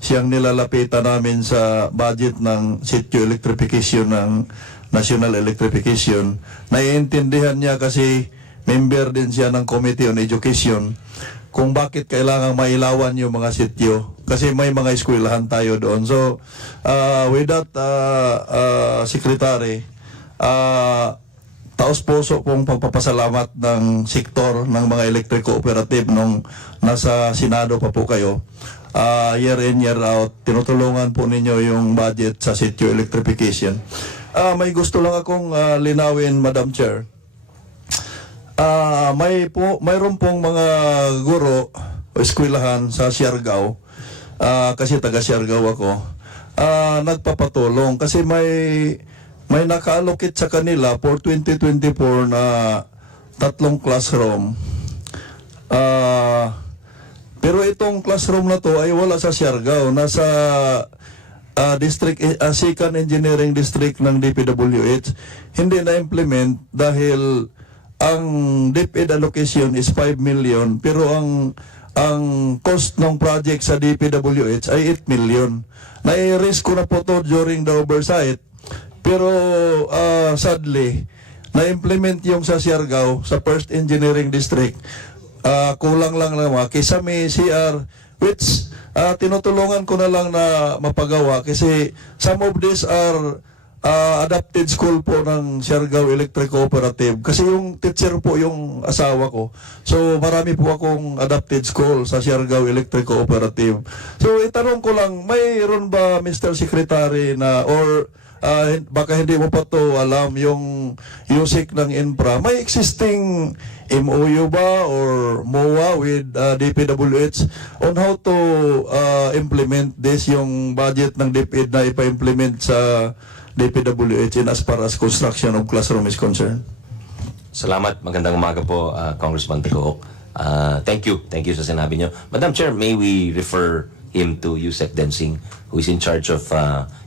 siyang nilalapitan namin sa budget ng sitio electrification ng National Electrification. Naiintindihan niya kasi member din siya ng Committee on Education kung bakit kailangang mailawan yung mga sitio kasi may mga eskwelahan tayo doon. So, with that, Secretary, taos-puso pong pagpapasalamat ng sektor ng mga electric cooperative nung nasa Senado pa po kayo. Year in, year out, tinutulungan po ninyo yung budget sa sitio electrification. May gusto lang akong linawin, Madam Chair. mayroon pong mga guro o eskwelahan sa Siargao, kasi taga Siargao ako, nagpapatulong kasi may naka-allocate sa kanila for 2024 na 3 classroom. Pero itong classroom na to ay wala sa Siargao, nasa Second Engineering District ng DPWH. Hindi na-implement dahil ang DepEd allocation is 5 million, pero ang cost ng project sa DPWH ay 8 million. Na-risk ko na po to during the oversight, pero sadly, na-implement yung sa Siargao, sa First Engineering District. Kulang lang naman. Kaysa may CR, which tinutulungan ko na lang na mapagawa kasi some of these are adapted school po ng Siargao Electric Cooperative. Kasi yung teacher po yung asawa ko. So marami po akong adapted school sa Siargao Electric Cooperative. So itanong ko lang, mayroon ba Mr. Secretary na or baka hindi mo pa to alam yung USIC ng infra, may existing MOU ba or MOA with DPWH on how to implement this, yung budget ng DepEd na ipa-implement sa DPWH in as far as construction of classroom is concerned? Salamat. Magandang umaga po, Congressman Tagohok. Thank you sa sinabi niyo. Madam Chair, may we refer him to Yusek Densing, who is in charge of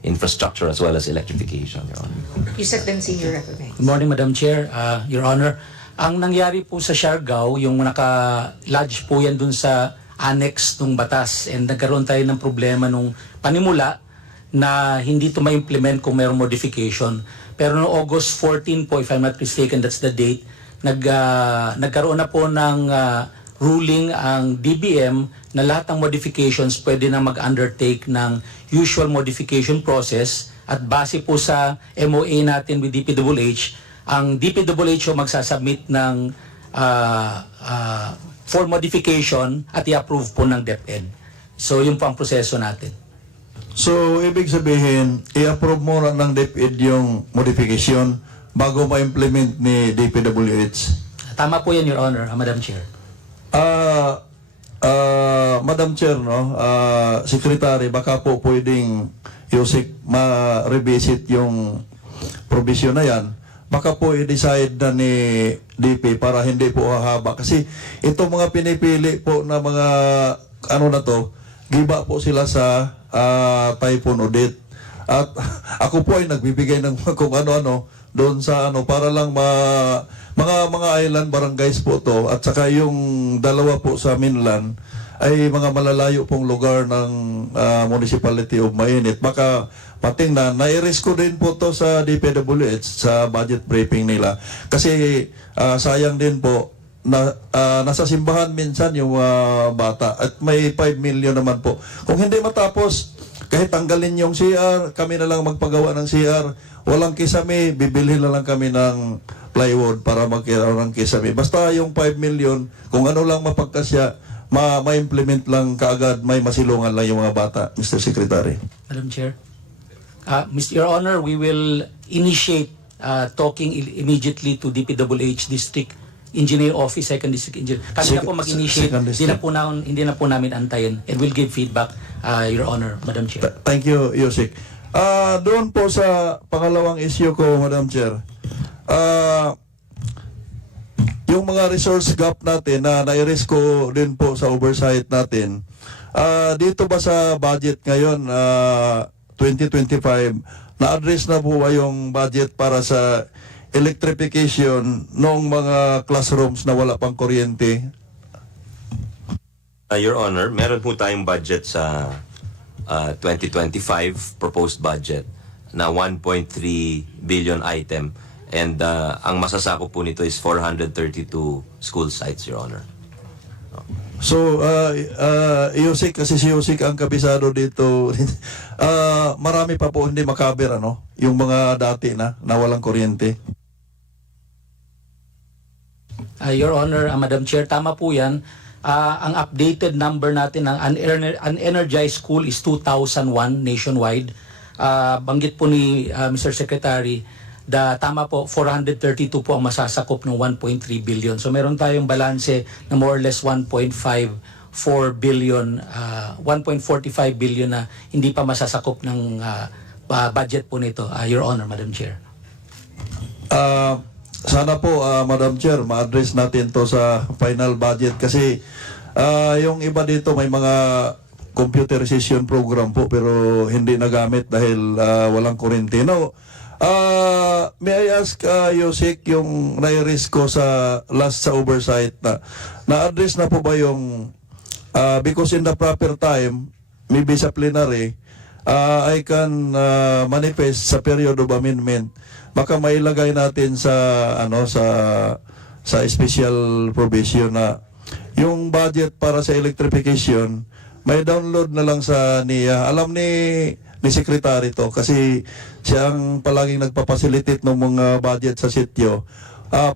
infrastructure as well as electrification, Your Honor. Yusek Densing, you're recognized. Good morning, Madam Chair, Your Honor. Ang nangyari po sa Siargao, yung naka-lodge po yan dun sa annex ng batas, and nagkaroon tayo ng problema nung panimula na hindi ito ma-implement kung mayroong modification. Pero no August 14 po, if I'm not mistaken, that's the date, nagkaroon na po ng ruling ang DBM na lahat ng modifications pwede na mag-undertake ng usual modification process, at base po sa MOA natin with DPWH, ang DPWH magsasubmit ng for modification at i-approve po ng DepEd. So yun po ang proseso natin. So ibig sabihin, i-approve mo ng DepEd yung modification bago ma-implement ni DPWH? Tama po yan, Your Honor, Madam Chair. Madam Chair, no, Secretary, baka po pwedeng Yusik ma-revisit yung provision na yan. Baka po i-decide na ni DP para hindi po hahaba. Kasi itong mga pinipili po na mga ano na to, giba po sila sa typhoon audit. At ako po ay nagbibigay ng kung ano-ano doon sa ano para lang mga island barangays po to, at saka yung dalawa po sa mainland ay mga malalayo pong lugar ng Municipality of Mainit. Baka patingnan, nai-risk ko din po to sa DPWH sa budget briefing nila. Kasi sayang din po na nasa simbahan minsan yung bata at may 5 million naman po. Kung hindi matapos, kahit tanggalin yung CR, kami na lang magpagawa ng CR. Walang kisame, bibilhin na lang kami ng plywood para magkaroon ng kisame. Basta yung 5 million, kung ano lang mapagkasya, ma-implement lang kaagad, may masilungan lang yung mga bata, Mr. Secretary. Madam Chair. Mr. Your Honor, we will initiate talking immediately to DPWH District Engineer Office, Second District Engineer. Kami na po mag-initiate, hindi na po namin antayin, and we'll give feedback, Your Honor, Madam Chair. Thank you, Yusik. Doon po sa pangalawang issue ko, Madam Chair, yung mga resource gap natin na nai-risk ko din po sa oversight natin, dito ba sa budget ngayon, 2025, na-address na po ba yung budget para sa electrification ng mga classrooms na wala pang kuryente? Your Honor, meron po tayong budget sa 2025 proposed budget na 1.3 billion item, and ang masasakop po nito is 432 school sites, Your Honor. So, Yusik, kasi si Yusik ang kabisado dito, marami pa po hindi makaber, ano? Yung mga dati na walang kuryente. Your Honor, Madam Chair, tama po yan. Ang updated number natin ng unenergized school is 2,001 nationwide. Banggit po ni Mr. Secretary, Tama po, 432 po ang masasakop ng 1.3 billion. So meron tayong balanse na more or less 1.54 billion, 1.45 billion na hindi pa masasakop ng budget po nito, Your Honor, Madam Chair. Sana po, Madam Chair, ma-address natin to sa final budget kasi yung iba dito may mga computerization program po pero hindi nagamit dahil walang kuryente. Now, may I ask Yosek, yung nai-risk ko sa last sa oversight na-address na po ba yung because in the proper time, maybe sa plenary, I can manifest sa period of amendment. Baka mailagay natin sa special provision na yung budget para sa electrification may download na lang sa NIA. Alam ni Secretary to kasi siyang palaging nagpapasilitate ng mga budget sa sityo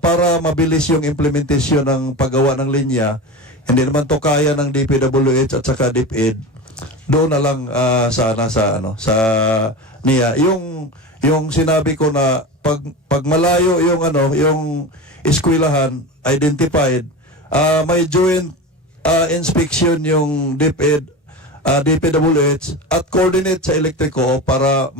para mabilis yung implementasyon ng paggawa ng linya. Hindi naman to kaya ng DPWH at saka DepEd. Doon na lang sana sa NIA. Yung sinabi ko na pag malayo yung eskwelahan identified, may joint inspection yung DepEd, DPWH at coordinate sa electrico para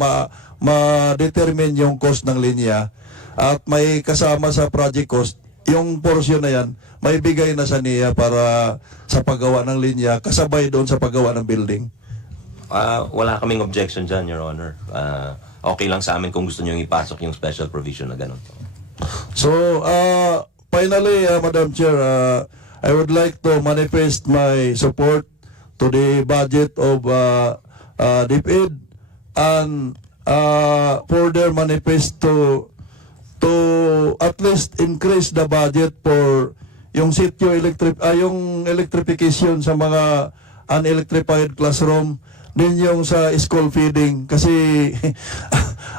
ma-determine yung cost ng linya at may kasama sa project cost yung portion na yan may bigay na sa NIA para sa paggawa ng linya kasabay doon sa paggawa ng building. Wala kaming objection dyan, Your Honor. Okay lang sa amin kung gusto nyo ipasok yung special provision na ganun. So, finally, Madam Chair, I would like to manifest my support to the budget of DepEd and further manifest to at least increase the budget for yung sitio yung electrification sa mga unelectrified classroom din yung sa school feeding kasi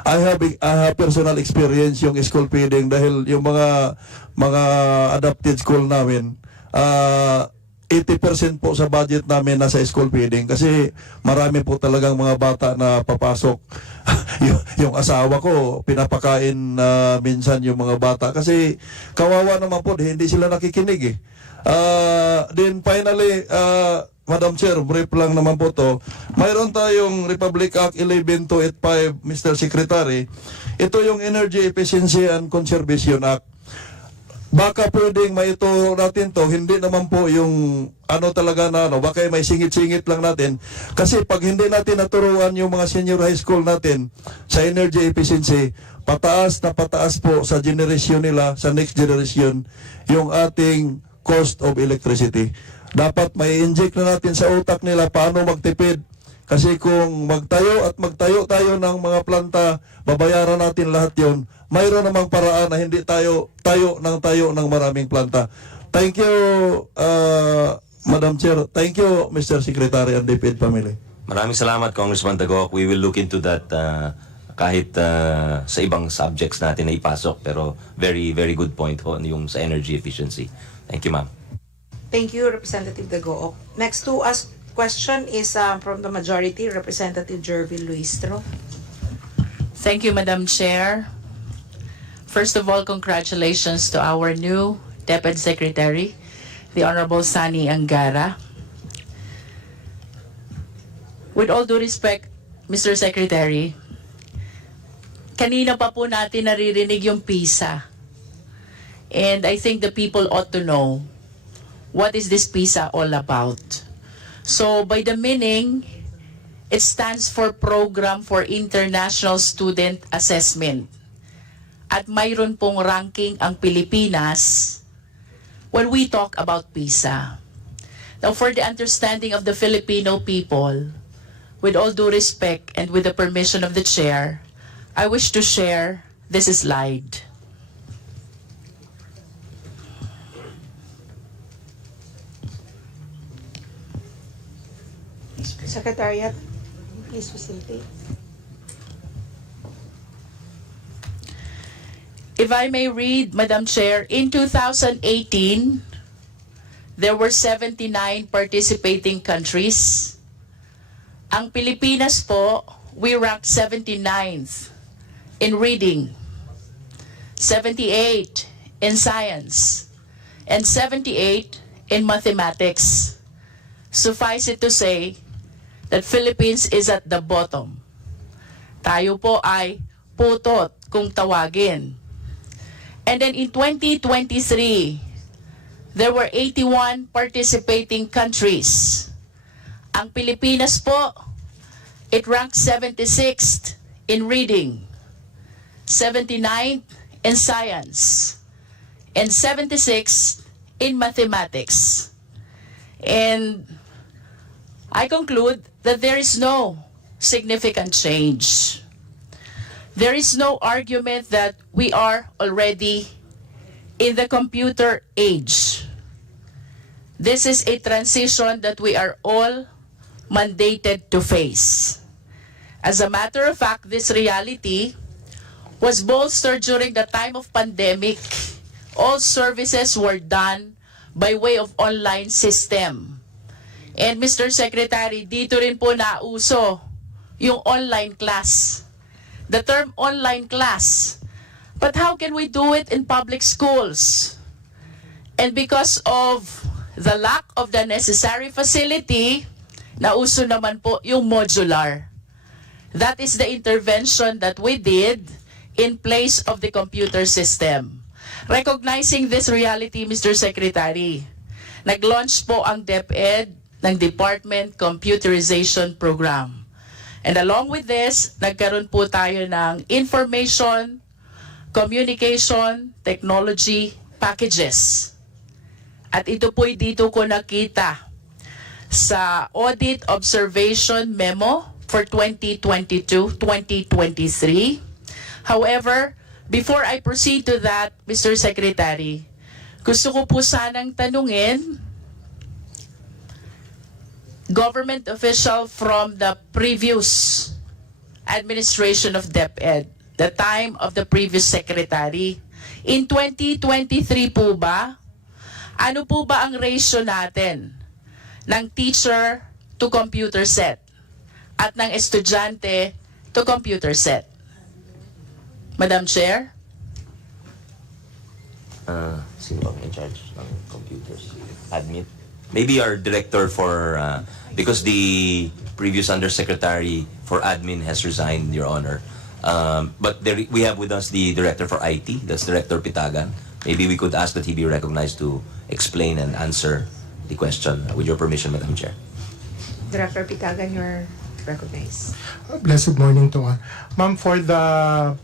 I have personal experience yung school feeding dahil yung mga adapted school namin 80% po sa budget namin nasa school feeding kasi marami po talagang mga bata na papasok. yung asawa ko pinapakain minsan yung mga bata kasi kawawa naman po hindi sila nakikinig Then finally, Madam Chair, brief lang naman po to. Mayroon tayong Republic Act 11285, Mr. Secretary. Ito yung Energy Efficiency and Conservation Act. Baka pwedeng maituro natin to, hindi naman po yung talaga na baka may singit-singit lang natin. Kasi pag hindi natin naturuan yung mga senior high school natin sa energy efficiency, pataas na pataas po sa generation nila, sa next generation, yung ating cost of electricity. Dapat may inject na natin sa utak nila paano magtipid. Kasi kung magtayo tayo ng mga planta, babayaran natin lahat yon. Mayroon namang paraan na hindi tayo ng maraming planta. Thank you, Madam Chair. Thank you, Mr. Secretary and DepEd family. Maraming salamat, Congressman Dagok. We will look into that kahit sa ibang subjects natin na ipasok. Pero very, very good point ho, yung sa energy efficiency. Thank you, ma'am. Thank you, Representative Dagook. Next to us question is from the majority, Representative Jervil Luistro. Thank you, Madam Chair. First of all, congratulations to our new DepEd Secretary, the Honorable Sani Angara. With all due respect, Mr. Secretary, kanina pa po natin naririnig yung PISA. And I think the people ought to know what is this PISA all about. So by the meaning, it stands for Program for International Student Assessment. At mayroon pong ranking ang Pilipinas when we talk about PISA. Now for the understanding of the Filipino people, with all due respect and with the permission of the Chair, I wish to share this slide. Secretariat, please facilitate. If I may read, Madam Chair, in 2018, there were 79 participating countries. Ang Pilipinas po, we ranked 79th in reading. 78 in science, and 78 in mathematics. Suffice it to say that Philippines is at the bottom. Tayo po ay putot kung tawagin. And then in 2023, there were 81 participating countries. Ang Pilipinas po, it ranked 76th in reading, 79th in science, and 76th in mathematics. And I conclude that there is no significant change. There is no argument that we are already in the computer age. This is a transition that we are all mandated to face. As a matter of fact, this reality was bolstered during the time of pandemic. All services were done by way of online system. And Mr. Secretary, dito rin po nauso yung online class. The term online class. But how can we do it in public schools? And because of the lack of the necessary facility, nauso naman po yung modular. That is the intervention that we did in place of the computer system. Recognizing this reality, Mr. Secretary, nag-launch po ang DepEd ng Department Computerization Program. And along with this, nagkaroon po tayo ng information, communication, technology packages. At ito po'y dito ko nakita sa Audit Observation Memo for 2022-2023. However, before I proceed to that, Mr. Secretary, gusto ko po sanang tanungin government official from the previous administration of DepEd, the time of the previous secretary. In 2023 po ba, ano po ba ang ratio natin ng teacher to computer set at ng estudyante to computer set? Madam Chair? Sino ang in charge ng computers? Admin? Maybe our director for, because the previous undersecretary for admin has resigned, Your Honor. But we have with us the director for IT, that's Director Pitagan. Maybe we could ask that he be recognized to explain and answer the question. With your permission, Madam Chair. Director Pitagan, you're recognized. Blessed morning to all. Ma'am, for the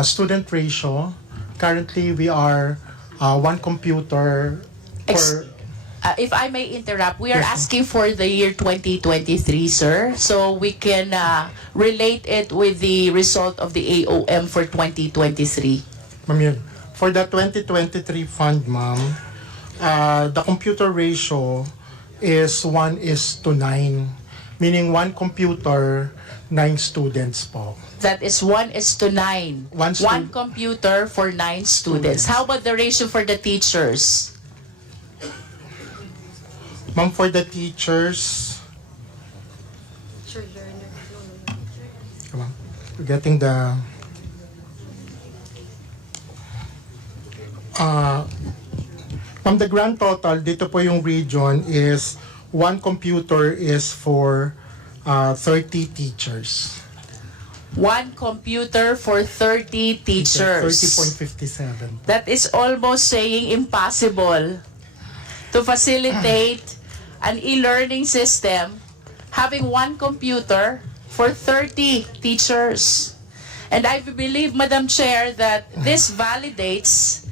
student ratio, currently we are one computer for... If I may interrupt, we are asking for the year 2023, sir, so we can relate it with the result of the AOM for 2023. Ma'am, yun. For the 2023 fund, ma'am, the computer ratio is 1:9, meaning one computer, 9 students po. That is 1:9. One computer for 9 students. How about the ratio for the teachers? Ma'am, for the teachers, come on, we're getting the ma'am, the grand total dito po yung region is one computer is for 30 teachers. One computer for 30 teachers. 30.57. That is almost saying impossible to facilitate an e-learning system having one computer for 30 teachers. And I believe, Madam Chair, that this validates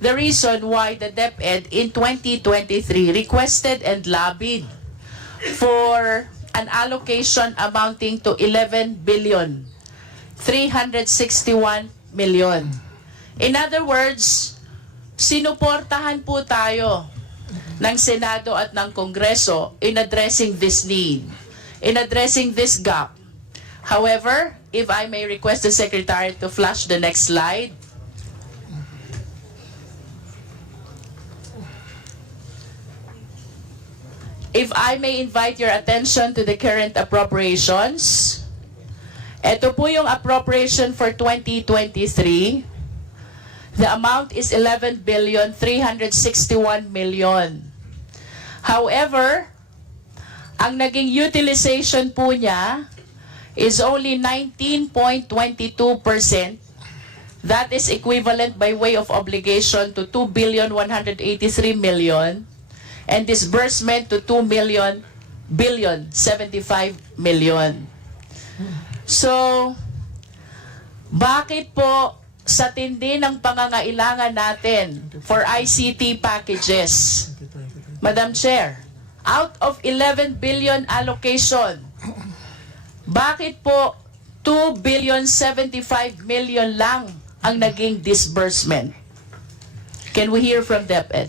the reason why the DepEd in 2023 requested and lobbied for an allocation amounting to 11,361 million. In other words, sinuportahan po tayo ng Senado at ng Kongreso in addressing this need, in addressing this gap. However, if I may request the Secretary to flash the next slide. If I may invite your attention to the current appropriations. Ito po yung appropriation for 2023. The amount is 11,361,000,000. However, ang naging utilization po niya is only 19.22%. That is equivalent by way of obligation to 2,183,000,000 and disbursement to 2,075,000,000. So, bakit po sa tindi ng pangangailangan natin for ICT packages, Madam Chair, out of 11 billion allocation, bakit po 2,075,000,000 lang ang naging disbursement? Can we hear from DepEd?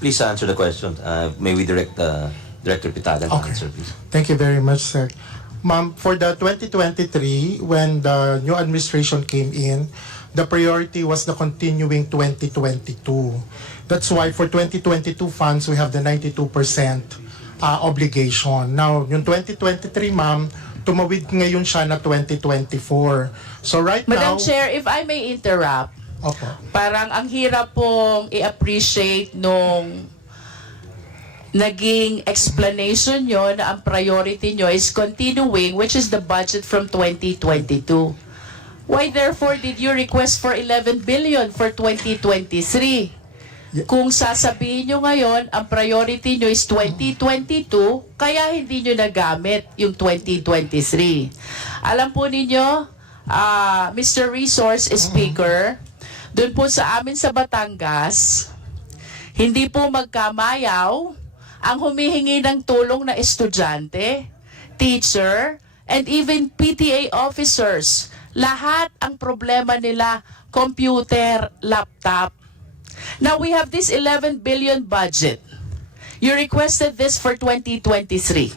Please answer the question. May we direct Director Pitagan to answer, please. Thank you very much, sir. Ma'am, for the 2023, when the new administration came in, the priority was the continuing 2022. That's why for 2022 funds, we have the 92% obligation. Now, yung 2023, ma'am, tumawid ngayon siya na 2024. So right now... Madam Chair, if I may interrupt, Opo. parang ang hirap pong i-appreciate nung naging explanation nyo na ang priority nyo is continuing, which is the budget from 2022. Why therefore did you request for 11 billion for 2023? Kung sasabihin nyo ngayon, ang priority nyo is 2022, kaya hindi nyo nagamit yung 2023. Alam po ninyo, Mr. Resource Speaker, doon po sa amin sa Batangas, hindi po magkamayaw ang humihingi ng tulong na estudyante, teacher, and even PTA officers. Lahat ang problema nila, computer, laptop. Now we have this 11 billion budget. You requested this for 2023.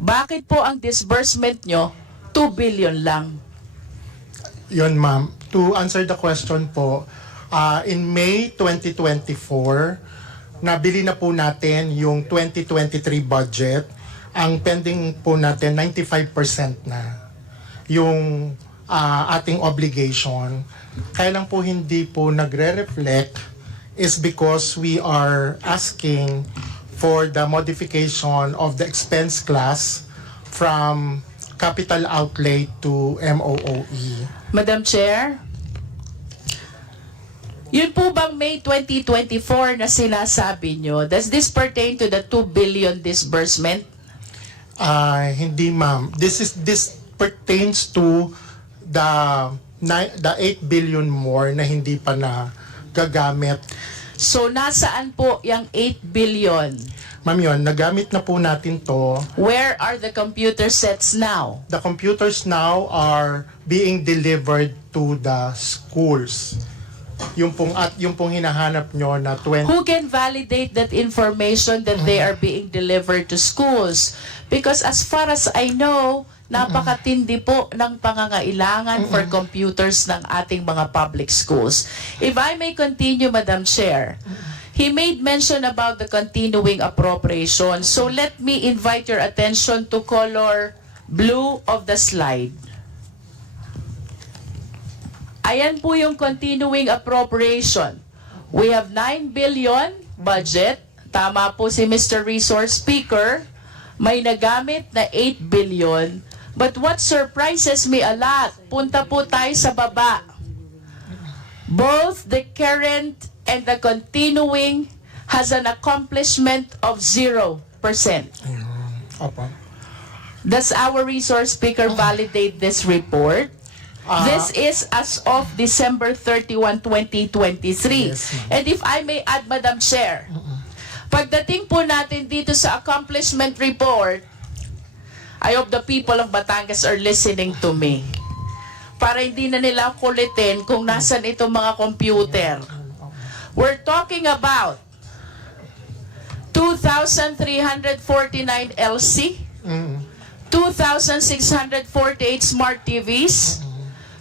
Bakit po ang disbursement nyo 2 billion lang? Yun, ma'am. To answer the question po, in May 2024, nabili na po natin yung 2023 budget. Ang pending po natin, 95% na yung ating obligation. Kaya lang po hindi po nagre-reflect is because we are asking for the modification of the expense class from capital outlay to MOOE. Madam Chair, yun po bang May 2024 na sinasabi nyo, does this pertain to the 2 billion disbursement? Hindi, ma'am. This pertains to the 8 billion more na hindi pa na gagamit. So, nasaan po yung 8 billion? Ma'am, yun, nagamit na po natin to. Where are the computer sets now? The computers now are being delivered to the schools. Yung pong hinahanap nyo na 20... Who can validate that information that they are being delivered to schools? Because as far as I know, napakatindi po ng pangangailangan for computers ng ating mga public schools. If I may continue, Madam Chair, he made mention about the continuing appropriation. So let me invite your attention to color blue of the slide. Ayan po yung continuing appropriation. We have 9 billion budget. Tama po si Mr. Resource Speaker. May nagamit na 8 billion. But what surprises me a lot, punta po tayo sa baba. Both the current and the continuing has an accomplishment of 0%. Does our Resource Speaker validate this report? This is as of December 31, 2023. Yes, and if I may add, Madam Chair, pagdating po natin dito sa accomplishment report, I hope the people of Batangas are listening to me. Para hindi na nila kulitin kung nasan itong mga computer. We're talking about 2,349 LC, 2,648 smart TVs,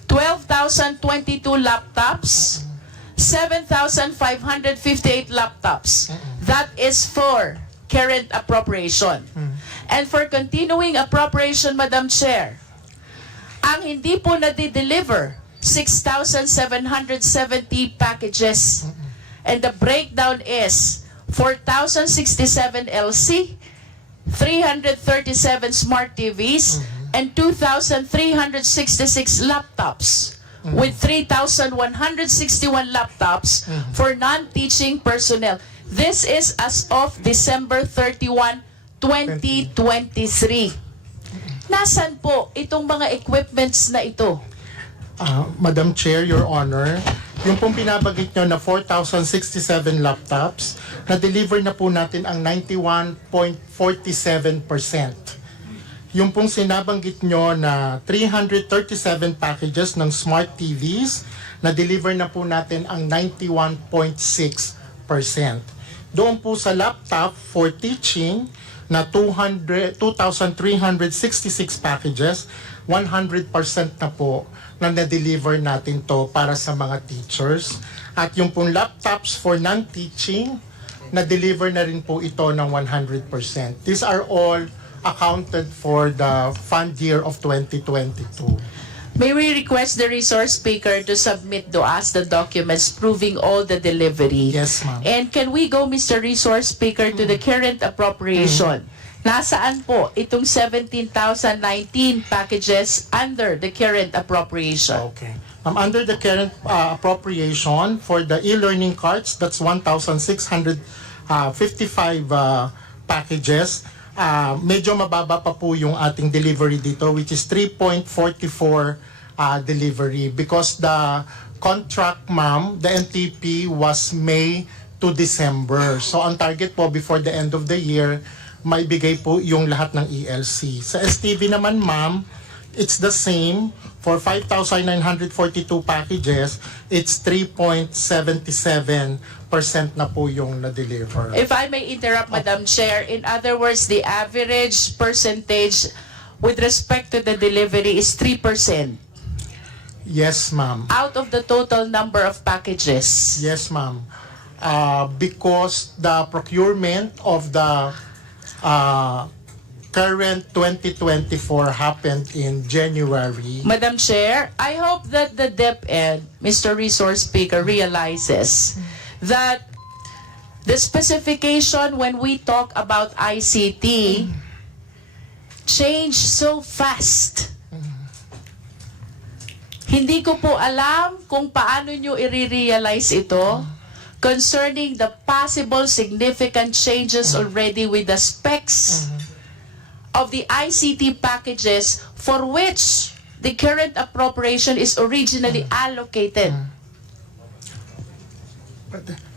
12,022 laptops, 7,558 laptops. That is for current appropriation. And for continuing appropriation, Madam Chair, ang hindi po na-deliver 6,770 packages. And the breakdown is 4,067 LC, 337 smart TVs, and 2,366 laptops, with 3,161 laptops for non-teaching personnel. This is as of December 31, 2023. Nasaan po itong mga equipments na ito? Madam Chair, Your Honor, yung pong pinabagit nyo na 4,067 laptops, na-deliver na po natin ang 91.47%. Yung pong sinabanggit nyo na 337 packages ng smart TVs, na-deliver na po natin ang 91.6%. Doon po sa laptop for teaching na 2,366 packages, 100% na po na na-deliver natin to para sa mga teachers. At yung pong laptops for non-teaching, na-deliver na rin po ito ng 100%. These are all accounted for the fund year of 2022. May we request the resource speaker to submit to us the documents proving all the delivery? Yes, ma'am. And can we go, Mr. Resource Speaker, to the current appropriation? Nasaan po itong 17,019 packages under the current appropriation? Okay. Under the current appropriation for the e-learning cards, that's 1,655 packages. Medyo mababa pa po yung ating delivery dito, which is 3.44 delivery, because the contract, ma'am, the NTP was May to December. So ang target po before the end of the year, maibigay po yung lahat ng ELC. Sa STV naman, ma'am, it's the same. For 5,942 packages, it's 3.77% na po yung na-deliver. If I may interrupt, Madam Chair, in other words, the average percentage with respect to the delivery is 3%. Yes, ma'am. Out of the total number of packages. Yes, ma'am. Because the procurement of the current 2024 happened in January. Madam Chair, I hope that the DepEd, Mr. Resource Speaker, realizes that the specification when we talk about ICT change so fast. Hindi ko po alam kung paano nyo i-realize ito concerning the possible significant changes already with the specs of the ICT packages for which the current appropriation is originally allocated.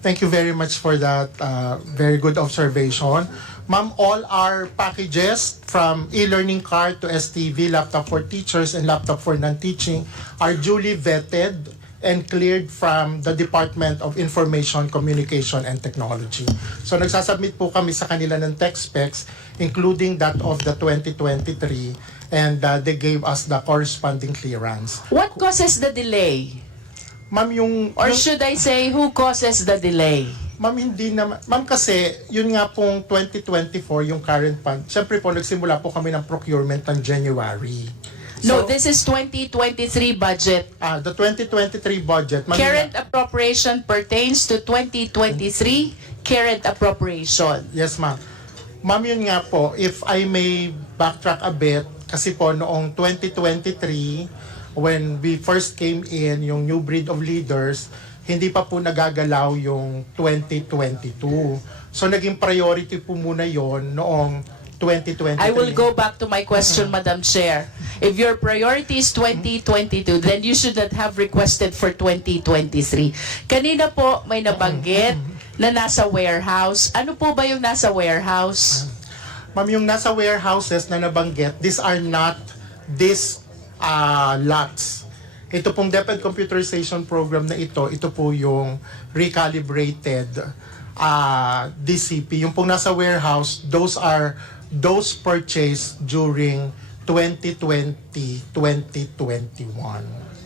Thank you very much for that very good observation. Ma'am, all our packages from e-learning card to STV, laptop for teachers, and laptop for non-teaching are duly vetted and cleared from the Department of Information, Communication, and Technology. So nagsasubmit po kami sa kanila ng tech specs, including that of the 2023, and they gave us the corresponding clearance. What causes the delay? Ma'am, Or should I say, who causes the delay? Ma'am, hindi naman. Ma'am, kasi yun nga pong 2024, yung current fund. Siyempre po, nagsimula po kami ng procurement ng January. No, this is 2023 budget. The 2023 budget. Ma'am, Current appropriation pertains to 2023 current appropriation. Yes, ma'am. Ma'am, yun nga po, if I may backtrack a bit, kasi po noong 2023, when we first came in, yung new breed of leaders, hindi pa po nagagalaw yung 2022. So naging priority po muna yon noong 2023. I will go back to my question, Madam Chair. If your priority is 2022, then you should not have requested for 2023. Kanina po may nabanggit na nasa warehouse. Ano po ba yung nasa warehouse? Ma'am, yung nasa warehouses na nabanggit, these are not these lots. Ito pong DepEd computerization program na ito po yung recalibrated DCP. Yung pong nasa warehouse, those are those purchased during 2020-2021.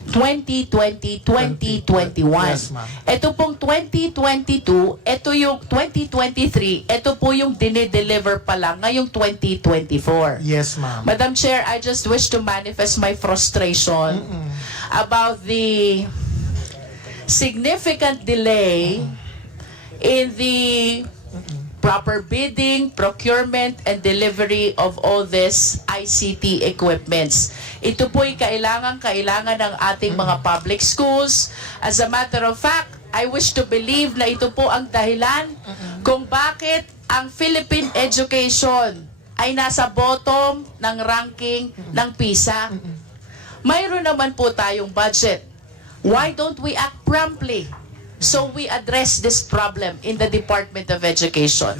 2020, 2021. Yes, ma'am. Ito pong 2022, ito yung 2023, ito po yung dinideliver pa lang ngayong 2024. Yes, ma'am. Madam Chair, I just wish to manifest my frustration about the significant delay in the proper bidding, procurement, and delivery of all this ICT equipments. Ito po'y kailangan ng ating mga public schools. As a matter of fact, I wish to believe na ito po ang dahilan kung bakit ang Philippine education ay nasa bottom ng ranking ng PISA. Mayroon naman po tayong budget. Why don't we act promptly so we address this problem in the Department of Education?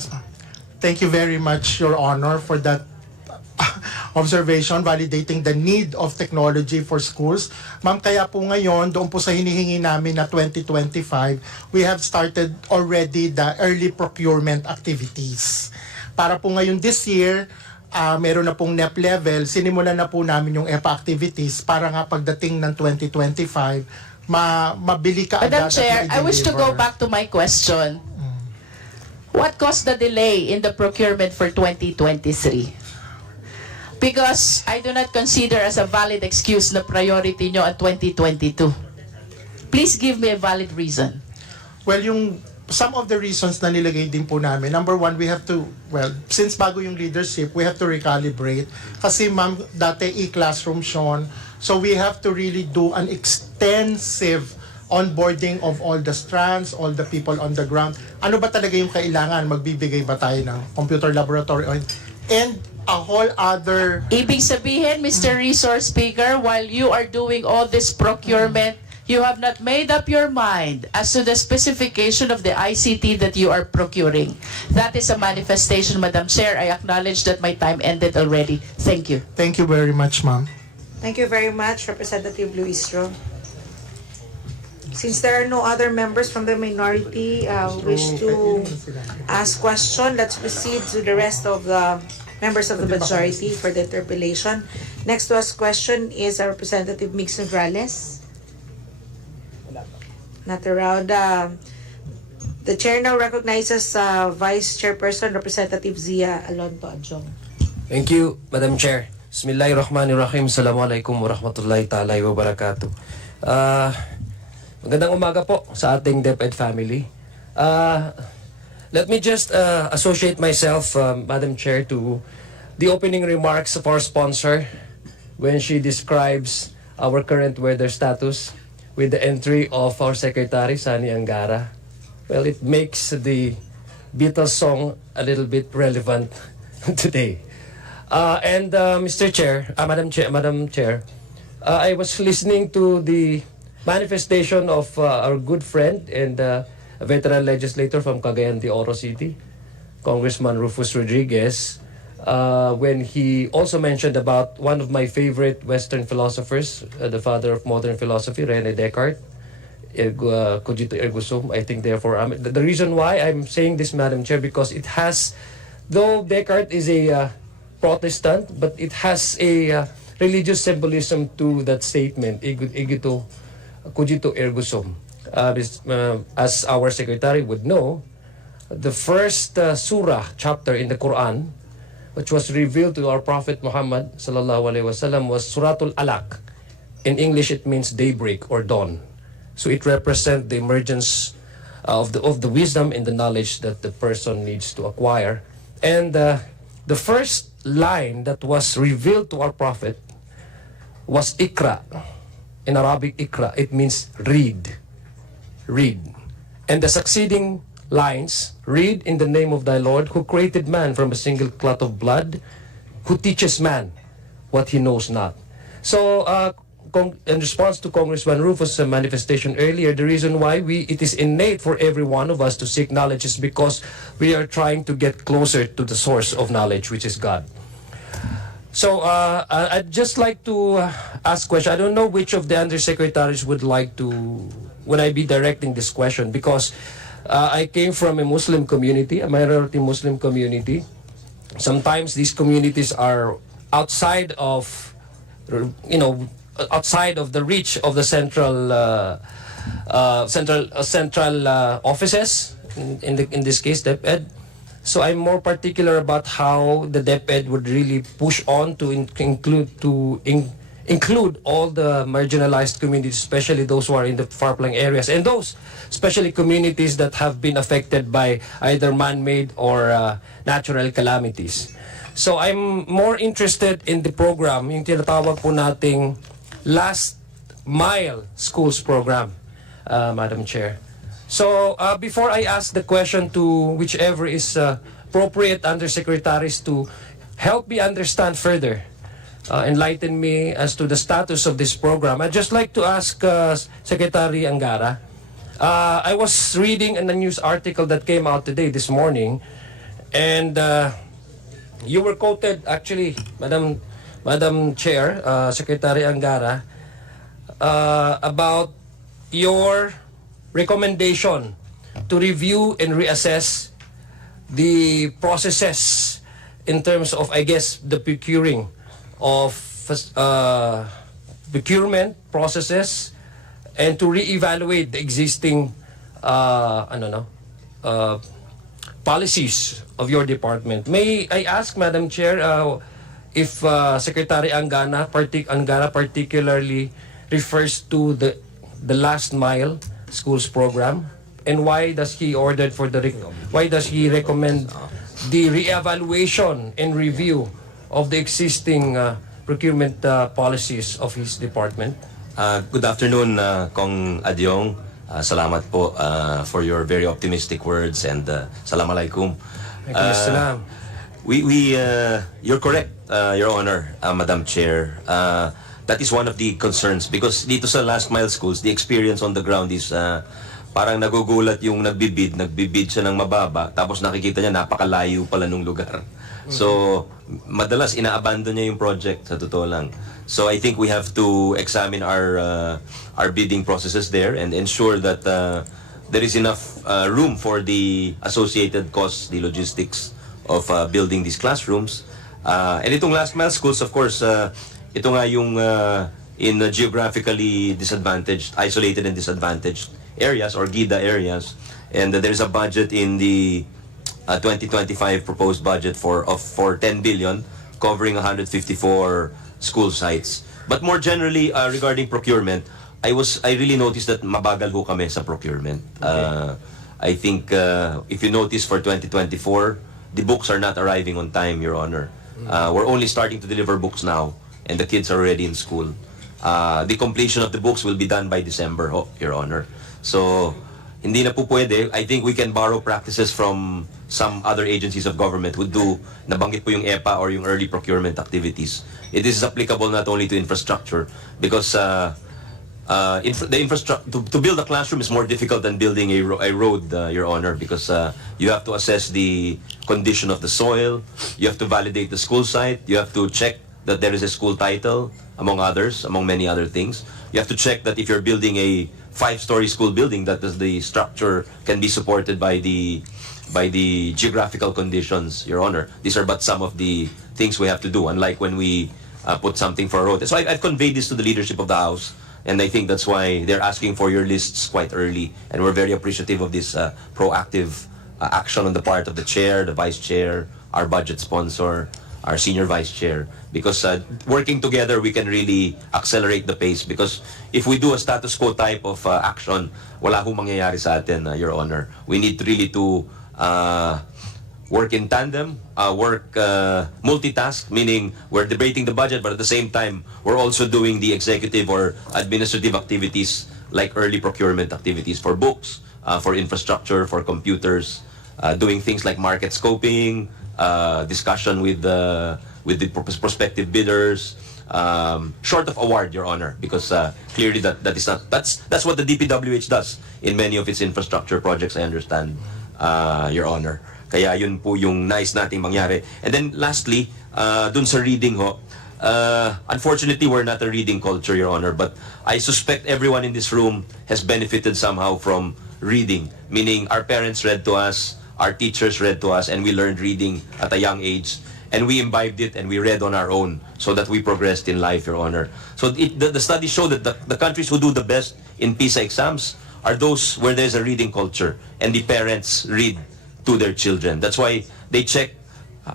Thank you very much, Your Honor, for that observation, validating the need of technology for schools. Ma'am, kaya po ngayon, doon po sa hinihingi namin na 2025, we have started already the early procurement activities. Para po ngayon this year, meron na pong NEP level, sinimulan na po namin yung EPA activities para nga pagdating ng 2025, mabili ka agad. Madam Chair, I wish to go back to my question. What caused the delay in the procurement for 2023? Because I do not consider as a valid excuse na priority nyo at 2022. Please give me a valid reason. Well, some of the reasons na nilagay din po namin, number one, we have to, since bago yung leadership, we have to recalibrate. Kasi ma'am, dati e-classroom Sean, so we have to really do an extensive onboarding of all the strands, all the people on the ground. Ano ba talaga yung kailangan? Magbibigay ba tayo ng computer laboratory? And a whole other... Ibig sabihin, Mr. Resource Speaker, while you are doing all this procurement, you have not made up your mind as to the specification of the ICT that you are procuring. That is a manifestation, Madam Chair. I acknowledge that my time ended already. Thank you. Thank you very much, ma'am. Thank you very much, Representative Luistro. Since there are no other members from the minority wish to ask question, let's proceed to the rest of the members of the majority for the interpellation. Next to ask question is Representative Mix Nograles. Not around. The chair now recognizes Vice Chairperson Representative Zia Alonto Adjong. Thank you, Madam Chair. Bismillahirrahmanirrahim. Assalamualaikum warahmatullahi ta'ala wabarakatuh. Magandang umaga po sa ating DepEd family. Let me just associate myself, Madam Chair, to the opening remarks of our sponsor when she describes our current weather status with the entry of our Secretary, Sani Angara. Well, it makes the Beatles song a little bit relevant today. Mr. Chair, Madam Chair, I was listening to the manifestation of our good friend and a veteran legislator from Cagayan de Oro City, Congressman Rufus Rodriguez, when he also mentioned about one of my favorite Western philosophers, the father of modern philosophy, René Descartes, cogito ergo sum. I think therefore, the reason why I'm saying this, Madam Chair, because it has, though Descartes is a Protestant, but it has a religious symbolism to that statement, cogito ergo sum. As our secretary would know, the first surah chapter in the Quran, which was revealed to our Prophet Muhammad sallallahu alaihi wasallam, was Suratul Alaq. In English, it means daybreak or dawn. So it represents the emergence of the wisdom and the knowledge that the person needs to acquire. And the first line that was revealed to our Prophet was Ikra. In Arabic, Ikra, it means read. Read. And the succeeding lines, read in the name of thy Lord, who created man from a single clot of blood, who teaches man what he knows not. So, in response to Congressman Rufus' manifestation earlier, the reason why it is innate for every one of us to seek knowledge is because we are trying to get closer to the source of knowledge, which is God. So, I'd just like to ask a question. I don't know which of the undersecretaries would like to, when I be directing this question, because I came from a Muslim community, a minority Muslim community. Sometimes these communities are outside of, outside of the reach of the central offices, in this case DepEd. So I'm more particular about how the DepEd would really push on to include all the marginalized communities, especially those who are in the far-flung areas, and those especially communities that have been affected by either man-made or natural calamities. So I'm more interested in the program, yung tinatawag po nating Last Mile Schools program, Madam Chair. So before I ask the question to whichever is appropriate undersecretaries to help me understand further, enlighten me as to the status of this program, I'd just like to ask Secretary Angara. I was reading in a news article that came out today, this morning, and you were quoted, actually, Madam Chair, Secretary Angara, about your recommendation to review and reassess the processes in terms of, I guess, the procuring of procurement processes, and to reevaluate the existing policies of your department. May I ask, Madam Chair, if Secretary Angara particularly refers to the Last Mile Schools program, and why does he recommend the reevaluation and review of the existing procurement policies of his department? Good afternoon, Kong Adyong. Salamat po for your very optimistic words, and salam alaikum. You're correct, Your Honor, Madam Chair. That is one of the concerns, because dito sa Last Mile Schools, the experience on the ground is parang nagugulat yung nagbibid siya ng mababa, tapos nakikita niya napakalayo pala nung lugar. So, madalas ina-abandon niya yung project, sa totoo lang. So I think we have to examine our bidding processes there and ensure that there is enough room for the associated costs, the logistics of building these classrooms. And itong Last Mile Schools, of course, ito nga yung in geographically disadvantaged, isolated and disadvantaged areas, or GIDA areas. And there's a budget in the 2025 proposed budget for 10 billion, covering 154 school sites. But more generally, regarding procurement, I really noticed that mabagal ho kami sa procurement. I think if you notice for 2024, the books are not arriving on time, Your Honor. We're only starting to deliver books now, and the kids are already in school. The completion of the books will be done by December, Your Honor. So, hindi na po pwede. I think we can borrow practices from some other agencies of government who do, nabanggit po yung EPA or yung early procurement activities. It is applicable not only to infrastructure, because the infrastructure to build a classroom is more difficult than building a road, Your Honor, because you have to assess the condition of the soil, you have to validate the school site, you have to check that there is a school title, among many other things. You have to check that if you're building a 5-story school building, that the structure can be supported by the geographical conditions, Your Honor. These are but some of the things we have to do, unlike when we put something for a road. So I've conveyed this to the leadership of the House, and I think that's why they're asking for your lists quite early, and we're very appreciative of this proactive action on the part of the Chair, the Vice Chair, our budget sponsor, our Senior Vice Chair, because working together we can really accelerate the pace, because if we do a status quo type of action, wala hong mangyayari sa atin, Your Honor. We need really to work in tandem, multitask, meaning we're debating the budget, but at the same time, we're also doing the executive or administrative activities like early procurement activities for books, for infrastructure, for computers, doing things like market scoping, discussion with the prospective bidders, short of award, Your Honor, because clearly that's what the DPWH does in many of its infrastructure projects, I understand, Your Honor. Kaya yun po yung nais nating mangyari. And then lastly, dun sa reading ho, unfortunately we're not a reading culture, Your Honor, but I suspect everyone in this room has benefited somehow from reading, meaning our parents read to us, our teachers read to us, and we learned reading at a young age. and we imbibed it and we read on our own so that we progressed in life, Your Honor. So the studies show that the countries who do the best in PISA exams are those where there's a reading culture and the parents read to their children. That's why they check,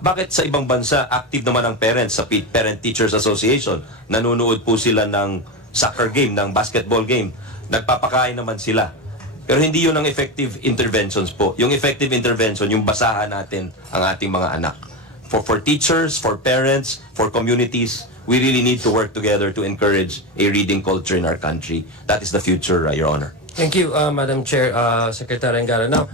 bakit sa ibang bansa active naman ang parents sa Parent Teachers Association, nanonood po sila ng soccer game, ng basketball game, nagpapakain naman sila. Pero hindi yun ang effective interventions po. Yung effective intervention, yung basahan natin ang ating mga anak. For teachers, for parents, for communities, we really need to work together to encourage a reading culture in our country. That is the future, Your Honor. Thank you, Madam Chair, Secretary Angara. Now,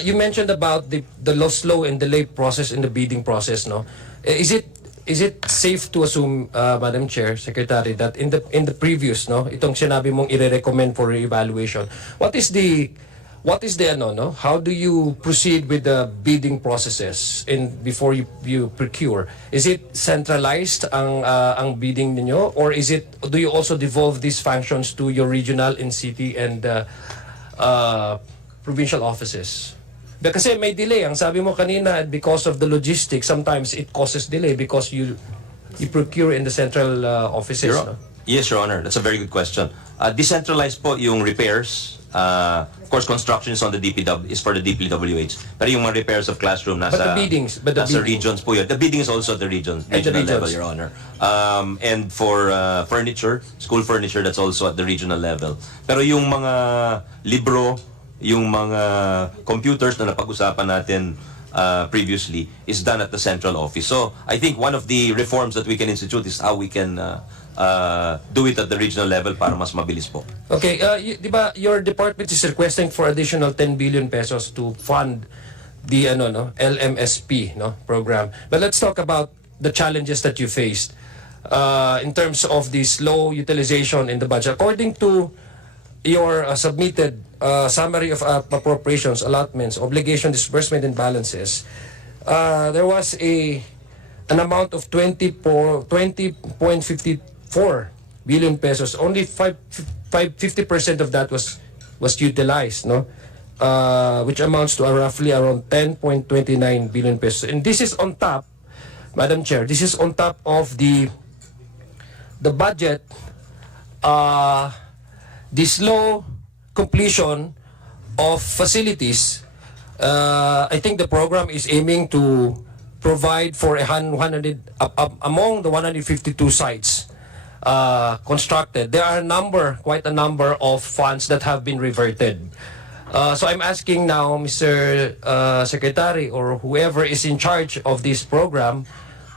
you mentioned about the slow and delay process in the bidding process, no? Is it safe to assume, Madam Chair, Secretary, that in the previous, no, itong sinabi mong i-recommend for evaluation, what is the how do you proceed with the bidding processes before you procure? Is it centralized ang bidding ninyo, or do you also devolve these functions to your regional and city and provincial offices? Kasi may delay. Ang sabi mo kanina, because of the logistics, sometimes it causes delay because you procure in the central offices. No? Yes, Your Honor. That's a very good question. Decentralized po yung repairs. Of course, construction is on the DPW, is for the DPWH. Pero yung mga repairs of classroom nasa regions po yun. The bidding is also at the regional level, Your Honor. And for furniture, school furniture, that's also at the regional level. Pero yung mga libro, yung mga computers na napag-usapan natin previously is done at the central office. So I think one of the reforms that we can institute is how we can do it at the regional level para mas mabilis po. Okay, di ba your department is requesting for additional 10 billion pesos to fund the LMSP program. But let's talk about the challenges that you faced in terms of the slow utilization in the budget. According to your submitted summary of appropriations, allotments, obligation, disbursement, and balances, there was an amount of 20.54 billion pesos. Only 50% of that was utilized, no? Which amounts to roughly around 10.29 billion pesos. And this is on top, Madam Chair, this is on top of the budget, the slow completion of facilities. I think the program is aiming to provide for among the 152 sites constructed. There are quite a number of funds that have been reverted. So I'm asking now, Mr. Secretary, or whoever is in charge of this program,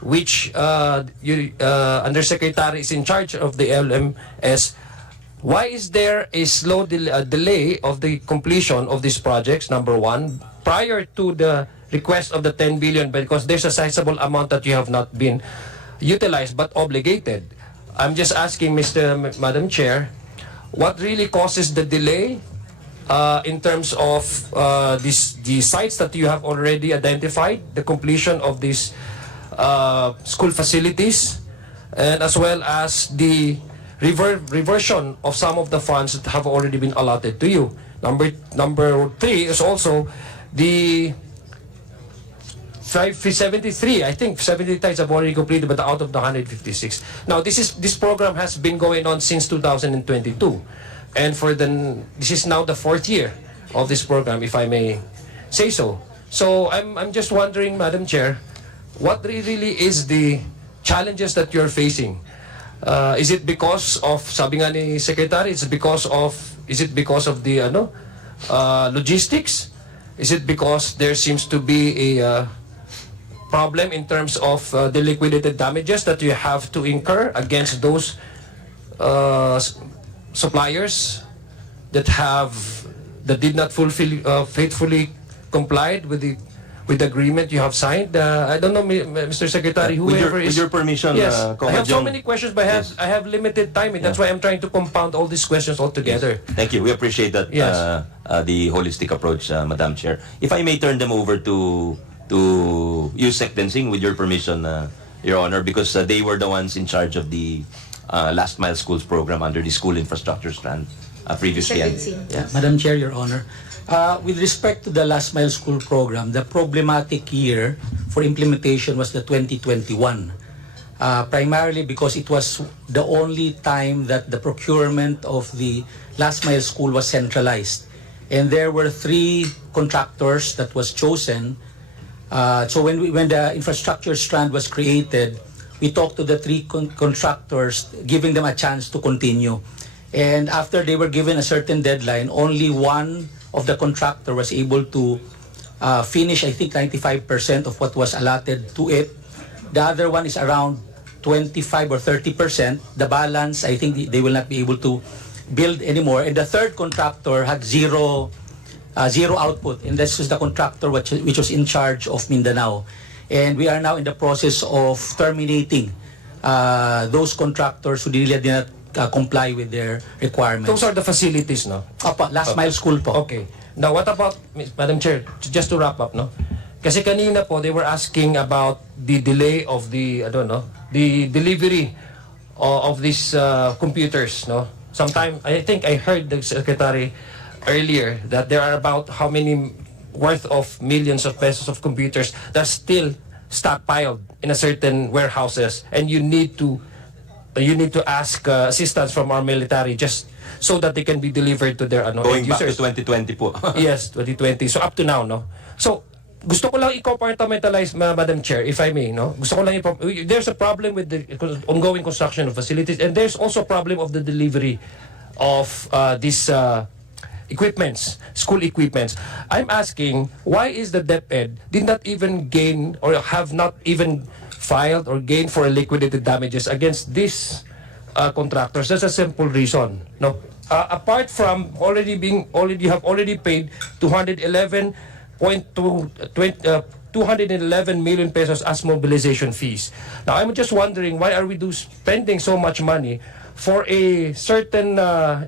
which Undersecretary is in charge of the LMS, why is there a slow delay of the completion of these projects, number one, prior to the request of the 10 billion, because there's a sizable amount that you have not been utilized but obligated. I'm just asking, Madam Chair, what really causes the delay in terms of the sites that you have already identified, the completion of these school facilities, and as well as the reversion of some of the funds that have already been allotted to you. Number three is also the 73, I think 70 sites have already completed, but out of the 156. Now, this program has been going on since 2022, and this is now the 4th year of this program, if I may say so. So I'm just wondering, Madam Chair, what really is the challenges that you're facing? Is it because of, sabi nga ni Secretary, is it because of the logistics? Is it because there seems to be a problem in terms of the liquidated damages that you have to incur against those suppliers that did not faithfully complied with the agreement you have signed? I don't know, Mr. Secretary, whoever is... With your permission, yes, I have so Jong. many questions, but Yes. I have limited time. That's why I'm trying to compound all these questions all together. Yes. Thank you. We appreciate that, Yes. the holistic approach, Madam Chair. If I may turn them over to USEC Densing, with your permission, Your Honor, because they were the ones in charge of the Last Mile Schools program under the School Infrastructure Strand. previously. Yes. Madam Chair, Your Honor. With respect to the Last Mile School program, the problematic year for implementation was the 2021. Primarily because it was the only time that the procurement of the Last Mile School was centralized. And there were 3 contractors that was chosen. So when the infrastructure strand was created, we talked to the 3 contractors, giving them a chance to continue. And after they were given a certain deadline, only one of the contractor was able to finish, I think, 95% of what was allotted to it. The other one is around 25 or 30%. The balance, I think they will not be able to build anymore. And the third contractor had zero output. And this is the contractor which was in charge of Mindanao. And we are now in the process of terminating those contractors who really did not comply with their requirements. Those are the facilities, no? Opo, Last Mile School po. Okay. Now, what about, Madam Chair, just to wrap up, no? Kasi kanina po, they were asking about the delay of the, I don't know, the delivery of these computers, no? Sometime, I think I heard the Secretary earlier that there are about how many worth of millions of pesos of computers that are still stockpiled in a certain warehouses, and you need to ask assistance from our military just so that they can be delivered to their Going end back to users. 2020 po. Yes, 2020. So up to now, no? So, gusto ko lang i-compartmentalize, Madam Chair, if I may, no? Gusto ko lang there's a problem with the ongoing construction of facilities, and there's also a problem of the delivery of these equipments, school equipments. I'm asking, why is the DepEd did not even gain or have not even filed or gained for liquidated damages against these contractors? That's a simple reason, no? Apart from already paid 211 million pesos as mobilization fees. Now, I'm just wondering, why are we spending so much money for a certain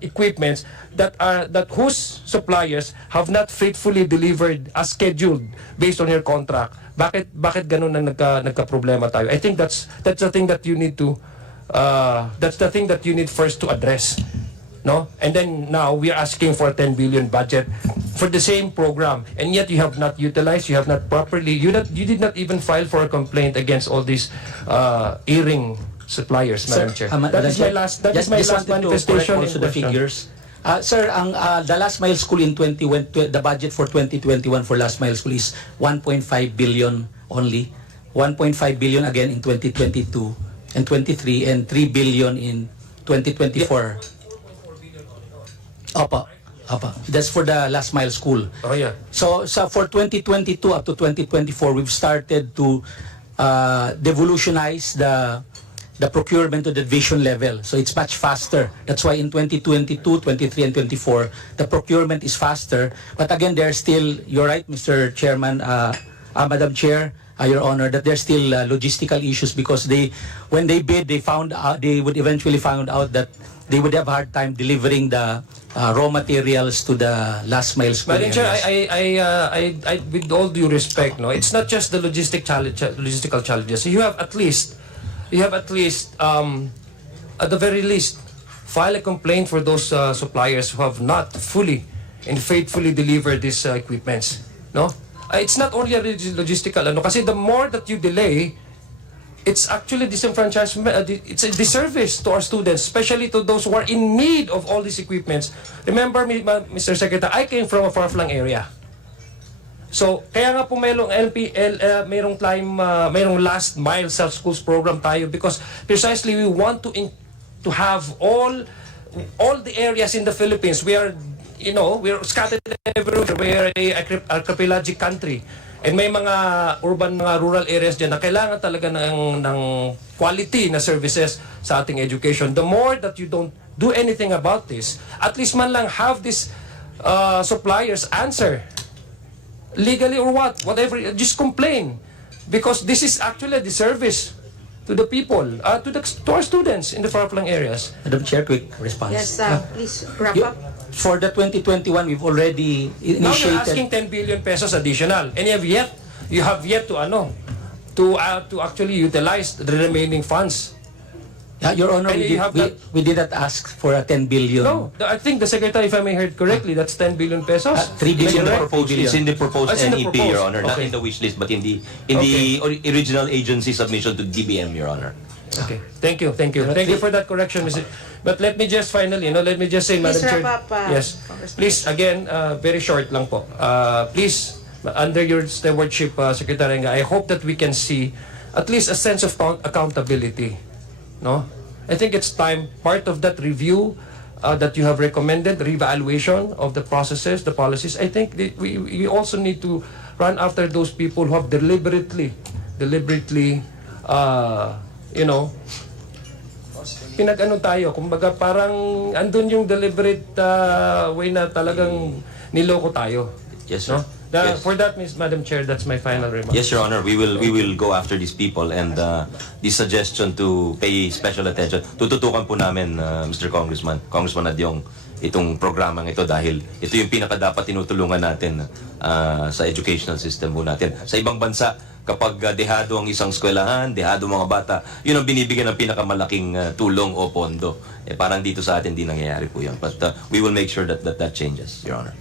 equipments that whose suppliers have not faithfully delivered as scheduled based on your contract? Bakit ganun na nagka-problema tayo? I think that's the thing that you need to first to address, no? And then now we are asking for a 10 billion budget for the same program, and yet you have not utilized, you have not properly, you did not even file for a complaint against all these earring suppliers, Madam Chair. That is my last manifestation. Also the figures. Sir, the Last Mile School in the budget for 2021 for Last Mile School is 1.5 billion only. 1.5 billion again in 2022 and 23, and 3 billion in 2024. Opo. That's for the Last Mile School. Oh yeah. So for 2022 up to 2024, we've started to devolutionize the procurement to the division level. So it's much faster. That's why in 2022, 23, and 24, the procurement is faster. But again, there's still, you're right, Mr. Chairman, Madam Chair, Your Honor, that there's still logistical issues because when they bid, they would eventually find out that they would have a hard time delivering the raw materials to the Last Mile School. Madam Chair, I with all due respect, no, it's not just the logistical challenges. You have at least, at the very least, file a complaint for those suppliers who have not fully and faithfully delivered these equipments. No, it's not only a logistical. Kasi the more that you delay, it's actually disenfranchisement. It's a disservice to our students, especially to those who are in need of all these equipments. Remember, Mr. Secretary, I came from a far-flung area. So, kaya nga po mayroong mayroong last mile self-schools program tayo because precisely we want to have all the areas in the Philippines. We are scattered everywhere. We are a archipelagic country. And may mga rural areas dyan na kailangan talaga ng quality na services sa ating education. The more that you don't do anything about this, at least man lang have these suppliers answer legally or whatever, just complain, because this is actually a disservice to the people, to our students in the far-flung areas. Madam Chair, quick response. Yes, please wrap up. For the 2021, we've already initiated. Now you're asking 10 billion pesos additional, and you have yet to actually utilize the remaining funds. Yeah, Your Honor, And you have that- we did not ask for a 10 billion. No, I think the Secretary, if I may heard correctly, that's 10 billion pesos. 3 It's billion. in the Correct? proposed, it's in the proposed It's in the NEP, proposed. Your Honor, not Okay. in the wish list, but in the original agency submission to DBM, Your Honor. Okay, thank you. Thank you for that correction, Mr. But let me just finally, let me just say, Madam Please Chair. wrap up, Yes, Congressman. please, again, very short lang po. Please, under your stewardship, Secretary Nga, I hope that we can see at least a sense of accountability. No? I think it's time, part of that review that you have recommended, reevaluation of the processes, the policies, I think we also need to run after those people who have deliberately, pinag-ano tayo, kumbaga parang andun yung deliberate way na talagang niloko tayo. Yes, sir. No? Yes. For that, Madam Chair, that's my final remark. Yes, Your Honor, we will go after these people, and the suggestion to pay special attention. Tututukan po namin, Mr. Congressman Adyong, itong programang ito dahil ito yung pinakadapat tinutulungan natin sa educational system po natin. Sa ibang bansa, kapag dehado ang isang eskwelahan, dehado mga bata, yun ang binibigyan ng pinakamalaking tulong o pondo. Parang dito sa atin, di nangyayari po yun. But we will make sure that changes, Your Honor.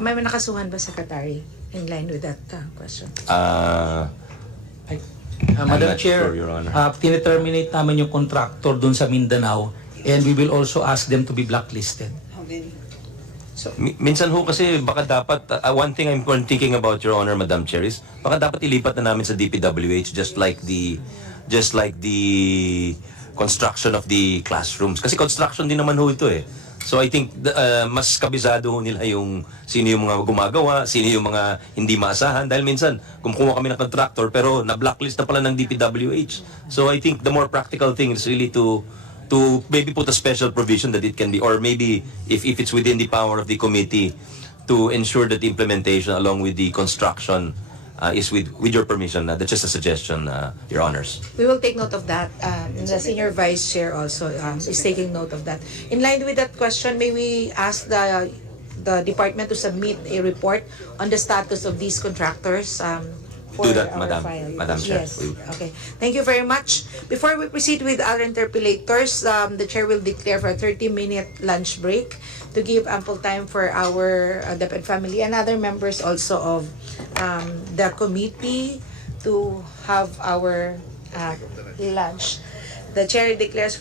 May nakasuhan ba, Secretary, in line with that question? Madam not Chair, sure, Your Honor. tineterminate namin yung contractor dun sa Mindanao and we will also ask them to be blacklisted. Minsan ho kasi baka dapat, one thing I'm thinking about, Your Honor, Madam Chair, is baka dapat ilipat na namin sa DPWH just like the construction of the classrooms. Kasi construction din naman ho ito eh. So I think mas kabisado ho nila yung sino yung mga gumagawa, sino yung mga hindi maasahan. Dahil minsan, kumukuha kami ng contractor pero na-blacklist na pala ng DPWH. So I think the more practical thing is really to maybe put a special provision that it can be, or maybe if it's within the power of the committee to ensure that the implementation along with the construction is with your permission. That's just a suggestion, Your Honors. We will take note of that. The Senior Vice Chair also is taking note of that. In line with that question, may we ask the department to submit a report on the status of these contractors for Do that, our Madam. file? Madam Chair. Yes. Okay. Thank you very much. Before we proceed with our interpellators, the Chair will declare for a 30-minute lunch break to give ample time for our DepEd family and other members also of the committee to have our lunch. The Chair declares